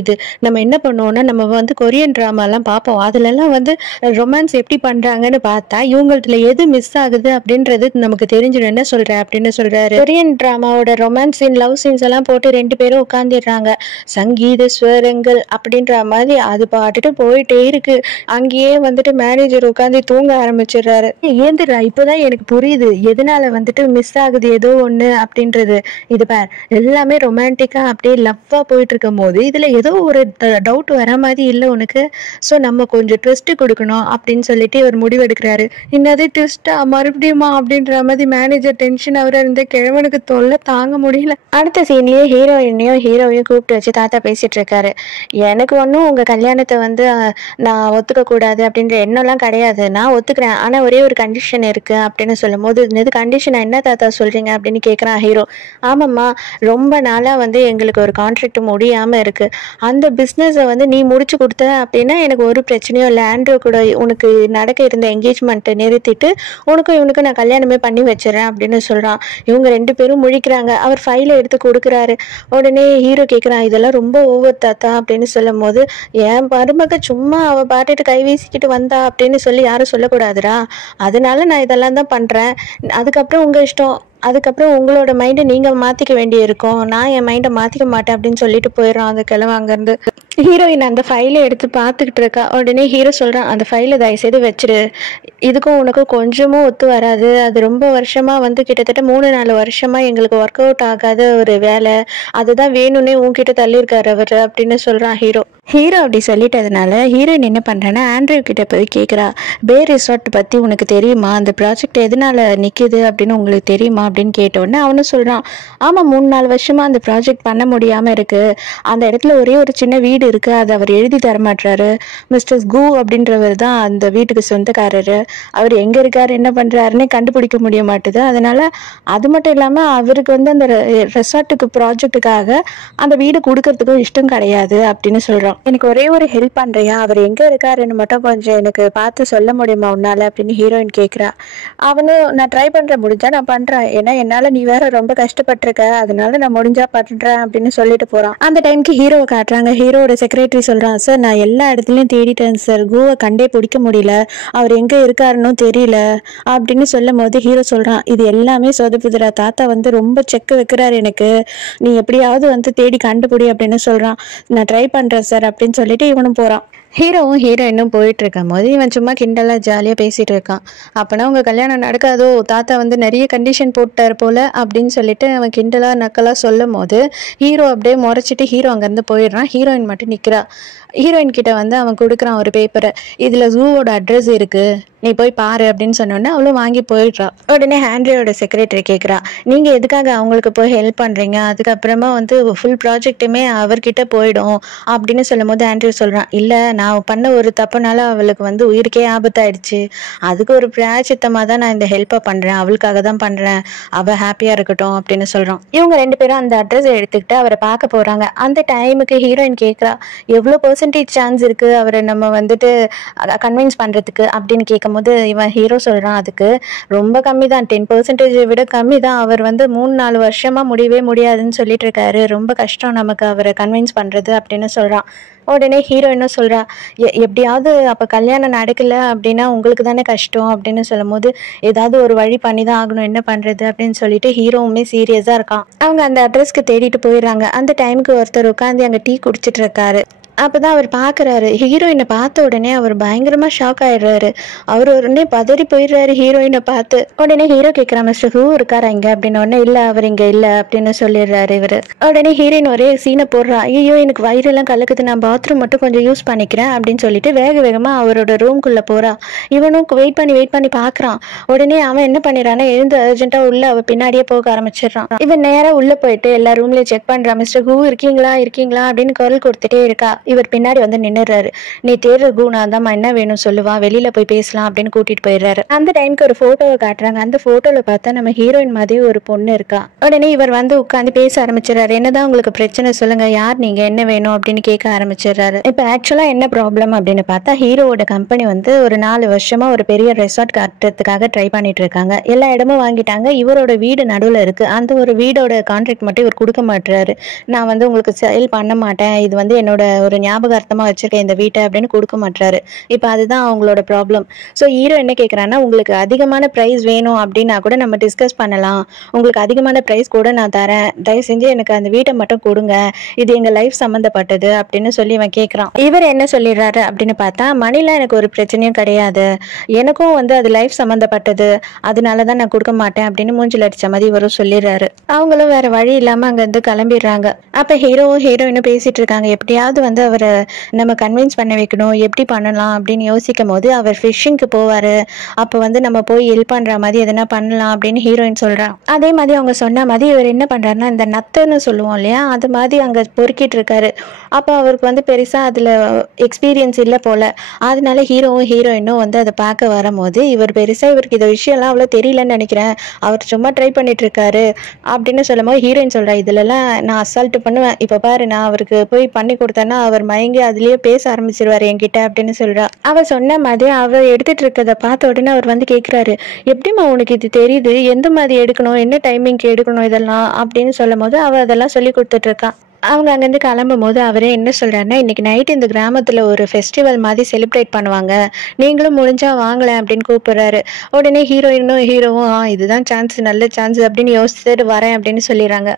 நம்ம என்ன பண்ணுவோம்னா, நம்ம வந்து கொரியன் டிராமாலாம் பார்ப்போம், அதுலலாம் வந்து ரொமான்ஸ் எப்படி பண்றாங்கன்னு பார்த்தா இவங்கள்ட்ட எது மிஸ் ஆகுது அப்படின்றது நமக்கு தெரிஞ்சிடும், என்ன சொல்ற அப்படின்னு சொல்றாரு. கொரியன் டிராமாவோட ரொமான்ஸ் சீன், லவ் சீன்ஸ் எல்லாம் போட்டு 2 பேரும் உட்காந்துடுறாங்க. சங்கீத ஸ்வரங்கள் அப்படின்ற மாதிரி அது பாட்டுட்டு போயிட்டே இருக்கு. அங்கேயே வந்துட்டு மேனேஜர் உட்காந்து தூங்க ஆரம்பிச்சிடுறாரு. ஏந்திரா, இப்போதான் எனக்கு புரியுது எதனால வந்துட்டு மிஸ் ஆகுது ஏதோ ஒண்ணு அப்படின்றது. இது பார், எல்லாமே ரொமான்டிக்கா அப்படியே லவ்வா போயிட்டு இருக்கும் போது இதுல ஏதோ ஒரு டவுட் வர மாதிரி இல்லை உனக்கு, ஸோ நம்ம கொஞ்சம் ட்விஸ்ட் கொடுக்கணும் அப்படின்னு சொல்லிட்டு இவர் முடிவெடுக்கிறாரு. என்னது ட்விஸ்டா, மறுபடியுமா அப்படின்ற மாதிரி மேனேஜர் டென்ஷன் அவரை இருந்த கிழவனுக்கு தொல்லை தாங்க முடியல. அடுத்த சீன்லயே ஹீரோவையும் கூப்பிட்டு வச்சு தாத்தா பேசிட்டு இருக்காரு. எனக்கு ஒன்றும் உங்க கல்யாணத்தை வந்து நான் ஒத்துக்க கூடாது அப்படின்ற எண்ணம்லாம் கிடையாது, நான் ஒத்துக்கிறேன், ஆனா ஒரே ஒரு கண்டிஷன் இருக்கு அப்படின்னு சொல்லும் போது, இது கண்டிஷன் என்ன தாத்தா சொல்றீங்க அப்படின்னு கேட்குறான் ஹீரோ. ஆமாம்மா, ரொம்ப நாளா வந்து எங்களுக்கு ஒரு கான்ட்ராக்ட் முடியாம இருக்கு, அந்த பிஸ்னஸை வந்து நீ முடிச்சு கொடுத்த அப்படின்னா எனக்கு ஒரு பிரச்சனையும் இல்லை, ஆண்ட்ரூ கூட உனக்கு நடக்க இருந்த என்கேஜ்மெண்ட்டை நிறுத்திட்டு உனக்கும் இவனுக்கும் நான் கல்யாணமே பண்ணி வச்சிடறேன் அப்படின்னு சொல்கிறான். இவங்க 2 பேரும் முழிக்கிறாங்க. அவர் ஃபைலை எடுத்து கொடுக்குறாரு. உடனே ஹீரோ கேட்குறான், இதெல்லாம் ரொம்ப ஓவர் தாத்தா அப்படின்னு சொல்லும் போது, என் மருமக சும்மா அவள் பாட்டுட்டு கை வீசிக்கிட்டு வந்தா அப்படின்னு சொல்லி யாரும் சொல்லக்கூடாதுடா, அதனால நான் இதெல்லாம் தான் பண்ணுறேன், அதுக்கப்புறம் உங்கள் இஷ்டம், அதுக்கப்புறம் உங்களோட மைண்டை நீங்கள் மாற்றிக்க வேண்டியிருக்கும், நான் என் மைண்டை மாற்றிக்க மாட்டேன் அப்படின்னு சொல்லிட்டு போயிடுறான் அந்த கிழவன் அங்கேருந்து. ஹீரோயின் அந்த ஃபைலை எடுத்து பார்த்துக்கிட்டு இருக்கா. உடனே ஹீரோ சொல்கிறான், அந்த ஃபைலை தயவுசெய்து வச்சிரு, இதுக்கும் உனக்கும் கொஞ்சமும் ஒத்து வராது, அது ரொம்ப வருஷமாக வந்து கிட்டத்தட்ட 3-4 வருஷமாக எங்களுக்கு ஒர்க் அவுட் ஆகாத ஒரு வேலை, அதுதான் வேணும்னே உன்கிட்ட தள்ளியிருக்காரு அவர் அப்படின்னு சொல்கிறான் ஹீரோ. அப்படி சொல்லிட்டதுனால ஹீரோயின் என்ன பண்ணுறான்னா ஆண்ட்ரூ கிட்ட போய் கேட்குறா, பே ரிசார்ட் பற்றி உனக்கு தெரியுமா, அந்த ப்ராஜெக்ட் எதனால நிற்கிது அப்படின்னு உங்களுக்கு தெரியுமா அப்படின்னு கேட்டோடனே அவனும் சொல்கிறான், ஆமாம் 3-4 வருஷமாக அந்த ப்ராஜெக்ட் பண்ண முடியாமல் இருக்குது, அந்த இடத்துல ஒரே ஒரு சின்ன வீடு இருக்குது, அதை அவர் எழுதி தரமாட்டாரு, மிஸ்டர் கு அப்படின்றவர் தான் அந்த வீட்டுக்கு சொந்தக்காரரு, அவர் எங்கே இருக்கார் என்ன பண்ணுறாருன்னே கண்டுபிடிக்க முடிய மாட்டுது, அதனால் அது மட்டும் இல்லாமல் அவருக்கு வந்து அந்த ரெசார்ட்டுக்கு ப்ராஜெக்டுக்காக அந்த வீடு கொடுக்கறதுக்கும் இஷ்டம் கிடையாது அப்படின்னு சொல்கிறான். எனக்கு ஒரே ஒரு ஹெல்ப் பண்ணுறியா, அவர் எங்கே இருக்காருன்னு மட்டும் கொஞ்சம் எனக்கு பார்த்து சொல்ல முடியுமா உன்னால் அப்படின்னு ஹீரோயின் கேட்குறா. அவனும் நான் ட்ரை பண்ணுறேன், முடிஞ்சா நான் பண்ணுறேன், ஏன்னா என்னால் நீ வேற ரொம்ப கஷ்டப்பட்டிருக்க, அதனால நான் முடிஞ்சா பண்ணுறேன் அப்படின்னு சொல்லிட்டு போகிறான். அந்த டைமுக்கு ஹீரோவை காட்டுறாங்க. ஹீரோட செக்ரட்டரி சொல்கிறான், சார் நான் எல்லா இடத்துலையும் தேடிட்டேன் சார், கூவை கண்டே பிடிக்க முடியல, அவர் எங்கே இருக்காருன்னு தெரியல அப்படின்னு சொல்லும் போது ஹீரோ சொல்கிறான், இது எல்லாமே சொதப்புதுரா, தாத்தா வந்து ரொம்ப செக் வைக்கிறாரு எனக்கு, நீ எப்படியாவது வந்து தேடி கண்டுபிடி அப்படின்னு சொல்கிறான். நான் ட்ரை பண்ணுறேன் சார் அப்படின்னு சொல்லிட்டு இவனும் போகிறான். ஹீரோவும் ஹீரோயினும் போயிட்டு இருக்கும் போது இவன் சும்மா கிண்டலாக ஜாலியாக பேசிகிட்டு இருக்கான். அப்போனா உங்கள் கல்யாணம் நடக்காதோ, தாத்தா வந்து நிறைய கண்டிஷன் போட்டார் போல் அப்படின்னு சொல்லிட்டு அவன் கிண்டலாக நக்கலாக சொல்லும் போது ஹீரோ அப்படியே முறைச்சிட்டு ஹீரோ அங்கேருந்து போயிடுறான். ஹீரோயின் மட்டும் நிற்கிறா. ஹீரோயின் கிட்ட வந்து அவன் கொடுக்குறான் ஒரு பேப்பரை, இதில் ஜூவோட அட்ரஸ் இருக்குது, நீ போய் பாரு அப்படின்னு சொன்னோன்னே அவளும் வாங்கி போயிடுறா. உடனே ஆண்ட்ரியோட செக்ரட்டரி கேட்குறா, நீங்கள் எதுக்காக அவங்களுக்கு போய் ஹெல்ப் பண்ணுறீங்க, அதுக்கப்புறமா வந்து ஃபுல் ப்ராஜெக்ட்டுமே அவர்கிட்ட போயிடும் அப்படின்னு சொல்லும் போது ஆண்ட்ரியூ சொல்கிறான், இல்லை நான் பண்ண ஒரு தப்புனால அவளுக்கு வந்து உயிருக்கே ஆபத்தாயிடுச்சு, அதுக்கு ஒரு பிராயச்சித்தமாக தான் நான் இந்த ஹெல்ப்பை பண்ணுறேன், அவளுக்காக தான் பண்ணுறேன், அவள் ஹாப்பியாக இருக்கட்டும் அப்படின்னு சொல்கிறான். இவங்க 2 பேரும் அந்த அட்ரஸை எடுத்துக்கிட்டு அவரை பார்க்க போகிறாங்க. அந்த டைமுக்கு ஹீரோயின் கேட்குறா, எவ்வளோ % சான்ஸ் இருக்குது அவரை நம்ம வந்துட்டு கன்வின்ஸ் பண்ணுறதுக்கு அப்படின்னு கேட்கும் சொல்லும்போது இவன் ஹீரோ சொல்கிறான், அதுக்கு ரொம்ப கம்மி தான், 10% விட கம்மி தான். அவர் வந்து 3-4 வருஷமாக முடியவே முடியாதுன்னு சொல்லிட்டு இருக்காரு. ரொம்ப கஷ்டம் நமக்கு அவரை கன்வின்ஸ் பண்ணுறது அப்படின்னு சொல்கிறான். உடனே ஹீரோயினும் சொல்கிறா, எப்படியாவது அப்போ கல்யாணம் நடக்கலை அப்படின்னா உங்களுக்கு தானே கஷ்டம் அப்படின்னு சொல்லும்போது, ஏதாவது ஒரு வழி பண்ணி தான் ஆகணும், என்ன பண்ணுறது அப்படின்னு சொல்லிட்டு ஹீரோவுமே சீரியஸாக இருக்கான். அவங்க அந்த அட்ரஸ்க்கு தேடிட்டு போயிடுறாங்க. அந்த டைமுக்கு ஒருத்தர் உட்காந்து அங்கே டீ குடிச்சிட்டு இருக்காரு. அப்பதான் அவர் பார்க்குறாரு. ஹீரோயினை பார்த்த உடனே அவர் பயங்கரமா ஷாக் ஆயிடுறாரு. அவர் உடனே பதறி போயிடுறாரு ஹீரோயினை பார்த்து. உடனே ஹீரோ கேட்குறா, மிஸ்டர் ஹூ இருக்காரா இங்க அப்படின்னு. உடனே இல்லை அவர் இங்க இல்லை அப்படின்னு சொல்லிடுறாரு இவர். உடனே ஹீரோயின் ஒரே சீனை போடுறா, ஐயோ எனக்கு வயிறெல்லாம் கலக்குது, நான் பாத்ரூம் மட்டும் கொஞ்சம் யூஸ் பண்ணிக்கிறேன் அப்படின்னு சொல்லிட்டு வேக வேகமா அவரோட ரூம்குள்ள போறா. இவனும் வெயிட் பண்ணி பார்க்குறான். உடனே அவன் என்ன பண்ணிடுறான்னா, எழுந்து அர்ஜென்ட்டா உள்ள அவ பின்னாடியே போக ஆரம்பிச்சிடுறான். இவன் நேரா உள்ள போயிட்டு எல்லா ரூம்லயும் செக் பண்றான். மிஸ்டர் ஹூ இருக்கீங்களா அப்படின்னு குரல் கொடுத்துட்டே இருக்கா. இவர் பின்னாடி வந்து நின்னுறாரு. நீ தேடுற கூணா தான், என்ன வேணும் சொல்லுவா, வெளியில போய் பேசலாம் அப்படின்னு கூட்டிட்டு போயிடுறாரு. அந்த டைமுக்கு ஒரு போட்டோவை காட்டுறாங்க. அந்த போட்டோல பார்த்தா நம்ம ஹீரோயின் மாதிரி ஒரு பொண்ணு இருக்கா. உடனே இவர் வந்து உட்காந்து பேச ஆரம்பிச்சிடறாரு. என்னதான் உங்களுக்கு பிரச்சனை சொல்லுங்க, யார் நீங்க, என்ன வேணும் அப்படின்னு கேட்க ஆரம்பிச்சிடறாரு. இப்ப ஆக்சுவலா என்ன ப்ராப்ளம் அப்படின்னு பார்த்தா, ஹீரோவோட கம்பெனி வந்து ஒரு 4 வருஷமா ஒரு பெரிய ரெசார்ட் கட்டுறதுக்காக ட்ரை பண்ணிட்டு இருக்காங்க. எல்லா இடமும் வாங்கிட்டாங்க. இவரோட வீடு நடுவில் இருக்கு. அந்த ஒரு வீடோட கான்ட்ராக்ட் மட்டும் இவர் கொடுக்க மாட்டாரு. நான் வந்து உங்களுக்கு சேல் பண்ண மாட்டேன், இது வந்து என்னோட ஒரு ஞாபகார்த்தமா வச்சிருக்கேன் இந்த வீட்டை அப்படின்னு கொடுக்க மாட்டாரு. இப்போ அதுதான் அவங்களோட ப்ராப்ளம். ஸோ ஹீரோ என்ன கேட்குறான்னா, உங்களுக்கு அதிகமான ப்ரைஸ் வேணும் அப்படின்னா கூட நம்ம டிஸ்கஸ் பண்ணலாம், உங்களுக்கு அதிகமான ப்ரைஸ் கூட நான் தரேன், தயவு செஞ்சு எனக்கு அந்த வீட்டை மட்டும் கொடுங்க, இது எங்கள் லைஃப் சம்மந்தப்பட்டது அப்படின்னு சொல்லி இவன் கேட்குறான். இவர் என்ன சொல்லிடுறாரு அப்படின்னு பார்த்தா, மணிலாம் எனக்கு ஒரு பிரச்சனையும் கிடையாது, எனக்கும் வந்து அது லைஃப் சம்மந்தப்பட்டது, அதனால தான் நான் கொடுக்க மாட்டேன் அப்படின்னு மூஞ்சில் அடித்த மாதிரி இவரும் சொல்லிடுறாரு. அவங்களும் வேற வழி இல்லாமல் அங்கேருந்து கிளம்பிடுறாங்க. அப்போ ஹீரோவும் ஹீரோயினும் பேசிட்டு இருக்காங்க. எப்படியாவது வந்து அவரை நம்ம கன்வின்ஸ் பண்ண வைக்கணும், எப்படி பண்ணலாம் அப்படின்னு யோசிக்கும் போது அவர் ஃபிஷ்ஷிங்க்கு போவார். அப்போ வந்து நம்ம போய் ஹெல்ப் பண்ணுற மாதிரி எதனா பண்ணலாம் அப்படின்னு ஹீரோயின் சொல்கிறான். அதே மாதிரி அவங்க சொன்ன மாதிரி இவர் என்ன பண்ணுறாருன்னா, இந்த நத்துன்னு சொல்லுவோம் இல்லையா, அது மாதிரி அங்கே பொறுக்கிட்டு இருக்காரு. அப்போ அவருக்கு வந்து பெருசாக அதில் எக்ஸ்பீரியன்ஸ் இல்லை போல். அதனால ஹீரோவும் ஹீரோயினும் வந்து அதை பார்க்க வரும்போது இவர் பெருசாக இவருக்கு இந்த விஷயம்லாம் அவ்வளோ தெரியலன்னு நினைக்கிறேன், அவர் சும்மா ட்ரை பண்ணிட்டு இருக்காரு அப்படின்னு சொல்லும் போது ஹீரோயின் சொல்கிறா, இதுலலாம் நான் அசால்ட்டு பண்ணுவேன், இப்போ பாரு நான் அவருக்கு போய் பண்ணி கொடுத்தேன்னா அவர் மயங்கி அதுலயே பேச ஆரம்பிச்சிருவாரு என்கிட்ட அப்படின்னு சொல்றா. அவ சொன்ன மாதிரி அவர் எடுத்துட்டு இருக்கதை பார்த்த உடனே அவர் வந்து கேட்கிறாரு, எப்படிமா உனக்கு இது தெரியுது, எந்த மாதிரி எடுக்கணும், என்ன டைமிங்க்கு எடுக்கணும் இதெல்லாம் அப்படின்னு சொல்லும் போது அவ அதெல்லாம் சொல்லி கொடுத்துட்டு இருக்கான். அவங்க அங்கேருந்து கிளம்பும் போது அவரே என்ன சொல்கிறாருன்னா, இன்றைக்கி நைட்டு இந்த கிராமத்தில் ஒரு ஃபெஸ்டிவல் மாதிரி செலிப்ரேட் பண்ணுவாங்க, நீங்களும் முடிஞ்சால் வாங்கலேன் அப்படின்னு கூப்பிட்றாரு. உடனே ஹீரோயினும் ஹீரோவும் இதுதான் சான்ஸ், நல்ல சான்ஸ் அப்படின்னு யோசிச்சுட்டு வரேன் அப்படின்னு சொல்லிடுறாங்க.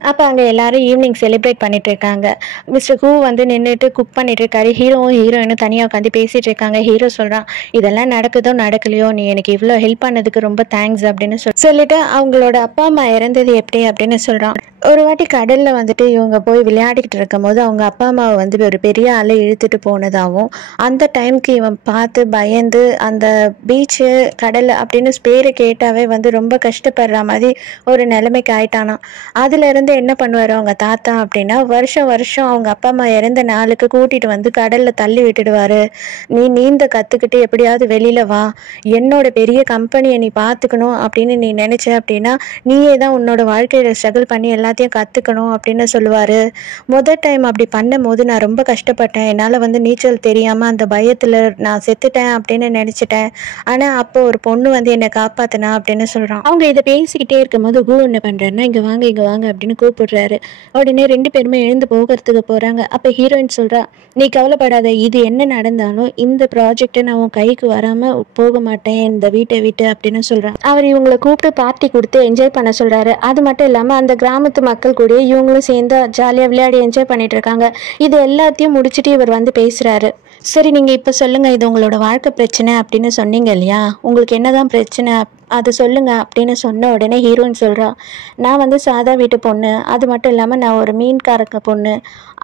அப்போ அங்கே எல்லாரும் ஈவினிங் செலிப்ரேட் பண்ணிட்டு இருக்காங்க. மிஸ்டர் ஹூ வந்து நின்றுட்டு குக் பண்ணிட்டு இருக்காரு. ஹீரோவும் ஹீரோயினும் தனியாக உட்காந்து பேசிட்டு இருக்காங்க. ஹீரோ சொல்கிறான், இதெல்லாம் நடக்குதோ நடக்கலையோ, நீ எனக்கு இவ்வளோ ஹெல்ப் பண்ணதுக்கு ரொம்ப தேங்க்ஸ் அப்படின்னு சொல்லிட்டு அவங்களோட அப்பா அம்மா இறந்தது எப்படி அப்படின்னு சொல்கிறான். ஒரு வாட்டி கடலில் வந்துட்டு இவங்க போய் விளையாடிக்கிட்டு இருக்கும் போது அவங்க அப்பா அம்மாவை வந்து ஒரு பெரிய அலை இழுத்துட்டு போனதாகவும், அந்த டைமுக்கு இவன் பார்த்து பயந்து அந்த பீச்சு கடல் அப்படின்னு பேரை கேட்டாவே வந்து ரொம்ப கஷ்டப்படுற மாதிரி ஒரு நிலைமைக்கு ஆயிட்டானா. அதுலேருந்து என்ன பண்ணுவார் அவங்க தாத்தா அப்படின்னா, வருஷம் வருஷம் அவங்க அப்பா அம்மா இறந்த நாளுக்கு கூட்டிகிட்டு வந்து கடலில் தள்ளி விட்டுடுவார். நீ நீந்த கற்றுக்கிட்டு எப்படியாவது வெளியில் வா, என்னோட பெரிய கம்பெனியை நீ பார்த்துக்கணும் அப்படின்னு நீ நினச்ச அப்படின்னா நீயே தான் உன்னோட வாழ்க்கையில் ஸ்ட்ரகிள் பண்ணி எல்லாத்தையும் கற்றுக்கணும் அப்படின்னு சொல்லுவார். முதல் டைம் அப்படி பண்ணும் போது நான் ரொம்ப கஷ்டப்பட்டேன், என்னால் வந்து நீச்சல் தெரியாமல் அந்த பயத்தில் நான் செத்துட்டேன் அப்படின்னு நினச்சிட்டேன், ஆனால் அப்போ ஒரு பொண்ணு வந்து என்னை காப்பாற்றினா அப்படின்னு சொல்கிறான். அவங்க இதை பேசிக்கிட்டே இருக்கும்போது ஹூ என்ன பண்ணுறாருன்னா, இங்கே வாங்க அப்படின்னு கூப்பிடுறாரு. உடனே 2 பேருமே எழுந்து போகிறதுக்கு போகிறாங்க. அப்போ ஹீரோயின் சொல்கிறா, நீ கவலைப்படாத, இது என்ன நடந்தாலும் இந்த ப்ராஜெக்டை நான் உன் கைக்கு வராமல் போக மாட்டேன் இந்த வீட்டை விட்டு அப்படின்னு சொல்கிறான். அவர் இவங்களை கூப்பிட்டு பார்ட்டி கொடுத்து என்ஜாய் பண்ண சொல்கிறாரு. அது மட்டும் இல்லாமல் அந்த கிராமத்து மக்கள் கூட இவங்களும் சேர்ந்து ஜாலியாக விளையாடி என்ஜாய் பண்ணிட்டு இருக்காங்க. இது எல்லாத்தையும் முடிச்சுட்டு இவர் வந்து பேசுகிறாரு. சரி, நீங்கள் இப்போ சொல்லுங்கள், இது உங்களோட வாழ்க்கை பிரச்சனை அப்படின்னு சொன்னீங்க இல்லையா, உங்களுக்கு என்னதான் பிரச்சனை அது சொல்லுங்க அப்படின்னு சொன்ன உடனே ஹீரோயின் சொல்கிறா, நான் வந்து சாதா வீட்டு பொண்ணு, அது மட்டும் இல்லாமல் நான் ஒரு மீன்காரக்க பொண்ணு,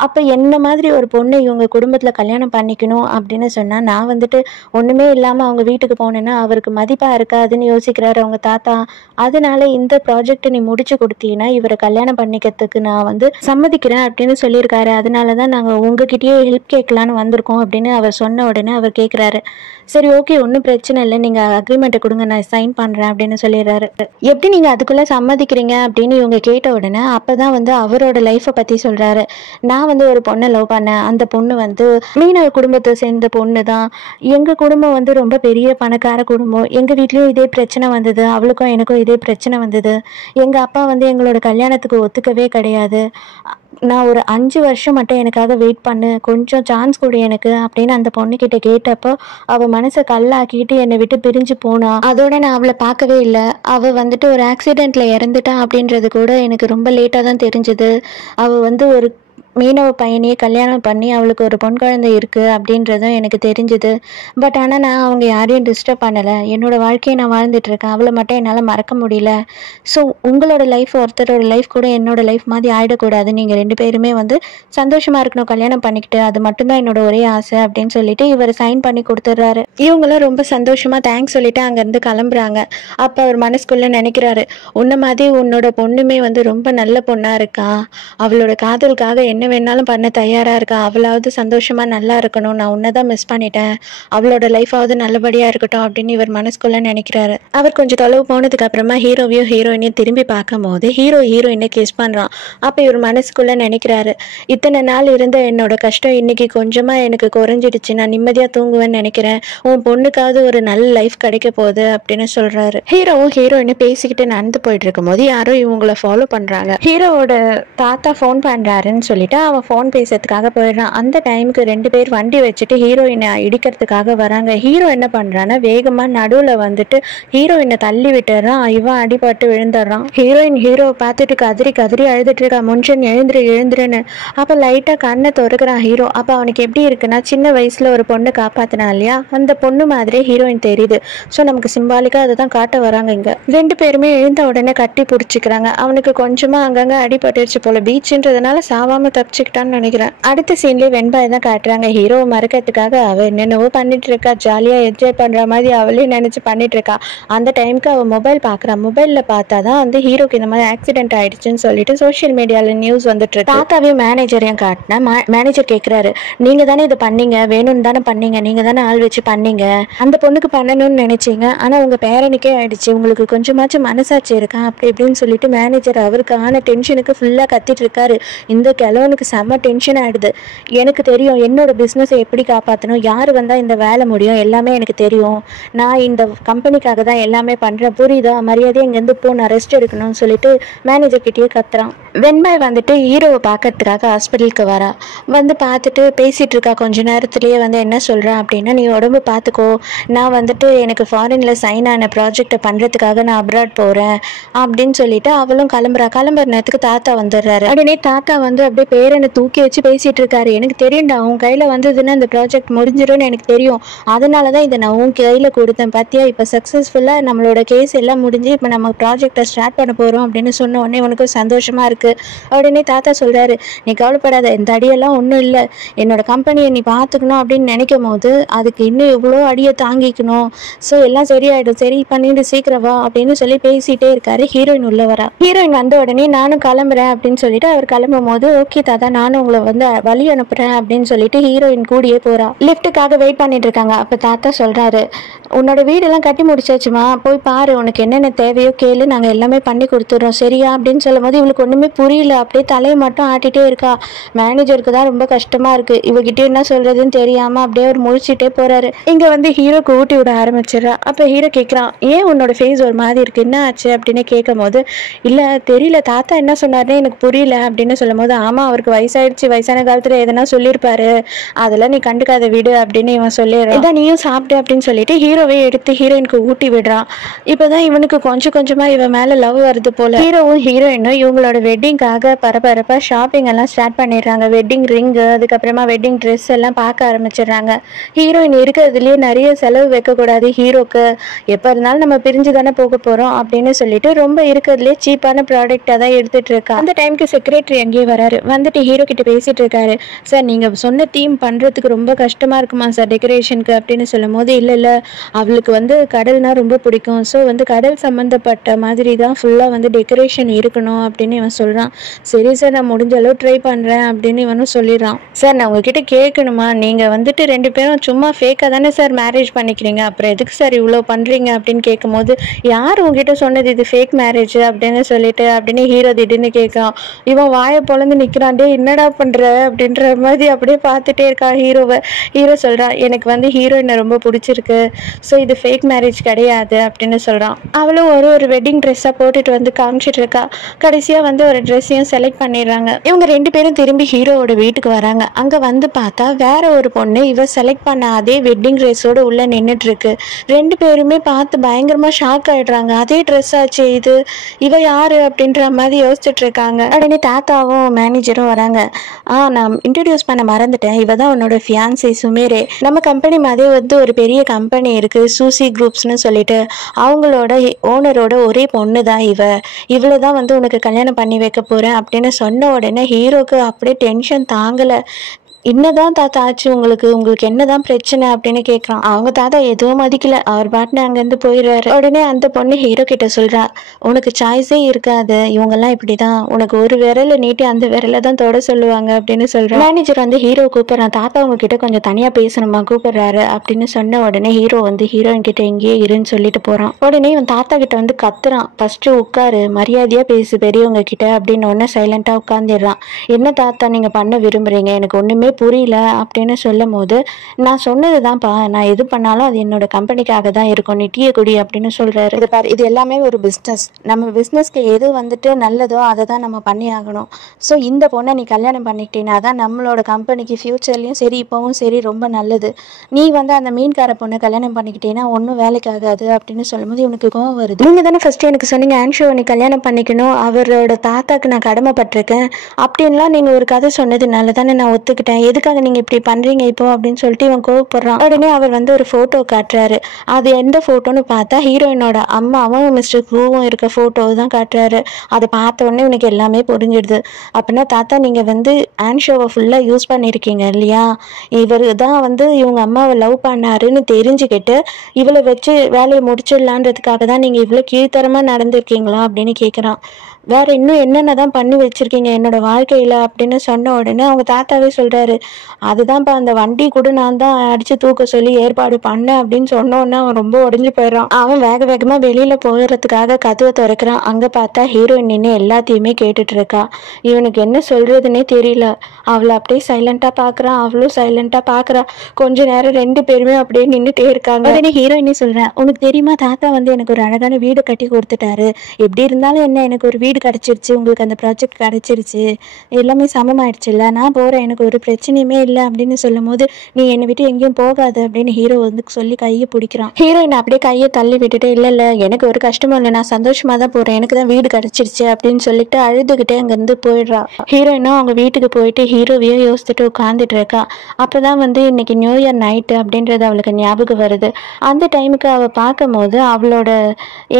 அப்போ என்ன மாதிரி ஒரு பொண்ணு இவங்க குடும்பத்தில் கல்யாணம் பண்ணிக்கணும் அப்படின்னு சொன்னால் நான் வந்துட்டு ஒன்றுமே இல்லாமல் அவங்க வீட்டுக்கு போனேன்னா அவருக்கு மதிப்பாக இருக்காதுன்னு யோசிக்கிறாரு அவங்க தாத்தா. அதனால இந்த ப்ராஜெக்டை நீ முடிச்சு கொடுத்தீங்கன்னா இவரை கல்யாணம் பண்ணிக்கிறதுக்கு நான் வந்து சம்மதிக்கிறேன் அப்படின்னு சொல்லியிருக்காரு. அதனால தான் நாங்கள் உங்ககிட்டயே ஹெல்ப் கேட்கலான்னு வந்திருக்கோம் அப்படின்னு அவர் சொன்ன உடனே அவர் கேட்குறாரு, சரி ஓகே ஒன்றும் பிரச்சனை இல்லை, நீங்கள் அக்ரிமெண்ட்டை கொடுங்க, நான் சைன் பண்ண பண்றேன் அப்படின்னு சொல்லிடுறாரு. எப்படி நீங்க அதுக்குள்ள சம்மதிக்கிறீங்க அப்படின்னு இவங்க கேட்ட உடனே அப்பதான் வந்து அவரோட லைஃப்பை பத்தி சொல்றாரு. நான் வந்து ஒரு பொண்ணை லவ் பண்ணேன். அந்த பொண்ணு வந்து மீனவ குடும்பத்தை சேர்ந்த பொண்ணு தான். எங்க குடும்பம் வந்து ரொம்ப பெரிய பணக்கார குடும்பம். எங்க வீட்லயும் இதே பிரச்சனை வந்தது. அவளுக்கும் எனக்கும் இதே பிரச்சனை வந்தது. எங்க அப்பா வந்து எங்களோட கல்யாணத்துக்கு ஒத்துக்கவே கிடையாது. நான் ஒரு 5 வருஷம் மட்டும் எனக்காக வெயிட் பண்ணு, கொஞ்சம் சான்ஸ் கொடு எனக்கு அப்படின்னு அந்த பொண்ணுக்கிட்ட கேட்டப்போ அவ மனசை கல்லாக்கிட்டு என்னை விட்டு பிரிஞ்சு போனா. அதோட நான் அவளை பார்க்கவே இல்லை. அவ வந்துட்டு ஒரு ஆக்சிடென்ட்ல இறந்துட்டா அப்படின்றது கூட எனக்கு ரொம்ப லேட்டாக தான் தெரிஞ்சது. அவ வந்து ஒரு மீனவ பையனையே கல்யாணம் பண்ணி அவளுக்கு ஒரு பொன் குழந்தை இருக்குது அப்படின்றதும் எனக்கு தெரிஞ்சுது. பட் ஆனால் நான் அவங்க யாரையும் டிஸ்டர்ப் பண்ணலை. என்னோடய வாழ்க்கையை நான் வாழ்ந்துட்டுருக்கேன். அவளை மட்டும் என்னால் மறக்க முடியல. ஸோ உங்களோட லைஃப் ஒருத்தரோட லைஃப் கூட என்னோடய லைஃப் மாதிரி ஆகிடக்கூடாது. நீங்கள் 2 பேருமே வந்து சந்தோஷமாக இருக்கணும் கல்யாணம் பண்ணிக்கிட்டு. அது மட்டும்தான் என்னோட ஒரே ஆசை அப்படின்னு சொல்லிட்டு இவர் சைன் பண்ணி கொடுத்துட்றாரு. இவங்களும் ரொம்ப சந்தோஷமாக தேங்க்ஸ் சொல்லிட்டு அங்கேருந்து கிளம்புறாங்க. அப்போ அவர் மனசுக்குள்ளே நினைக்கிறாரு, உன்ன மாதிரி உன்னோட பொண்ணுமே வந்து ரொம்ப நல்ல பொண்ணாக இருக்கா. அவளோட காதலுக்காக என்ன வேணாலும் பண்ண தயாரா இருக்கா. அவளாவது சந்தோஷமா நல்லா இருக்கணும். நான் உன்னதான் மிஸ் பண்ணிட்டேன். அவளோட லைஃபாவது நல்லபடியா இருக்கட்டும் அப்படின்னு இவர் மனசுக்குள்ள நினைக்கிறாரு. அவர் கொஞ்சம் தொலைவு போனதுக்கு அப்புறமா ஹீரோவையும் ஹீரோயினையும் திரும்பி பார்க்கும் போது ஹீரோயினை கிஸ் பண்றான். அப்ப இவர் மனசுக்குள்ள நினைக்கிறாரு, இத்தனை நாள் இருந்த என்னோட கஷ்டம் இன்னைக்கு கொஞ்சமா எனக்கு குறைஞ்சிடுச்சு. நான் நிம்மதியா தூங்குவேன்னு நினைக்கிறேன். உன் பொண்ணுக்காவது ஒரு நல்ல லைஃப் கிடைக்க போகுது அப்படின்னு சொல்றாரு. ஹீரோவும் ஹீரோயினும் பேசிக்கிட்டு நடந்து போயிட்டு இருக்கும் போது யாரோ இவங்களை ஃபாலோ பண்றாங்க. ஹீரோவோட தாத்தா ஃபோன் பண்றாருன்னு சொல்லிட்டு அவன் ஃபோன் பேசுறதுக்காக போயிடுறான். அந்த டைமுக்கு 2 பேர் வண்டி வச்சுட்டு ஹீரோயினை இடிக்கிறதுக்காக வராங்க. ஹீரோ என்ன பண்றான்னா வேகமா நடுவுல வந்துட்டு ஹீரோயினை தள்ளி விட்டுறான். இவன் அடிபட்டு விழுந்துடுறான். ஹீரோவை பார்த்துட்டு கதறி கதறி அழுதுட்டு இருக்கா, முன்ஷன் எழுந்துருன்னு. அப்ப லைட்டா கண்ணை திறக்கிறான் ஹீரோ. அப்ப அவனுக்கு எப்படி இருக்குன்னா சின்ன வயசுல ஒரு பொண்ணு காப்பாத்தினா இல்லையா, அந்த பொண்ணு மாதிரியே ஹீரோயின் தெரியுது. ஸோ நமக்கு சிம்பாலிக்கா அதை தான் காட்ட வராங்க. இங்க 2 பேருமே எழுந்த உடனே கட்டி பிடிச்சிக்கிறாங்க. அவனுக்கு கொஞ்சமா அங்கங்க அடிபட்டுருச்சு போல. பீச்சுன்றதுனால சாவாம தப்பிச்சுக்கிட்டான்னு நினைக்கிறேன். அடுத்த சீன்லயே வெண்பாய் தான் காட்டுறாங்க. ஹீரோவை மறக்கிறதுக்காக அவ என்னென்னவோ பண்ணிட்டு இருக்கா. ஜாலியா என்ஜாய் பண்ற மாதிரி அவளே நினைச்சு பண்ணிட்டு இருக்கா. அந்த டைமுக்கு அவ மொபைல் பாக்குறா. மொபைல்ல பார்த்தாதான் வந்து ஹீரோக்கு இந்த மாதிரி ஆக்சிடென்ட் ஆயிடுச்சுன்னு சொல்லிட்டு சோசியல் மீடியால நியூஸ் வந்துட்டு இருக்கு. தாத்தாவையும் மேனேஜரையும் காட்டினா மேனேஜர் கேட்கிறாரு, நீங்க தானே இதை பண்ணீங்க, வேணும்னு தானே பண்ணீங்க, நீங்க தானே ஆள் வச்சு பண்ணீங்க, அந்த பொண்ணுக்கு பண்ணணும்னு நினைச்சீங்க, ஆனா உங்க பேரனுக்கே ஆயிடுச்சு, உங்களுக்கு கொஞ்சமாச்சும் மனசாட்சி இருக்கா அப்படி இப்படின்னு சொல்லிட்டு மேனேஜர் அவருக்கான டென்ஷனுக்கு ஃபுல்லா கத்திட்டு இருக்காரு. இந்த கிழவனுக்கு செம்ம டென்ஷன் ஆகிடுது. எனக்கு தெரியும் என்னோட பிஸ்னஸை எப்படி காப்பாற்றணும், யார் வந்தால் இந்த வேலை முடியும், எல்லாமே எனக்கு தெரியும். நான் இந்த கம்பெனிக்காக தான் எல்லாமே பண்ணுறேன், புரியுதா, மரியாதையை இங்கேருந்து போ, நான் ரெஸ்ட் எடுக்கணும்னு சொல்லிட்டு மேனேஜர் கிட்டேயே கத்துறான். வெண்பாய் வந்துட்டு ஹீரோவை பார்க்கறதுக்காக ஹாஸ்பிட்டலுக்கு வரா. வந்து பார்த்துட்டு பேசிகிட்டு இருக்கா. கொஞ்ச நேரத்துலேயே வந்து என்ன சொல்கிறேன் அப்படின்னா, நீ உடம்பு பார்த்துக்கோ, நான் வந்துட்டு எனக்கு ஃபாரினில் சைன் ஆன ப்ராஜெக்டை பண்ணுறதுக்காக நான் அப்ராட் போகிறேன் அப்படின்னு சொல்லிட்டு அவளும் கிளம்புற நேரத்துக்கு தாத்தா வந்துடுறாரு. உடனே தாத்தா வந்து அப்படியே பேரனை தூக்கி வச்சு பேசிட்டு இருக்காரு. எனக்கு தெரியும்டா, உன் கையில வந்ததுன்னா இந்த ப்ராஜெக்ட் முடிஞ்சிடும்னு எனக்கு தெரியும், அதனாலதான் இதை நான் உன் கையில கொடுத்தேன். பாத்தியா, இப்ப சக்சஸ்ஃபுல்லா நம்மளோட கேஸ் எல்லாம் முடிஞ்சு இப்ப நம்ம ப்ராஜெக்டை ஸ்டார்ட் பண்ண போறோம் அப்படின்னு சொன்ன உடனே உனக்கு சந்தோஷமா இருக்கு. உடனே தாத்தா சொல்றாரு, நீ கவலைப்படாத, இந்த அடியெல்லாம் ஒன்றும் இல்லை, என்னோட கம்பெனியை நீ பார்த்துக்கணும் அப்படின்னு நினைக்கும் போது அதுக்கு இன்னும் இவ்வளோ அடியை தாங்கிக்கணும், ஸோ எல்லாம் சரியாயிடும், சரி பண்ணிட்டு சீக்கிரம் வா அப்படின்னு சொல்லி பேசிட்டே இருக்காரு. ஹீரோயின் உள்ள வரா. ஹீரோயின் வந்த உடனே நானும் கிளம்புறேன் அப்படின்னு சொல்லிட்டு அவர் கிளம்பும் போது, ஓகே தாத்தா நானும் உங்களை வந்து வழி அனுப்புறேன் அப்படின்னு சொல்லிட்டு ஹீரோயின் கூடியே போறா. லிஃப்ட்டுக்காக வெயிட் பண்ணிட்டு இருக்காங்க. அப்ப தாத்தா சொல்றாரு, உன்னோட வீடெல்லாம் கட்டி முடிச்சாச்சுமா, போய் பாரு, உனக்கு என்னென்ன தேவையோ கேளு, நாங்க எல்லாமே பண்ணி கொடுத்துறோம் சரியா அப்படின்னு சொல்லும் போது இவளுக்கு ஒண்ணுமே புரியல. அப்படியே தலையை மட்டும் ஆட்டிட்டே இருக்கா. மேனேஜருக்கு தான் ரொம்ப கஷ்டமா இருக்கு. இவகிட்ட என்ன சொல்றதுன்னு தெரியாம அப்படியே அவர் முழிச்சிட்டே போறாரு. இங்க வந்து ஹீரோக்கு ஊட்டி விட ஆரம்பிச்சிடறா. அப்ப ஹீரோ கேட்கிறான், ஏன் உன்னோட ஃபேஸ் ஒரு மாதிரி இருக்கு, என்ன ஆச்சு அப்படின்னு கேட்கும் போது, இல்ல தெரியல, தாத்தா என்ன சொன்னாருன்னு எனக்கு புரியல அப்படின்னு சொல்லும் போது, ஆமா அவருக்கு வயசாயிடுச்சு, வயசான காலத்துல எதனா சொல்லியிருப்பாரு, அதெல்லாம் நீ கண்டுக்காத விடு அப்படின்னு இவன் சொல்லிடுறான். இதான் நீயும் சாப்பிட்டு அப்படின்னு சொல்லிட்டு ஹீரோவே எடுத்து ஹீரோயினுக்கு ஊட்டி விடுறான். இப்பதான் இவனுக்கு கொஞ்சம் கொஞ்சமா இவன் மேல லவ் வருது போல. ஹீரோவும் ஹீரோயினும் இவங்களோட வெட்டிங்காக பரபரப்பா ஷாப்பிங் எல்லாம் ஸ்டார்ட் பண்ணிடுறாங்க. வெட்டிங் ரிங்கு, அதுக்கப்புறமா வெட்டிங் ட்ரெஸ் எல்லாம் பார்க்க ஆரம்பிச்சிடுறாங்க. ஹீரோயின் இருக்கிறதுலயே நிறைய செலவு வைக்கக்கூடாது ஹீரோக்கு, எப்ப இருந்தாலும் நம்ம பிரிஞ்சு தானே போக போறோம் அப்படின்னு சொல்லிட்டு ரொம்ப இருக்கிறதுலே சீப்பான ப்ராடக்டா தான் எடுத்துட்டு இருக்கா. அந்த டைமுக்கு செக்ரட்டரி அங்கேயே வராரு. வந்துட்டு ஹீரோ கிட்ட பேசிட்டு இருக்காரு. சார் நீங்க சொன்ன தீம் பண்றதுக்கு ரொம்ப கஷ்டமா இருக்குமா சார் டெக்கரேஷனுக்கு அப்படின்னு சொல்லும் போது, இல்ல அவளுக்கு வந்து கடல்னா ரொம்ப பிடிக்கும், ஸோ வந்து கடல் சம்பந்தப்பட்ட மாதிரி தான் ஃபுல்லா வந்து டெக்கரேஷன் இருக்கணும் அப்படின்னு இவன் சொல்றான். சொல்கிறான். சரி சார், நான் முடிஞ்ச அளவு ட்ரை பண்ணுறேன் அப்படின்னு இவனும் சொல்லிடுறான். சார், நான் உங்ககிட்ட கேட்கணுமா, நீங்கள் வந்துட்டு 2 பேரும் சும்மா ஃபேக்காக தானே சார் மேரேஜ் பண்ணிக்கிறீங்க, அப்புறம் எதுக்கு சார் இவ்வளோ பண்ணுறீங்க அப்படின்னு கேட்கும்போது, யார் உங்ககிட்ட சொன்னது இது ஃபேக் மேரேஜ் அப்படின்னு சொல்லிட்டு அப்படின்னு ஹீரோ திடீர்னு கேட்குறான். இவன் வாயை பொழந்து நிற்கிறான். டே என்னடா பண்ணுற அப்படின்ற மாதிரி அப்படியே பார்த்துட்டே இருக்கா ஹீரோவை. ஹீரோ சொல்கிறான், எனக்கு வந்து ஹீரோயினை ரொம்ப பிடிச்சிருக்கு, ஸோ இது ஃபேக் மேரேஜ் கிடையாது அப்படின்னு சொல்கிறான். அவளும் ஒரு வெட்டிங் ட்ரெஸ்ஸாக போட்டுட்டு வந்து காமிச்சிட்டு இருக்கா. கடைசியாக வந்து ஒரு ட்ரெஸ்ஸையும் செலக்ட் பண்ணிடுறாங்க. இவங்க 2 பேரும் திரும்பி ஹீரோவோட வீட்டுக்கு வராங்க. அங்கே வந்து பார்த்தா வேற ஒரு பொண்ணு இவ செலக்ட் பண்ண அதே வெட்டிங் ட்ரெஸ்ஸோட உள்ளே நின்றுட்டு இருக்கு. 2 பேருமே பார்த்து பயங்கரமாக ஷாக் ஆகிடுறாங்க. அதே ட்ரெஸ் ஆச்சு இது, இவ யாரு அப்படின்ற மாதிரி யோசிச்சுட்டு இருக்காங்க. உடனே தாத்தாவும் மேனேஜரும் வராங்க. நான் இன்ட்ரடியூஸ் பண்ண மறந்துட்டேன், இவ தான் உன்னோட ஃபியான்சி சுமேரே. நம்ம கம்பெனி மாதிரி வந்து ஒரு பெரிய கம்பெனி இருக்குது, சூசி குரூப்ஸ்னு சொல்லிட்டு, அவங்களோட ஓனரோட ஒரே பொண்ணு தான் இவ்வளோ தான் வந்து உனக்கு கல்யாணம் பண்ணி வைக்க போகிறேன் அப்படின்னு சொன்ன உடனே ஹீரோக்கு அப்படியே டென்ஷன் தாங்கலை. என்னதான் தாத்தா ஆச்சு உங்களுக்கு என்னதான் பிரச்சனை அப்படின்னு கேட்குறான். அவங்க தாத்தா எதுவும் மதிக்கல, அவர் பாட்டுன்னு அங்கேருந்து போயிடுறாரு. உடனே அந்த பொண்ணு ஹீரோ கிட்ட சொல்றா, உனக்கு சாய்ஸே இருக்காது, இவங்கெல்லாம் இப்படிதான், உனக்கு ஒரு விரலை நீட்டி அந்த விரலை தான் தொட சொல்லுவாங்க அப்படின்னு சொல்றான். மேனேஜர் வந்து ஹீரோ கூப்பிடுறான். தாத்தா உங்ககிட்ட கொஞ்சம் தனியா பேசணுமா, கூப்பிடுறாரு அப்படின்னு சொன்ன உடனே ஹீரோ வந்து ஹீரோயின் கிட்ட இங்கேயே இருன்னு சொல்லிட்டு போறான். உடனே இவன் தாத்தா கிட்ட வந்து கத்துறான், ஃபர்ஸ்ட் உட்காரு, மரியாதையா பேசு பெரியவங்க கிட்ட அப்படின்னு ஒன்னு சைலண்டா உட்காந்துடுறான். என்ன தாத்தா நீங்க பண்ண விரும்புறீங்க, எனக்கு ஒண்ணுமே புரியல அப்படின்னு சொல்லும் போது, நான் சொன்னதுதான்ப்பா, நான் எது பண்ணாலும் அது என்னோட கம்பெனிக்காக தான் இருக்கும், நீ டீயை குடி அப்படின்னு சொல்றாரு. இது பாரு, இது எல்லாமே ஒரு பிஸ்னஸ், நம்ம பிஸ்னஸ்க்கு எது வந்துட்டு நல்லதோ அதை தான் நம்ம பண்ணி ஆகணும். ஸோ இந்த பொண்ணை நீ கல்யாணம் பண்ணிக்கிட்டீங்கன்னா தான் நம்மளோட கம்பெனிக்கு ஃபியூச்சர்லையும் சரி இப்போவும் சரி ரொம்ப நல்லது. நீ வந்து அந்த மீன்கார பொண்ணை கல்யாணம் பண்ணிக்கிட்டீங்கன்னா ஒன்றும் வேலைக்கு ஆகாது அப்படின்னு சொல்லும்போது இவனுக்கு கோவம் வருது. நீங்கள் தானே ஃபர்ஸ்ட் எனக்கு சொன்னீங்க ஆன்ஷோவை நீ கல்யாணம் பண்ணிக்கணும், அவரோட தாத்தாக்கு நான் கடமைப்பட்டிருக்கேன் அப்படின்லாம் நீங்கள் ஒரு கதை சொன்னதுனால தானே நான் ஒத்துக்கிட்டேன், எதுக்காக நீங்க இப்படி பண்றீங்க இப்போ அப்படின்னு சொல்லிட்டு இவன் கோவப்படுறான். உடனே அவர் வந்து ஒரு போட்டோ காட்டுறாரு. அது எந்த போட்டோன்னு பார்த்தா ஹீரோயினோட அம்மாவும் மிஸ்டர் க்ரூவும் இருக்க போட்டோ தான் காட்டுறாரு. அதை பார்த்த உடனே இவனுக்கு எல்லாமே புரிஞ்சிடுது. அப்படின்னா தாத்தா நீங்க வந்து ஆன்ஷோவை ஃபுல்லா யூஸ் பண்ணியிருக்கீங்க இல்லையா, இவர் தான் வந்து இவங்க அம்மாவை லவ் பண்ணாருன்னு தெரிஞ்சுக்கிட்டு இவளை வச்சு வேலையை முடிச்சிடலான்றதுக்காக தான் நீங்க இவ்வளோ கீழ்த்தரமா நடந்திருக்கீங்களா அப்படின்னு கேட்குறான். வேற இன்னும் என்னென்ன தான் பண்ணி வச்சிருக்கீங்க என்னோட வாழ்க்கையில அப்படின்னு சொன்ன உடனே அவங்க தாத்தாவே சொல்றாரு, அதுதான்ப்பா அந்த வண்டி கூட நான் தான் அடிச்சு தூக்க சொல்லி ஏற்பாடு பண்ணேன் அப்படின்னு சொன்ன உடனே அவன் ரொம்ப உடஞ்சு போயிடறான். அவன் வேக வேகமா வெளியில போகிறதுக்காக கதவை திறக்கிறான். அங்க பார்த்தா ஹீரோயின் நின்று எல்லாத்தையுமே கேட்டுட்டு இருக்கா. இவனுக்கு என்ன சொல்றதுன்னே தெரியல. அவளை அப்படியே சைலண்டா பாக்குறான், அவளும் சைலண்டா பாக்குறா. கொஞ்ச நேரம் 2 பேருமே அப்படியே நின்றுட்டே இருக்காங்க. உடனே ஹீரோயினே சொல்றேன், உனக்கு தெரியுமா தாத்தா வந்து எனக்கு ஒரு அழகான வீடு கட்டி கொடுத்துட்டாரு, எப்படி இருந்தாலும் என்ன எனக்கு ஒரு வீடு கிடைச்சிருச்சு, உங்களுக்கு அந்த ப்ராஜெக்ட் கிடைச்சிருச்சு, எல்லாமே சமமாயிடுச்சுல்ல, நான் போறேன், எனக்கு ஒரு பிரச்சனையுமே இல்லை அப்படின்னு சொல்லும் போது நீ என்னை விட்டு எங்கேயும் போகாது அப்படின்னு ஹீரோ வந்து சொல்லி கையை பிடிக்கிறான். ஹீரோயின் அப்படியே கையை தள்ளி விட்டுட்டு இல்லை எனக்கு ஒரு கஷ்டமும் இல்லை, நான் சந்தோஷமா தான் போறேன், எனக்கு தான் வீடு கிடைச்சிருச்சு அப்படின்னு சொல்லிட்டு அழுதுகிட்டே அங்கேருந்து போயிடுறா. ஹீரோயினும் அவங்க வீட்டுக்கு போயிட்டு ஹீரோவையே யோசிச்சுட்டு உட்காந்துட்டு இருக்கா. அப்பதான் வந்து இன்னைக்கு நியூ இயர் நைட்டு அப்படின்றது அவளுக்கு ஞாபகம் வருது. அந்த டைமுக்கு அவள் பார்க்கும் போது அவளோட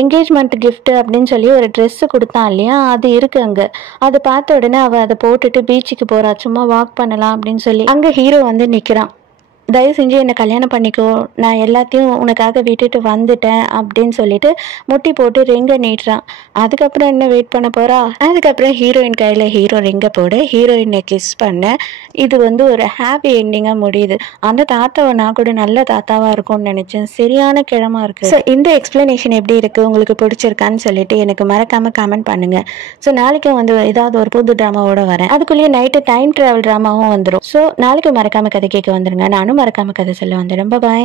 என்கேஜ்மெண்ட் கிஃப்ட் அப்படின்னு சொல்லி ஒரு ட்ரெஸ் கொடுத்தான் இல்லையா, அது இருக்கு அங்க. அதை பார்த்த உடனே அவ அதை போட்டுட்டு பீச்சுக்கு போறா, சும்மா வாக் பண்ணலாம் அப்படின்னு சொல்லி. அங்க ஹீரோ வந்து நிக்கிறான். தயவு செஞ்சு என்னை கல்யாணம் பண்ணிக்கோ, நான் எல்லாத்தையும் உனக்காக விட்டுட்டு வந்துட்டேன் அப்படின்னு சொல்லிட்டு முட்டி போட்டு ரிங்கை நீட்டுறான். அதுக்கப்புறம் என்ன வெயிட் பண்ண போறா. அதுக்கப்புறம் ஹீரோயின் கையில ஹீரோ ரிங்கை போட ஹீரோயினை கிஸ் பண்ண இது வந்து ஒரு ஹாப்பி எண்டிங்கா முடியுது. அந்த தாத்தாவை நான் கூட நல்ல தாத்தாவா இருக்கும்னு நினைச்சேன், சரியான கிழமா இருக்கு. ஸோ இந்த எக்ஸ்பிளனேஷன் எப்படி இருக்கு, உங்களுக்கு பிடிச்சிருக்கான்னு சொல்லிட்டு எனக்கு மறக்காம கமெண்ட் பண்ணுங்க. ஸோ நாளைக்கும் வந்து ஏதாவது ஒரு புது ட்ராமாவோட வரேன். அதுக்குள்ளேயே நைட்டு டைம் டிராவல் ட்ராமாவும் வந்துடும். ஸோ நாளைக்கு மறக்காம கதை கேட்க வந்துருங்க. நானும் மறக்காம கதை சொல்ல வந்துடும். பாய்.